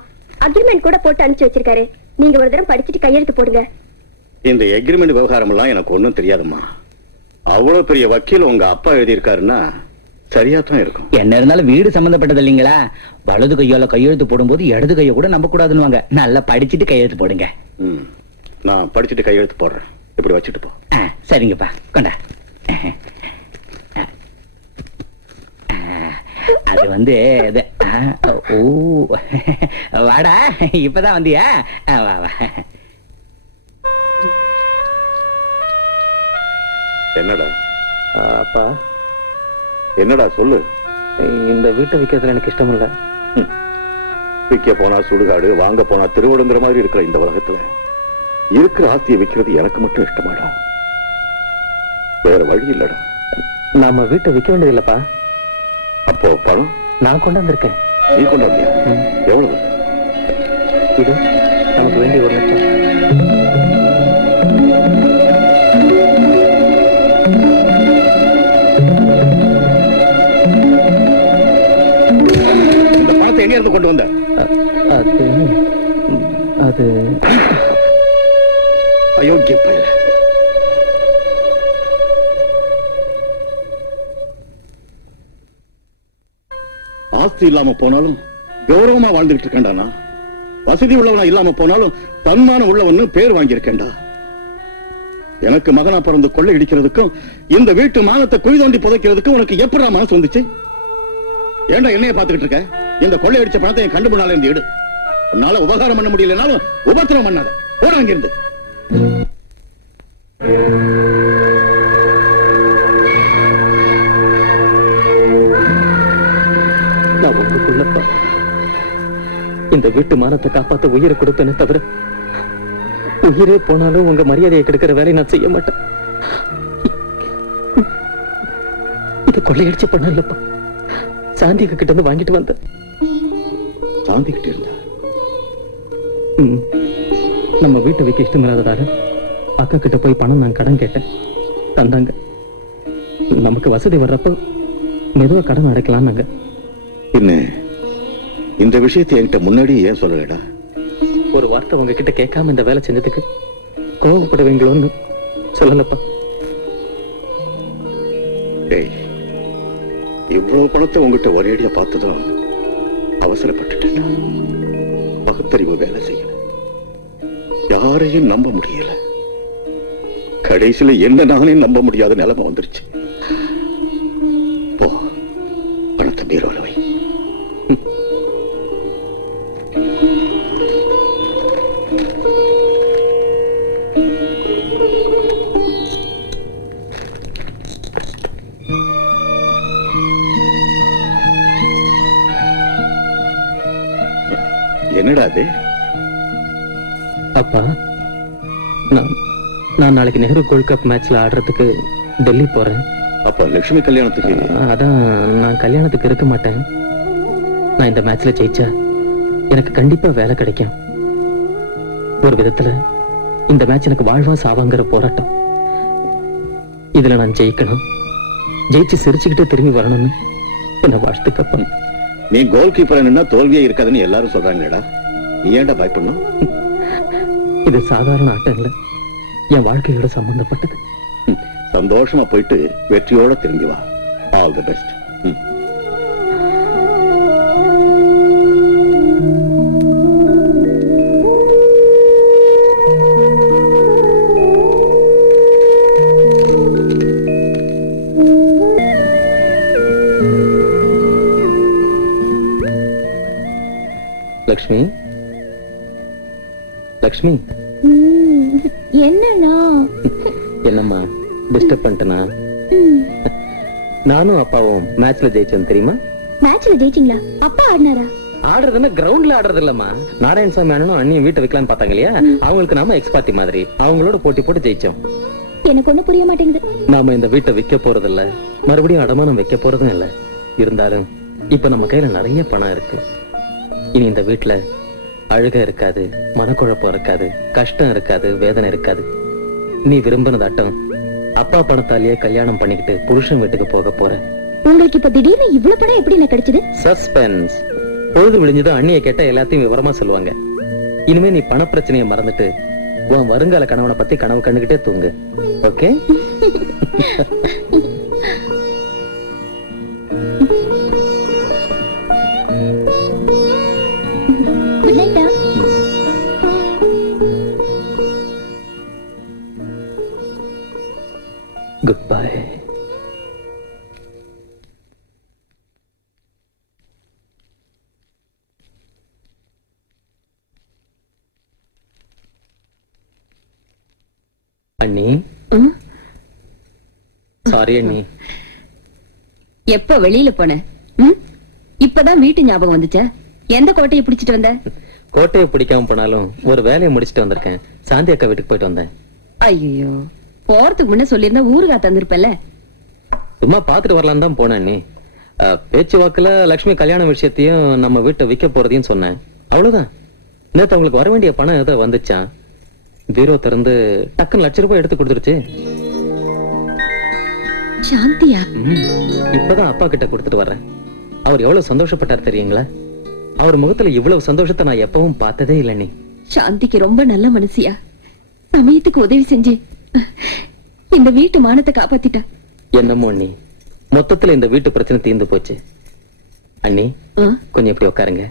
அக்ரிமெண்ட் கூட போட்டு அனுப்பிச்சு வச்சிருக்காரு. நீங்க ஒரு தடவை படிச்சுட்டு கையெழுத்து போடுங்க. இந்த எக்ரிமெண்ட் விவகாரம் எல்லாம் எனக்கு ஒண்ணும் தெரியாதும்மா. அவ்வளவு பெரிய வக்கீல் உங்க அப்பா எழுதியிருக்காருன்னா சரியா தான் இருக்கும். என்ன இருந்தாலும் வீடு சம்பந்தப்பட்டது இல்லைங்களா? வலது கையால கையெழுத்து போடும்போது இடது கையை கூட நம்ப கூடாதுன்னு நல்லா படிச்சுட்டு கையெழுத்து போடுங்க. நான் படிச்சுட்டு கையெழுத்து போடுறேன். இப்படி வச்சுட்டு போ. சரிங்கப்பா, கொண்டா. அது ஓ வாடா, இப்பதான் வந்தியா? வா வா. என்னடா அப்பா, என்னடா சொல்லு. இந்த வீட்டை விற்கிறதுல எனக்கு இஷ்டம் இல்ல. விற்க போனா சுடுகாடு, வாங்க போனா திருவிடுங்கிற மாதிரி இருக்கிற இந்த உலகத்துல இருக்கிற ஆஸ்தியை விற்கிறது எனக்கு மட்டும் இஷ்டமாடா? வேற வழி இல்லடா. நாம வீட்டை விற்க வேண்டியது இல்லப்பா. அப்போ பணம் நான் கொண்டாந்துருக்கேன். நீ கொண்டாந்தியா? எவ்வளவு? இது நமக்கு வேண்டிய 1,00,000. இந்த பணத்தை எங்க இருந்து கொண்டு வந்த? அது அயோக்கிய பயல. ஆஸ்தி இல்லாம போனாலும் கௌரவமா வாழ்ந்துட்டு இருக்கேன்டா. வசதி உள்ளவனா இல்லாம போனாலும் தன்மானம் உள்ளவன்னு பேர் வாங்கியிருக்கேன்டா. எனக்கு மகனா பிறந்து கொள்ளை இடிக்கிறதுக்கும் இந்த வீட்டு மானத்தை குழி தோண்டி புதைக்கிறதுக்கும் உனக்கு எப்படா மனசு வந்துச்சு? ஏண்டா என்னைய பாத்துக்கிட்டு இருக்க? இந்த கொள்ளை அடிச்ச பணத்தை என் கண்டு முன்னால இருந்து எடு. உன்னால உபகாரம் பண்ண முடியலனாலும் உபத்திரம் பண்ணாத. போட அங்கிருந்து. நான் உங்களுக்குள்ளப்பா இந்த வீட்டு மானத்தை காப்பாத்த உயிரை கொடுத்தேனே தவிர, உயிரே போனாலும் உங்க மரியாதையை கெடுக்கிற வேலையை நான் செய்ய மாட்டேன். இது கொள்ளையடிச்சு பண்ண இல்லப்பா. சாந்திக கிட்ட இருந்து வாங்கிட்டு வந்தேன். சாந்தி கிட்ட இருந்தா? நம்ம வீட்டை வைக்க இஷ்டம் இல்லாததால அக்கா கிட்ட போய் பணம் நான் கடன் கேட்டேன். தந்தாங்க. நமக்கு வசதி வர்றப்ப மெதுவா கடன் அடைக்கலாம் நாங்க. இன்னும் இந்த விஷயத்தை என்கிட்ட முன்னாடி ஏன் சொல்லலடா? ஒரு வார்த்தை உங்ககிட்ட கேட்காம இந்த வேலை செஞ்சதுக்கு கோவப்படுவீங்களோன்னு சொல்லலப்பா. இவ்வளவு பணத்தை உங்ககிட்ட ஒரேடியா பார்த்ததும் அவசரப்பட்டுட்டேன்டா. பகுத்தறிவு வேலை செய்யல. யாரையும் நம்ப முடியல. கடைசியில என்ன நானே நம்ப முடியாத நிலைமை வந்துருச்சு. போ, பணத்தை பீரோல வை. என்னடா அது? அப்பா, நான் நாளைக்கு நெஹ்ரு கோல்ட் கப் மேட்ச்ல ஆடுறதுக்கு டெல்லி போறேன். அப்ப லட்சுமி கல்யாணத்துக்கு? அதான், நான் கல்யாணத்துக்கு இருக்க மாட்டேன். நான் இந்த மேட்ச்ல ஜெயிச்சா எனக்கு கண்டிப்பா வேலை கிடைக்கும். ஒரு விதத்துல இந்த மேட்ச் எனக்கு வாழ்வா சாவாங்கிற போராட்டம். இதுல நான் ஜெயிக்கணும், ஜெயிச்சு சிரிச்சுக்கிட்டு திரும்பி வரணும்னு என்ன வாழ்த்துக்கப்பா. நீ கோல் கீப்பர் நின்னா தோல்வியே இருக்காதுன்னு எல்லாரும் சொல்றாங்கடா. நீ ஏன்டா பயப்படணும்? இது சாதாரண ஆட்டம் இல்ல, என் வாழ்க்கையோட சம்பந்தப்பட்டது. சந்தோஷமா போயிட்டு வெற்றியோட திரும்பி வா. All the best. Lakshmi, Lakshmi. என்னன்னா? என்னம்மா, டிஸ்டர்ப் பண்ணிட்டேனா? நானும் அப்பாவும் மேட்ச்ல ஜெயிச்சேன் தெரியுமா? மேட்ச்ல ஜெயிச்சிங்களா? அப்பா ஆடினாரா? ஆடுறதுன்னா கிரவுண்ட்ல ஆடுறது இல்லம்மா. நாராயணசாமி அண்ணனும் அண்ணியும் வீட்டை வைக்கலான்னு பார்த்தாங்க இல்லையா, அவங்களுக்கு நாம எக்ஸ்பார்ட்டி மாதிரி அவங்களோட போட்டி போட்டு ஜெயிச்சோம். எனக்கு ஒண்ணு புரிய மாட்டேங்குது. நாம இந்த வீட்டை விற்க போறது இல்ல, மறுபடியும் அடமானம் வைக்க போறதும் இல்ல. இருந்தாலும் இப்ப நம்ம கையில நிறைய பணம் இருக்கு. இனி இந்த வீட்டுல அழுக இருக்காது, மனக்குழப்பம் இருக்காது, கஷ்டம் இருக்காது, வேதனை இருக்காது. நீ விரும்பினதாட்டம் அப்பா பணத்தாலேயே கல்யாணம் பண்ணிக்கிட்டு புருஷன் வீட்டுக்கு போக போற. உங்களுக்கு இப்ப திடீர்னு இவ்வளவு பணம் எப்படி எனக்கு கிடைச்சது? சஸ்பென்ஸ். பொழுது விடிஞ்சதும் அண்ணியை கேட்டா எல்லாத்தையும் விவரமா சொல்லுவாங்க. இனிமே நீ பண பிரச்சனையை மறந்துட்டு உன் வருங்கால கணவனை பத்தி கனவு கண்டுகிட்டே தூங்கு. ஓகே? குட் நைட்டா. Good bye. அண்ணி, சாரி அண்ணி. எப்ப வெளியில போன? இப்பதான் வீட்டு ஞாபகம் வந்துச்சா? எந்த கோட்டையை பிடிச்சிட்டு வந்த? கோட்டையை பிடிக்காம போனாலும் ஒரு வேலையை முடிச்சிட்டு வந்திருக்கேன். சாந்தி அக்கா வீட்டுக்கு போயிட்டு வந்தேன். ஐயோ, போறதுக்கு முன்ன சொல்லியிருந்தா ஊறுகாய் தந்திருப்பல்ல. சும்மா பாத்துட்டு வரலான்னு தான் போனேன் அண்ணி. பேச்சுவாக்குல லட்சுமி கல்யாண விஷயத்தையும் நம்ம வீட்டை விற்க போறதையும் சொன்னேன். அவ்வளவுதான். நேத்து அவங்களுக்கு வர வேண்டிய பணம் ஏதோ வந்துச்சா, பீரோ திறந்து டக்குன்னு ₹1,00,000 எடுத்து கொடுத்துருச்சு. சாந்தியா? இப்பதான் அப்பா கிட்ட கொடுத்துட்டு வர்றேன். அவர் எவ்வளவு சந்தோஷப்பட்டார் தெரியுங்களா? அவர் முகத்துல இவ்வளவு சந்தோஷத்தை நான் எப்பவும் பார்த்ததே இல்லை நீ. சாந்திக்கு ரொம்ப நல்ல மனசியா, சமயத்துக்கு உதவி செஞ்சு இந்த வீட்டு மானத்தை காப்பாத்திட்டா. என்னமோ அண்ணி, மொத்தத்துல இந்த வீட்டு பிரச்சனை தீர்ந்து போச்சு. அண்ணி, கொஞ்சம் இப்படி உட்காருங்க.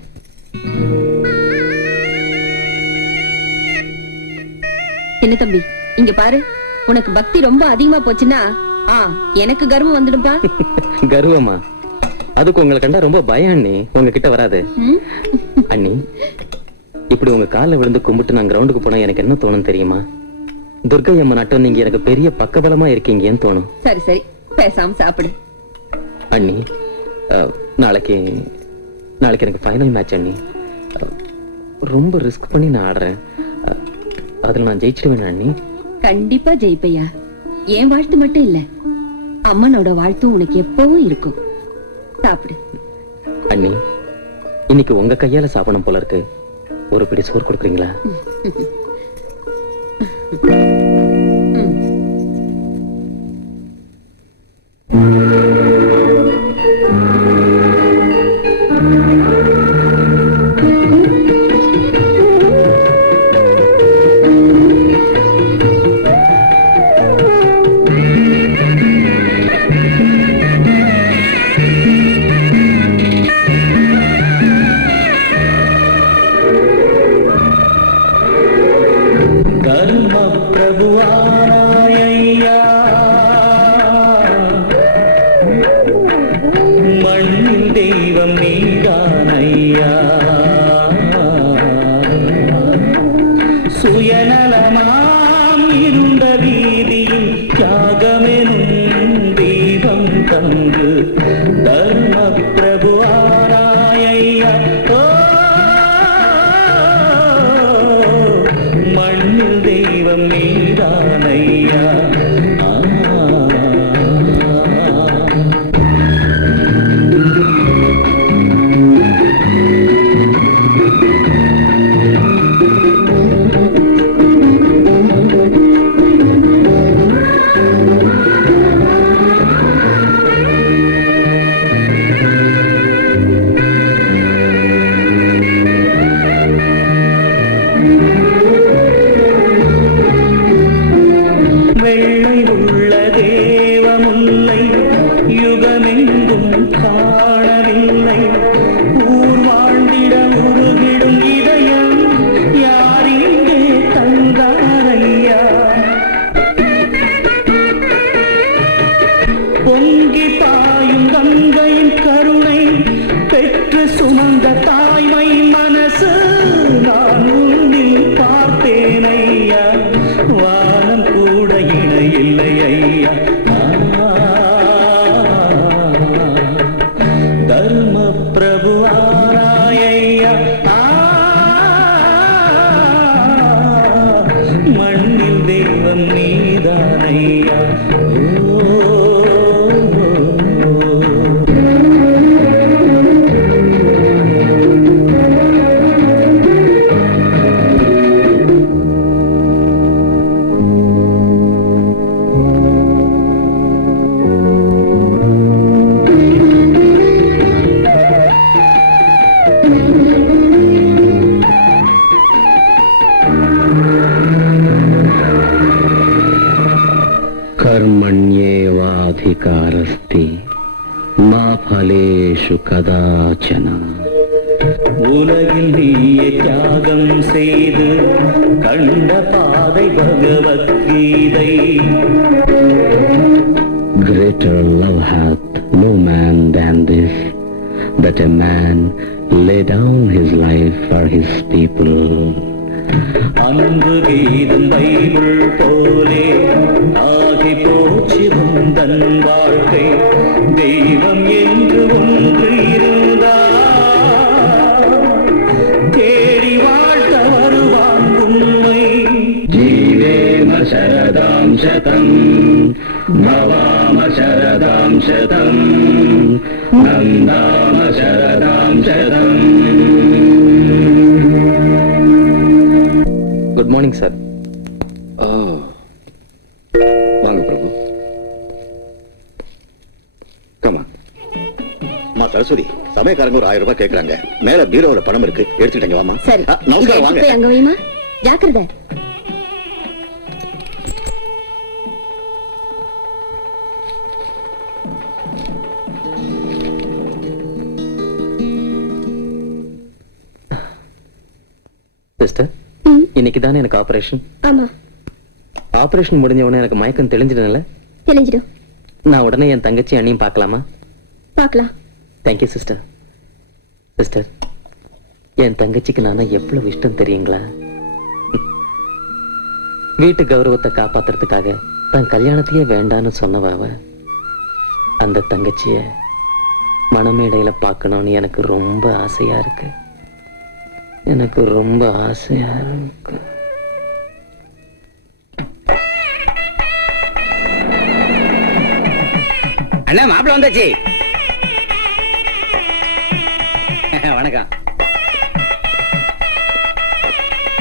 என்ன தம்பி, இங்க பாரு, உனக்கு பக்தி ரொம்ப அதிகமா போச்சுன்னா எனக்கு கர்வம் வந்துடும்பா. கர்வமா? அதுக்கு உங்களை கண்டா ரொம்ப பயம் அண்ணி. உங்ககிட்ட வராது. அண்ணி, இப்படி உங்க காலில் விழுந்து கும்பிட்டு நான் கிரவுண்டுக்கு போனா எனக்கு என்ன தோணும் தெரியுமா? துர்கை அம்மா நாட்டம் நீங்க எனக்கு பெரிய பக்கபலமா இருக்கீங்கன்னு தோணும். சரி சரி, பேசாம சாப்பிடு. அண்ணி, நாளைக்கு எனக்கு ஃபைனல் மேட்ச் அண்ணி. ரொம்ப ரிஸ்க் பண்ணி நான் ஆடுறேன். அதுல நான் ஜெயிச்சிடுவேன் அண்ணி. கண்டிப்பா ஜெயிப்பையா. என் வாழ்த்து மட்டும் இல்ல, அம்மனோட வாழ்த்தும் உனக்கு எப்பவும் இருக்கும். சாப்பிடு. அண்ணி, இன்னைக்கு உங்க கையால சாப்பிடணும் போல இருக்கு. ஒரு பிடி சோறு கொடுக்குறீங்களா? சுயநலமாம் இருந்த வீதியில் தியாகமெனும் தீபம் தந்து தர்ம பிரபுவாராயா. மண்ணில் தெய்வம் நீதானையா. கர்மண்யேவாதிகாரஸ்தி மா பலேஷு கதாச்சன. உலகில் நீயே தியாகம் செய்து கண்ட பாதை Bhagavad Gita. Greater love hath no man than this, that a man lay down his life for his people. அன்பு கீதம் பைபிள் போலே ஆகி போச்சு உந்தன் வாழ்க்கை. தெய்வம் என்று ஒன்று இருந்தால் தேடி வாழ்த்த வருவான் உண்மை. ஜீவேம சரதாம் சதம் பவாம சரதாம் சதம் நந்தாம சரதாம் சதம். Good morning sir. வாங்க பிரபு. கமா. அம்மா சரஸ்வதி, சமயக்காரங்க ஒரு 1000 ரூபாய் கேக்குறாங்க. மேல பீரோல பணம் இருக்கு, எடுத்துட்டீங்க. வாமா. சரி, நமஸ்காரம். வாங்க. அங்க வைமா. ஜாக்கிரதை. சிஸ்டர், இன்னைக்கு தானே எனக்கு ஆபரேஷன். ஆமா, ஆபரேஷன் முடிஞ்ச உடனே எனக்கு மயக்கம் தெளிஞ்சிடும்ல? தெரிஞ்சிடும். நான் உடனே என் தங்கச்சி அண்ணியும் பார்க்கலாமா? பார்க்கலாம். Thank you sister. சிஸ்டர், என் தங்கச்சிக்கு நானா எவ்வளவு இஷ்டம் தெரியுங்களா? வீட்டு கௌரவத்தை காப்பாத்துறதுக்காக தன் கல்யாணத்தையே வேண்டான்னு சொன்னவாவ அந்த தங்கச்சிய மணமேடையில பார்க்கணும்னு எனக்கு ரொம்ப ஆசையா இருக்கு. எனக்கு ரொம்ப ஆசையா இருக்கு. அண்ணா, மாப்பிள்ள வந்தாச்சு. வணக்கம்.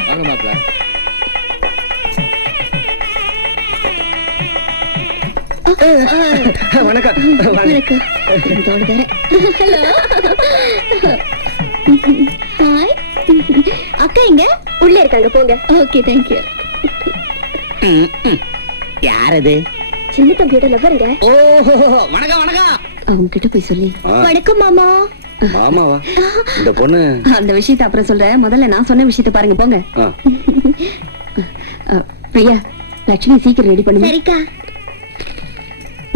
வாங்க மாப்பிள்ள. வணக்கம். இதோட வேற. ஹாய். அக்கா எங்க? உள்ள இருக்காங்க, போங்க. Okay, thank you. யார் அது? சின்ன தம்பியோட லவ்வருங்க. ஓஹோ, வணக்கம் வணக்கம். அவங்க கிட்ட போய் சொல்லி. வணக்கம் மாமா. மாமாவா? இந்த பொண்ணு அந்த விஷயத்தை அப்புறம் சொல்றேன். முதல்ல நான் சொன்ன விஷயத்தை பாருங்க, போங்க. பிரியா, லட்சுமி சீக்கிரம் ரெடி பண்ணுங்க. சரிக்கா.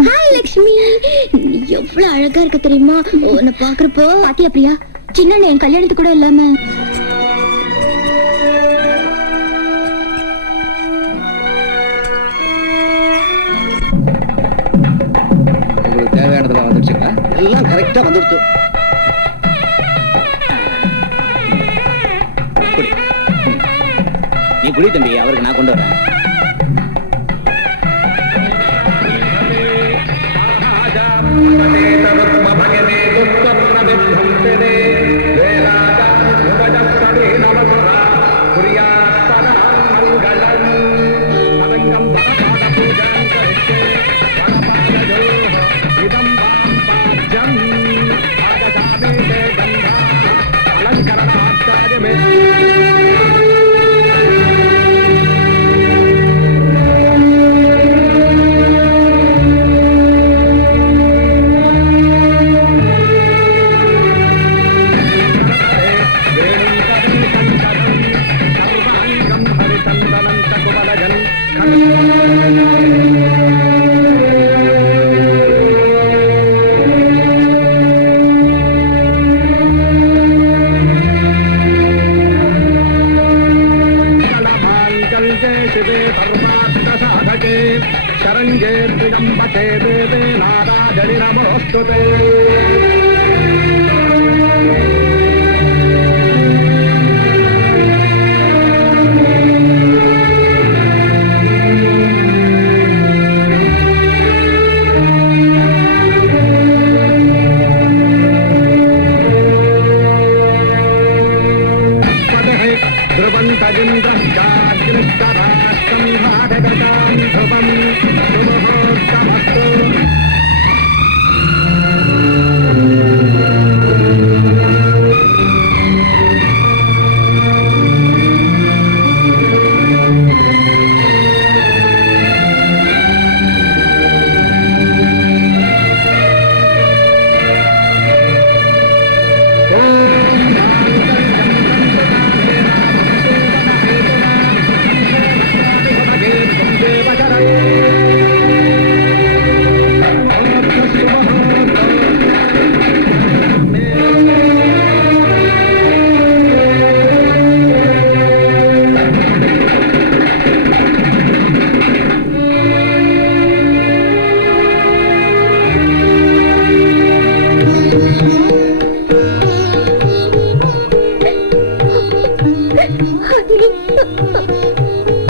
ஹாய் லக்ஷ்மி, நீ எவ்வளவு அழகா இருக்க தெரியுமா? உன்னை பாக்குறப்போ. பாத்தியா பிரியா, சின்ன என் கல்யாணத்துக்கு கூட இல்லாம. உங்களுக்கு தேவையானதெல்லாம் வந்துருச்சுங்களா? எல்லாம் கரெக்டா வந்துடுச்சு. நீ குடி தம்பி, அவருக்கு நான் கொண்டு வரேன்.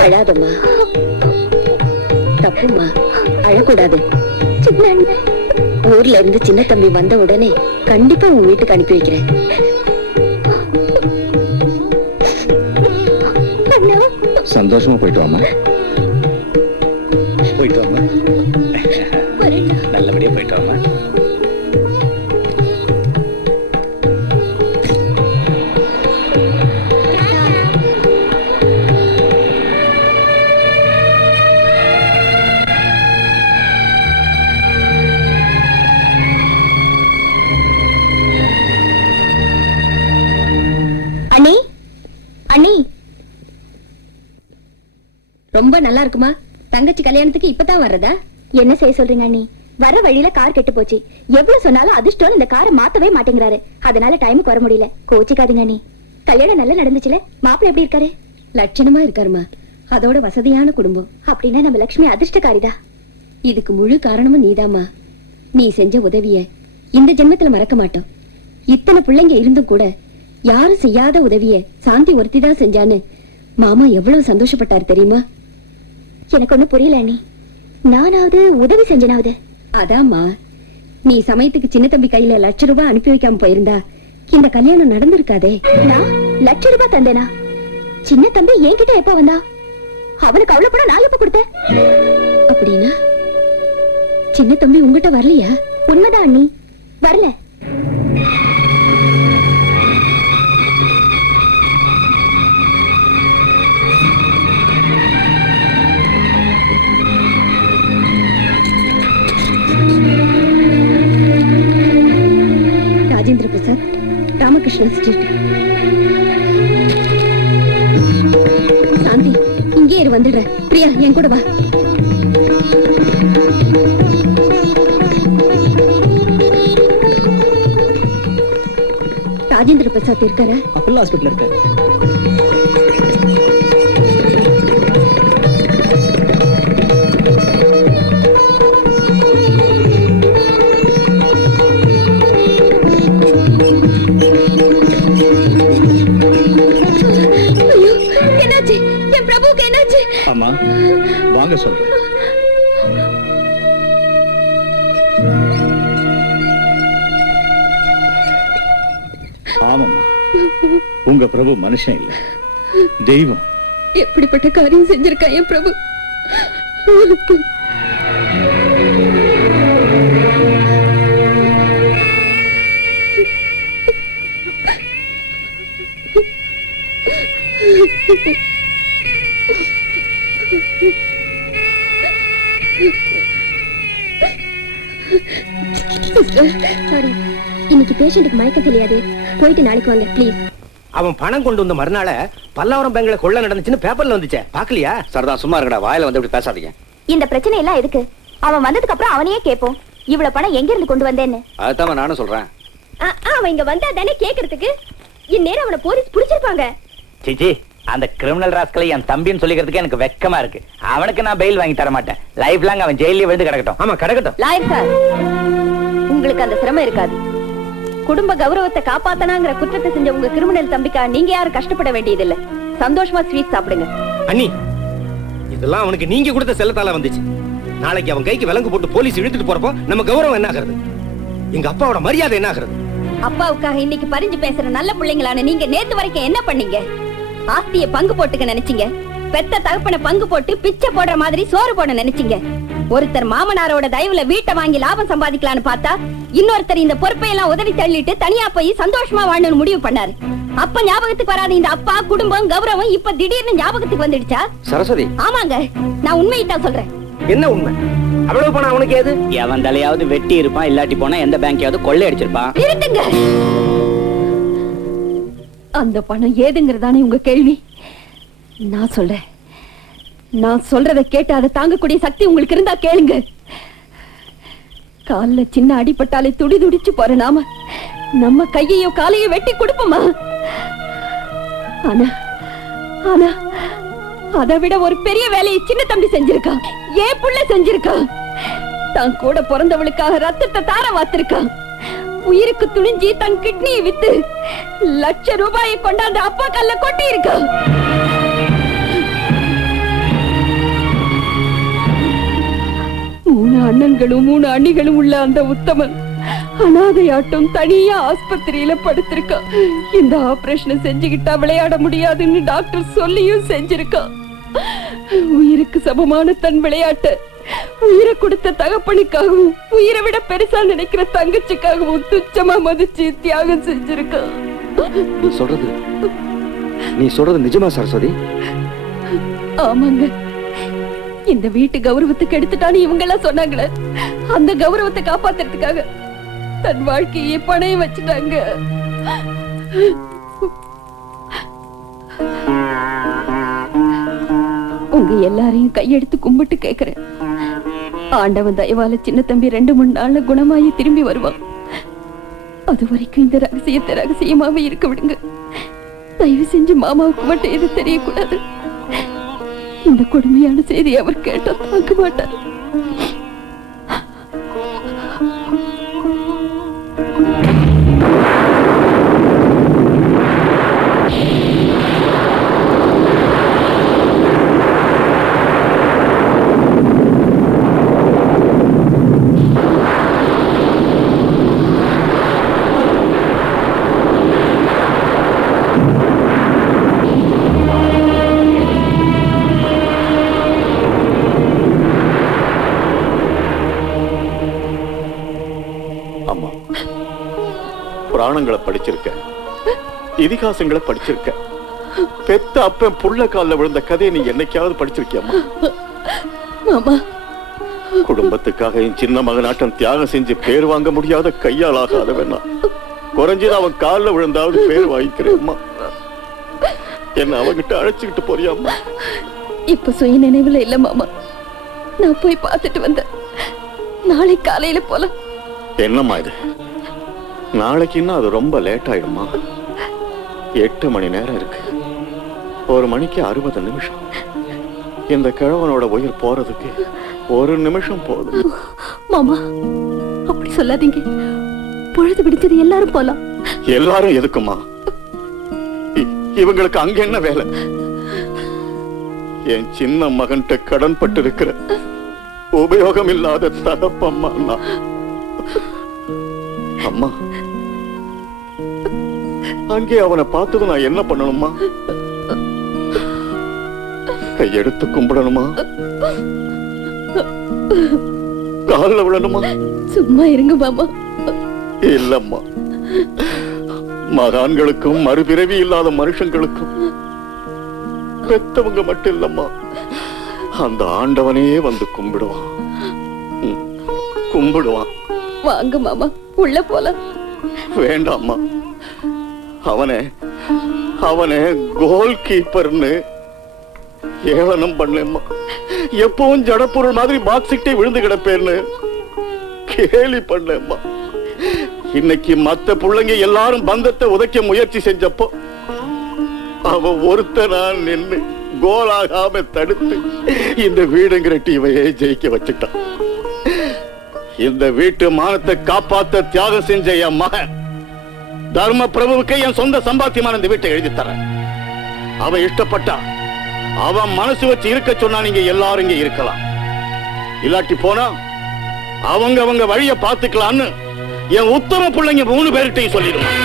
அழாதம்மா, தப்புமா, அழக்கூடாது. ஊர்ல இருந்து சின்ன தம்பி வந்த உடனே கண்டிப்பா உன் வீட்டுக்கு அனுப்பி வைக்கிறேன். சந்தோஷமா போயிட்டு வாமா. போயிட்டு வாமா, நல்லபடியா போயிட்டு வாமா. அண்ணி, அண்ணி, ரொம்ப நல்லா இருக்குமா? தங்கச்சி கல்யாணத்துக்கு இப்பதான் வர்றதா? என்ன செய்ய சொல்றீங்க அண்ணி? வர வழியில கார் கெட்டு போச்சு. எவ்வளவு சொன்னாலும் அதிர்ஷ்டம் இந்த காரை மாத்தவே மாட்டேங்கிறாரு. அதனால டைமுக்கு வர முடியல. கோச்சிக்காதீங்க அண்ணி. கல்யாணம் நல்லா நடந்துச்சுல? மாப்பிள்ளை எப்படி இருக்காரு? லட்சணமா இருக்காருமா. அதோட வசதியான குடும்பம். அப்படின்னா நம்ம லட்சுமி அதிர்ஷ்டக்காரிதா. இதுக்கு முழு காரணமும் நீதாமா. நீ செஞ்ச உதவிய இந்த ஜென்மத்துல மறக்க மாட்டோம். இத்தனை பிள்ளைங்க இருந்தும் கூட யாரும் செய்யாத உதவிய சாந்தி ஒருத்திதான் செஞ்சான்னு மாமா எவ்வளவு சந்தோஷப்பட்டாரு தெரியுமா? எனக்கு ஒண்ணு புரியல அண்ணி. நானாவது உதவி செஞ்சனாவது? அதாம்மா, நீ சமயத்துக்கு சின்ன தம்பி கையில ₹1,00,000 அனுப்பி வைக்காம போயிருந்தா இந்த கல்யாணம் நடந்திருக்காதே. நான் ₹1,00,000 தந்தேனா? சின்ன தம்பி என்கிட்ட எப்ப வந்தா? அவனுக்கு அவ்வளவு கூட நான் எப்ப கொடுத்தேன்? அப்படின்னா சின்ன தம்பி உங்ககிட்ட வரலையா? உண்மைதான் அண்ணி, வரல. ராஜேந்திர பிரசாத், ராமகிருஷ்ணா ஸ்ட்ரீட். சாந்தி, இங்கே இரு, வந்துடுற. பிரியா, என் கூட வா. ராஜேந்திர பிரசாத் இருக்காரா? அப்பல்லோ ஹாஸ்பிட்டல் இருக்காரு. ஐயோ, என்னாச்சு? என் பிரபுவுக்கு என்னாச்சு? ஆமா, வாங்க சொல்றேன். ஆமாம்மா, உங்க பிரபு மனுஷன் இல்ல, தெய்வம். எப்படிப்பட்ட காரியம் செஞ்சிருக்கா என் பிரபு? சாரி, இன்னைக்கு பேஷண்ட்டுக்கு மயக்கம் தெரியாது. போயிட்டு நாளைக்கு வாங்க ப்ளீஸ். அவன் பணம் கொண்டு வந்த மறுநாள பல்லாவரம் பேங்க்ல கொள்ள நடந்துச்சுன்னு பேப்பர்ல வந்துச்சே, பாக்கலையா? சரதா, சும்மா இருக்கடா, வாயில வந்து இப்படி பேசாதீங்க. இந்த பிரச்சனை எல்லாம் எதுக்கு? அவன் வந்ததுக்கு அப்புறம் அவனையே கேட்போம், இவ்வளவு பணம் எங்க இருந்து கொண்டு வந்தேன்னு. அதுதான் நானும் சொல்றேன். அவன் இங்க வந்தா தானே கேக்குறதுக்கு. இந்நேரம் அவனை போலீஸ் புடிச்சிருப்பாங்க. சிச்சி, அந்த கிரிமினல் ராஸ்கலை என் தம்பின்னு சொல்லிக்கிறதுக்கு எனக்கு வெக்கமா இருக்கு. அவனுக்கு நான் பெயில் வாங்கி தர மாட்டேன். லைஃப் லாங் அவன் ஜெயிலே விழுந்து கிடக்கட்டும். ஆமா, கிடக்கட்டும். லாயர் சார், உங்களுக்கு அந்த சிரமம் இருக்காது. குடும்ப கௌரவத்தை காப்பாத்தனாங்கிற குற்றத்தை செஞ்ச உங்க கிரிமினல் தம்பிக்கா நீங்க யாரும் கஷ்டப்பட வேண்டியதில்லை. சந்தோஷமா ஸ்வீட் சாப்பிடுங்க. அண்ணி, இதெல்லாம் அவனுக்கு நீங்க கொடுத்த செல்லத்தால வந்துச்சு. நாளைக்கு அவன் கைக்கு விலங்கு போட்டு போலீஸ் இழுத்துட்டு போறப்போ நம்ம கௌரவம் என்ன ஆகுறது? எங்க அப்பாவோட மரியாதை என்ன ஆகுறது? அப்பாவுக்காக இன்னைக்கு பறிஞ்சு பேசுற நல்ல பிள்ளைங்களான நீங்க நேத்து வரைக்கும் என்ன பண்ணீங்க? ஆஸ்திய பங்கு போட்டுக்க நினைச்சீங்க. பெத்த தகப்பன பங்கு போட்டு பிச்சை போடுற மாதிரி சோறு போட நினைச்சீங்க. ஒருத்தர் மாமனாரோட தயவுல வீட்டை வாங்கி லாபம் சம்பாதிக்கலான்னு பார்த்தா இன்னொருத்தர் இந்த பொறுப்பை எல்லாம் உதவி தள்ளிட்டு தனியா போய் சந்தோஷமா வாழணும்னு முடிவு பண்ணாரு. அப்ப ஞாபகத்துக்கு வராத இந்த அப்பா, குடும்பம், கௌரவம் இப்ப திடீர்னு ஞாபகத்துக்கு வந்துடுச்சா? சரஸ்வதி, ஆமாங்க, நான் உண்மையை தான் சொல்றேன். என்ன உண்மை? அவ்வளவு பணம் அவனுக்கு ஏது? எவன் தலையாவது வெட்டி இருப்பான், இல்லாட்டி போனா எந்த பேங்கையாவது கொள்ளை அடிச்சிருப்பான். நிறுத்துங்க. அந்த பணம் ஏதுங்கிறதானே உங்க கேள்வி? நான் சொல்றேன். நான் சொல்றதை கேட்டு அதை தாங்கக்கூடிய சக்தி உங்களுக்கு இருந்தா கேளுங்க. கால்ல சின்ன அடிபட்டாலே துடி துடிச்சு போற நாம நம்ம கையையோ காலையோ வெட்டி கொடுப்போமா? ஆனா ஆனா அதை விட ஒரு பெரிய வேலையை சின்ன தம்பி செஞ்சிருக்கான். ஏன் புள்ள செஞ்சிருக்கான். தான் கூட பிறந்தவளுக்காக ரத்தத்தை தார வாத்திருக்கான். உயிருக்கு துணிஞ்சி தன் கிட்னியை வித்து ₹1,00,000 கொண்டாந்து அப்பா கல்ல கொட்டி இருக்கான். அண்ணன்களும் 3 அண்ணிகளும் உள்ள அந்த உத்தமன் அனாதையாட்டம் தனியா ஆஸ்பத்திரியில படுத்திருக்கா. இந்த ஆபரேஷனை செஞ்சுக்கிட்டா விளையாட முடியாதுன்னு டாக்டர் சொல்லியும் செஞ்சிருக்கா. உயிருக்கு சமமான தன் விளையாட்டு உயிரை கொடுத்த தகப்பனுக்காகவும் உயிரை விட பெருசா நினைக்கிற தங்கச்சிக்காகவும் துச்சமா மதிச்சு தியாகம் செஞ்சிருக்கா. நீ சொல்றது நிஜமா சரஸ்வதி? ஆமாங்க. இந்த வீட்டு கௌரவத்துக்கு எடுத்துட்டான்னு இவங்க எல்லாம் சொன்னாங்களே, அந்த கௌரவத்தை காப்பாத்துறதுக்காக தன் வாழ்க்கையை பணைய வச்சுட்டாங்க. உங்க எல்லாரையும் கையெடுத்து கும்பிட்டு கேக்குறேன். ஆண்டவன் தயவால சின்ன தம்பி 2-3 நாள்ல குணமாயி திரும்பி வருவான். அது வரைக்கும் இந்த ரகசியத்தை ரகசியமாவே இருக்க விடுங்க. தயவு செஞ்சு மாமாவுக்கு மட்டும் எது தெரியக்கூடாது. இந்த கொடுமையான செய்தி அவர் கேட்டா தாங்க மாட்டார். புராணங்களை படிச்சிருக்க, இதிகாசங்களை படிச்சிருக்க. பெத்த அப்பன் புள்ள கால்ல விழுந்த கதையை நீ என்னைக்காவது படிச்சிருக்கியம்மா? குடும்பத்துக்காக என் சின்ன மகனாட்டம் தியாகம் செஞ்சு பேர் வாங்க முடியாத கையாளாகாதவனா குறைஞ்சது அவன் கால்ல விழுந்தாவது பேர் வாங்கிக்கிறேம்மா. என்ன அவங்கிட்ட அழைச்சுக்கிட்டு போறியாம்மா? இப்ப சுய நினைவுல இல்ல மாமா. நான் போய் பார்த்துட்டு வந்தேன். நாளை காலையில போலாம். என்னம்மா இது? நாளைக்குன்னா அது ரொம்ப லேட் ஆயிடுமா? 8 மணி நேரம் இருக்கு. 1 மணிக்கு 60 நிமிஷம். இந்த கிழவனோட உயிர் போறதுக்கு 1 நிமிஷம் போதும். மாமா அப்படி சொல்லாதீங்க. பொழுது பிடிச்சது எல்லாரும் போலாம். எல்லாரும் எதுக்குமா? இவங்களுக்கு அங்க என்ன வேலை? என் சின்ன மகன்கிட்ட கடன் பட்டு இருக்கிற உபயோகம் இல்லாத தகப்பம்மா. அம்மா அங்கே அவனை பார்த்தது நான் என்ன பண்ணணுமா? கையெடுத்து கும்பிடணுமா? காலில் விழணுமா? சும்மா இருங்க மாமா. இல்லம்மா, மகான்களுக்கும் மறுபிறவி இல்லாத மனுஷங்களுக்கும் பெத்தவங்க மட்டும் இல்லம்மா, அந்த ஆண்டவனே வந்து கும்பிடுவான். கும்பிடுவான். வாங்க மாமா, உள்ள போலாம். வேண்டாம்மா, அவனே கோல் கீப்பர்னு ஏளனம் பண்ணேம்மா. எப்பவும் ஜடப்பொருள் மாதிரி பாக்ஸிட்டே விழுந்து கிடப்பேன்னு கேலி பண்ணேம்மா. இன்னைக்கு மத்த பிள்ளைங்க எல்லாரும் பந்தத்தை உதைக்க முயற்சி செஞ்சப்போ அவன் ஒருத்தனா நின்று கோலாகாம தடுத்து இந்த வீடுங்கிற டீமையே ஜெயிக்க வச்சுட்டான். இந்த வீட்டு மானத்தை காப்பாத்த தியாகம் செஞ்ச என் மகன் தர்ம பிரபுவுக்கு என் சொந்த சம்பாத்தியமான இந்த வீட்டை எழுதி தர. அவன் இஷ்டப்பட்டா அவன் மனசு வச்சு இருக்க சொன்னா நீங்க எல்லாரும் இங்க இருக்கலாம். இல்லாட்டி போனா அவங்க வழிய பாத்துக்கலான்னு என் உத்தம பிள்ளைங்க 3 பேர்கிட்டையும் சொல்லிடுவான்.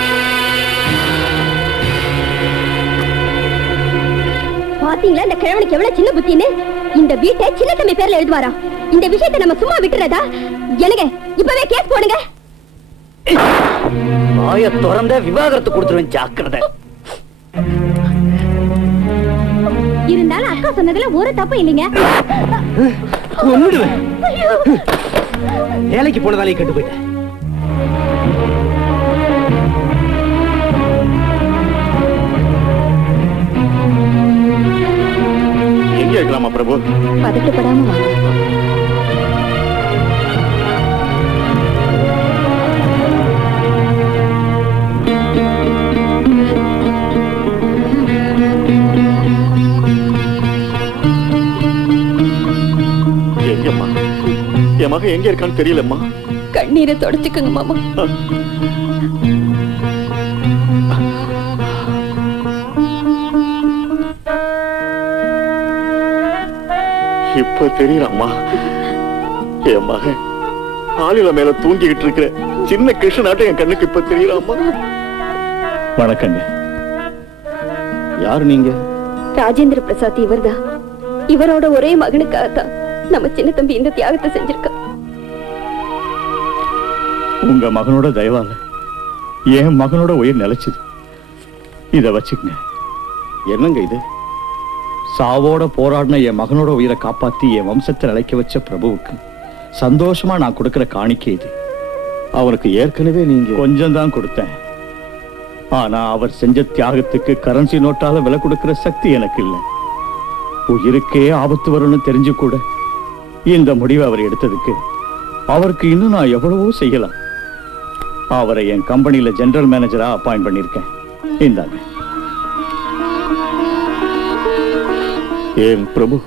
பாத்தீங்களா இந்த கிழவனுக்கு எவ்வளவு சின்ன புத்தின்னு? இந்த வீட்டை சின்ன தம்பி பேர்ல எழுதுவாரா? இந்த விஷயத்தை நம்ம சும்மா விட்டுறதா? எனக்கு இப்பவே கேஸ் போடுங்க. வாய திறந்த விவாகரத்து கொடுத்துருவேன், ஜாக்கிரதை. இருந்தாலும் அக்கா சொன்னதுல ஒரு தப்பு இல்லைங்க. வேலைக்கு போனதாலே கெட்டு போயிட்டேன். எங்க இருக்கலாமா பிரபு? பதட்டப்படாம வாங்க. எங்கம்மா? என் மகன் எங்க இருக்கான்னு தெரியலம்மா. கண்ணீரை தொடச்சுக்குங்க மாமா. இப்ப தெரியலம்மா, என் மகன் ஆளில மேல தூங்கிக்கிட்டு இருக்கிற சின்ன கிருஷ்ணனாட்டம் என் கண்ணுக்கு இப்ப தெரியலாமா? வணக்கங்க. யாரு நீங்க? ராஜேந்திர பிரசாத் இவர்தான். இவரோட ஒரே மகனுக்காகத்தான் நம்ம சின்ன தம்பி இந்த தியாகத்தை செஞ்சிருக்கா. உங்க மகனோட தயவால என் மகனோட உயிர் நிலைச்சது. இத வச்சுக்கங்க. என்னங்க இது? சாவோட போராடின என் மகனோட உயிரை காப்பாத்தி என் வம்சத்தை நிலைக்க வச்ச பிரபுவுக்கு சந்தோஷமா நான் கொடுக்கிற காணிக்கை இது. அவனுக்கு ஏற்கனவே நீங்க கொஞ்சம் தான் கொடுத்தேன். ஆனா அவர் செஞ்ச தியாகத்துக்கு கரன்சி நோட்டால விலை கொடுக்கிற சக்தி எனக்கு இல்லை. உயிருக்கே ஆபத்து வரும்னு தெரிஞ்சு கூட இந்த முடிவை அவர் எடுத்ததுக்கு அவருக்கு இன்னும் நான் எவ்வளவோ செய்யலாம். அவரை என் கம்பெனியில ஜெனரல் மேனேஜரா அப்பாயிண்ட் பண்ணிருக்கேன். இந்தாங்க. ஏன் பிரபு,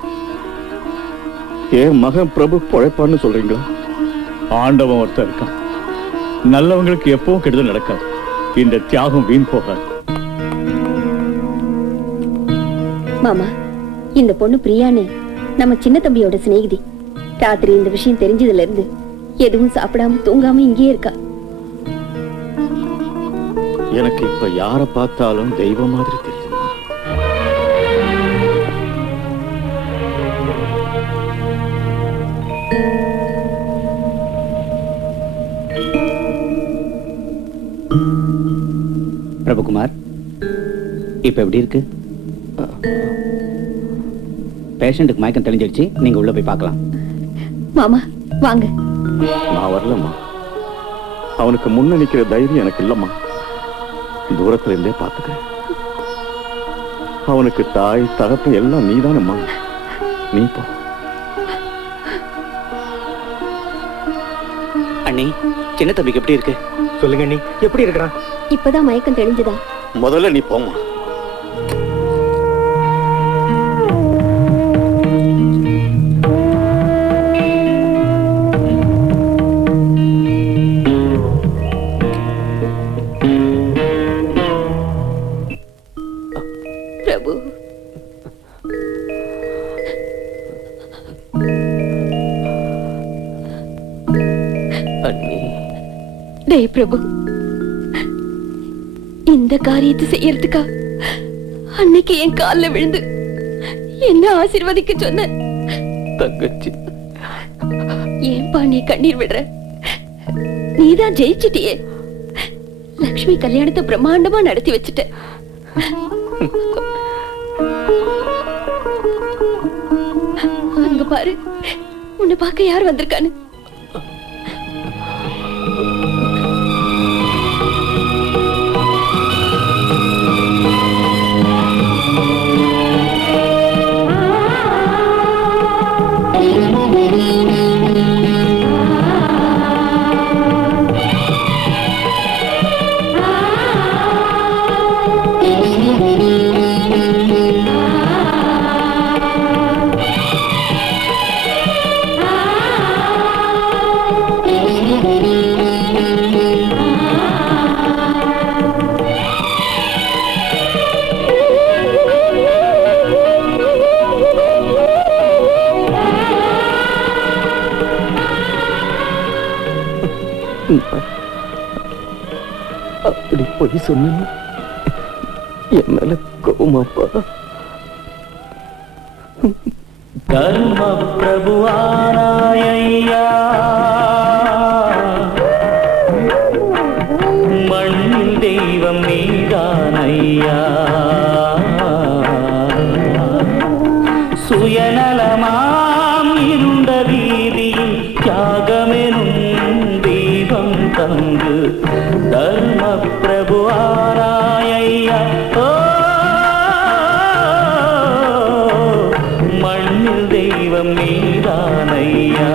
ஏன் மகன் பிரபு பொழைப்பான்னு சொல்றீங்களா? ஆண்டவன் ஒருத்தர் இருக்கான். நல்லவங்களுக்கு எப்பவும் கெடுதல் நடக்காது. இந்த தியாகம் வீண் போகாது. மாமா, இந்த பொண்ணு பிரியான்னு நம்ம சின்ன தம்பியோட சிநேகிதி. ராத்திரி இந்த விஷயம் தெரிஞ்சதுல இருந்து எதுவும் சாப்பிடாம தூங்காம இங்கேயே இருக்கா. எனக்கு இப்ப யார பார்த்தாலும் தெய்வம் மாதிரி தெரியுதுமா. பிரபுகுமார், இப்ப எப்படி இருக்கு? பேஷண்ட்டுக்கு மயக்கம் தெளிஞ்சிடுச்சு. நீங்க உள்ள போய் பார்க்கலாம். மாமா வாங்க. நான் வரலம்மா. அவனுக்கு முன்ன நிக்கிற தைரியம் எனக்கு இல்லம்மா. தூரத்துல இருந்தே பாத்துக்கிறேன். அவனுக்கு தாய் தகப்பு எல்லாம் நீதானம்மா. நீ போ. அண்ணி, சின்ன தம்பிக்கு எப்படி இருக்கு? சொல்லுங்க அண்ணி, எப்படி இருக்கிறான்? இப்பதான் மயக்கம் தெளிஞ்சதா? முதல்ல நீ போம்மா. பிரபு, டேய் பிரபு, இந்த காரியத்தை செய்யறதுக்கா அன்னைக்கு என் கால்ல விழுந்து என்ன ஆசீர்வதிக்க சொன்ன தங்கச்சி. ஏன்பா நீ கண்ணீர் விடுற? நீதான் ஜெயிச்சிட்டியே. லக்ஷ்மி கல்யாணத்தை பிரம்மாண்டமா நடத்தி வச்சுட்ட. அங்க பாரு, உன்னை பார்க்க யார் வந்திருக்கான்னு. அப்படி போய் சொன்ன என் மேல கோவமாப்பா. கர்ம பிரபுவானாயா, மண்ணில் தெய்வம் நீதானையா. சுயநலமாம் இருண்ட வீதியில் தியாகமெனும் தெய்வம் தந்து தர்ம பிரபுவானாயா. ஓ, மண்ணில் தெய்வம் நீதானையா.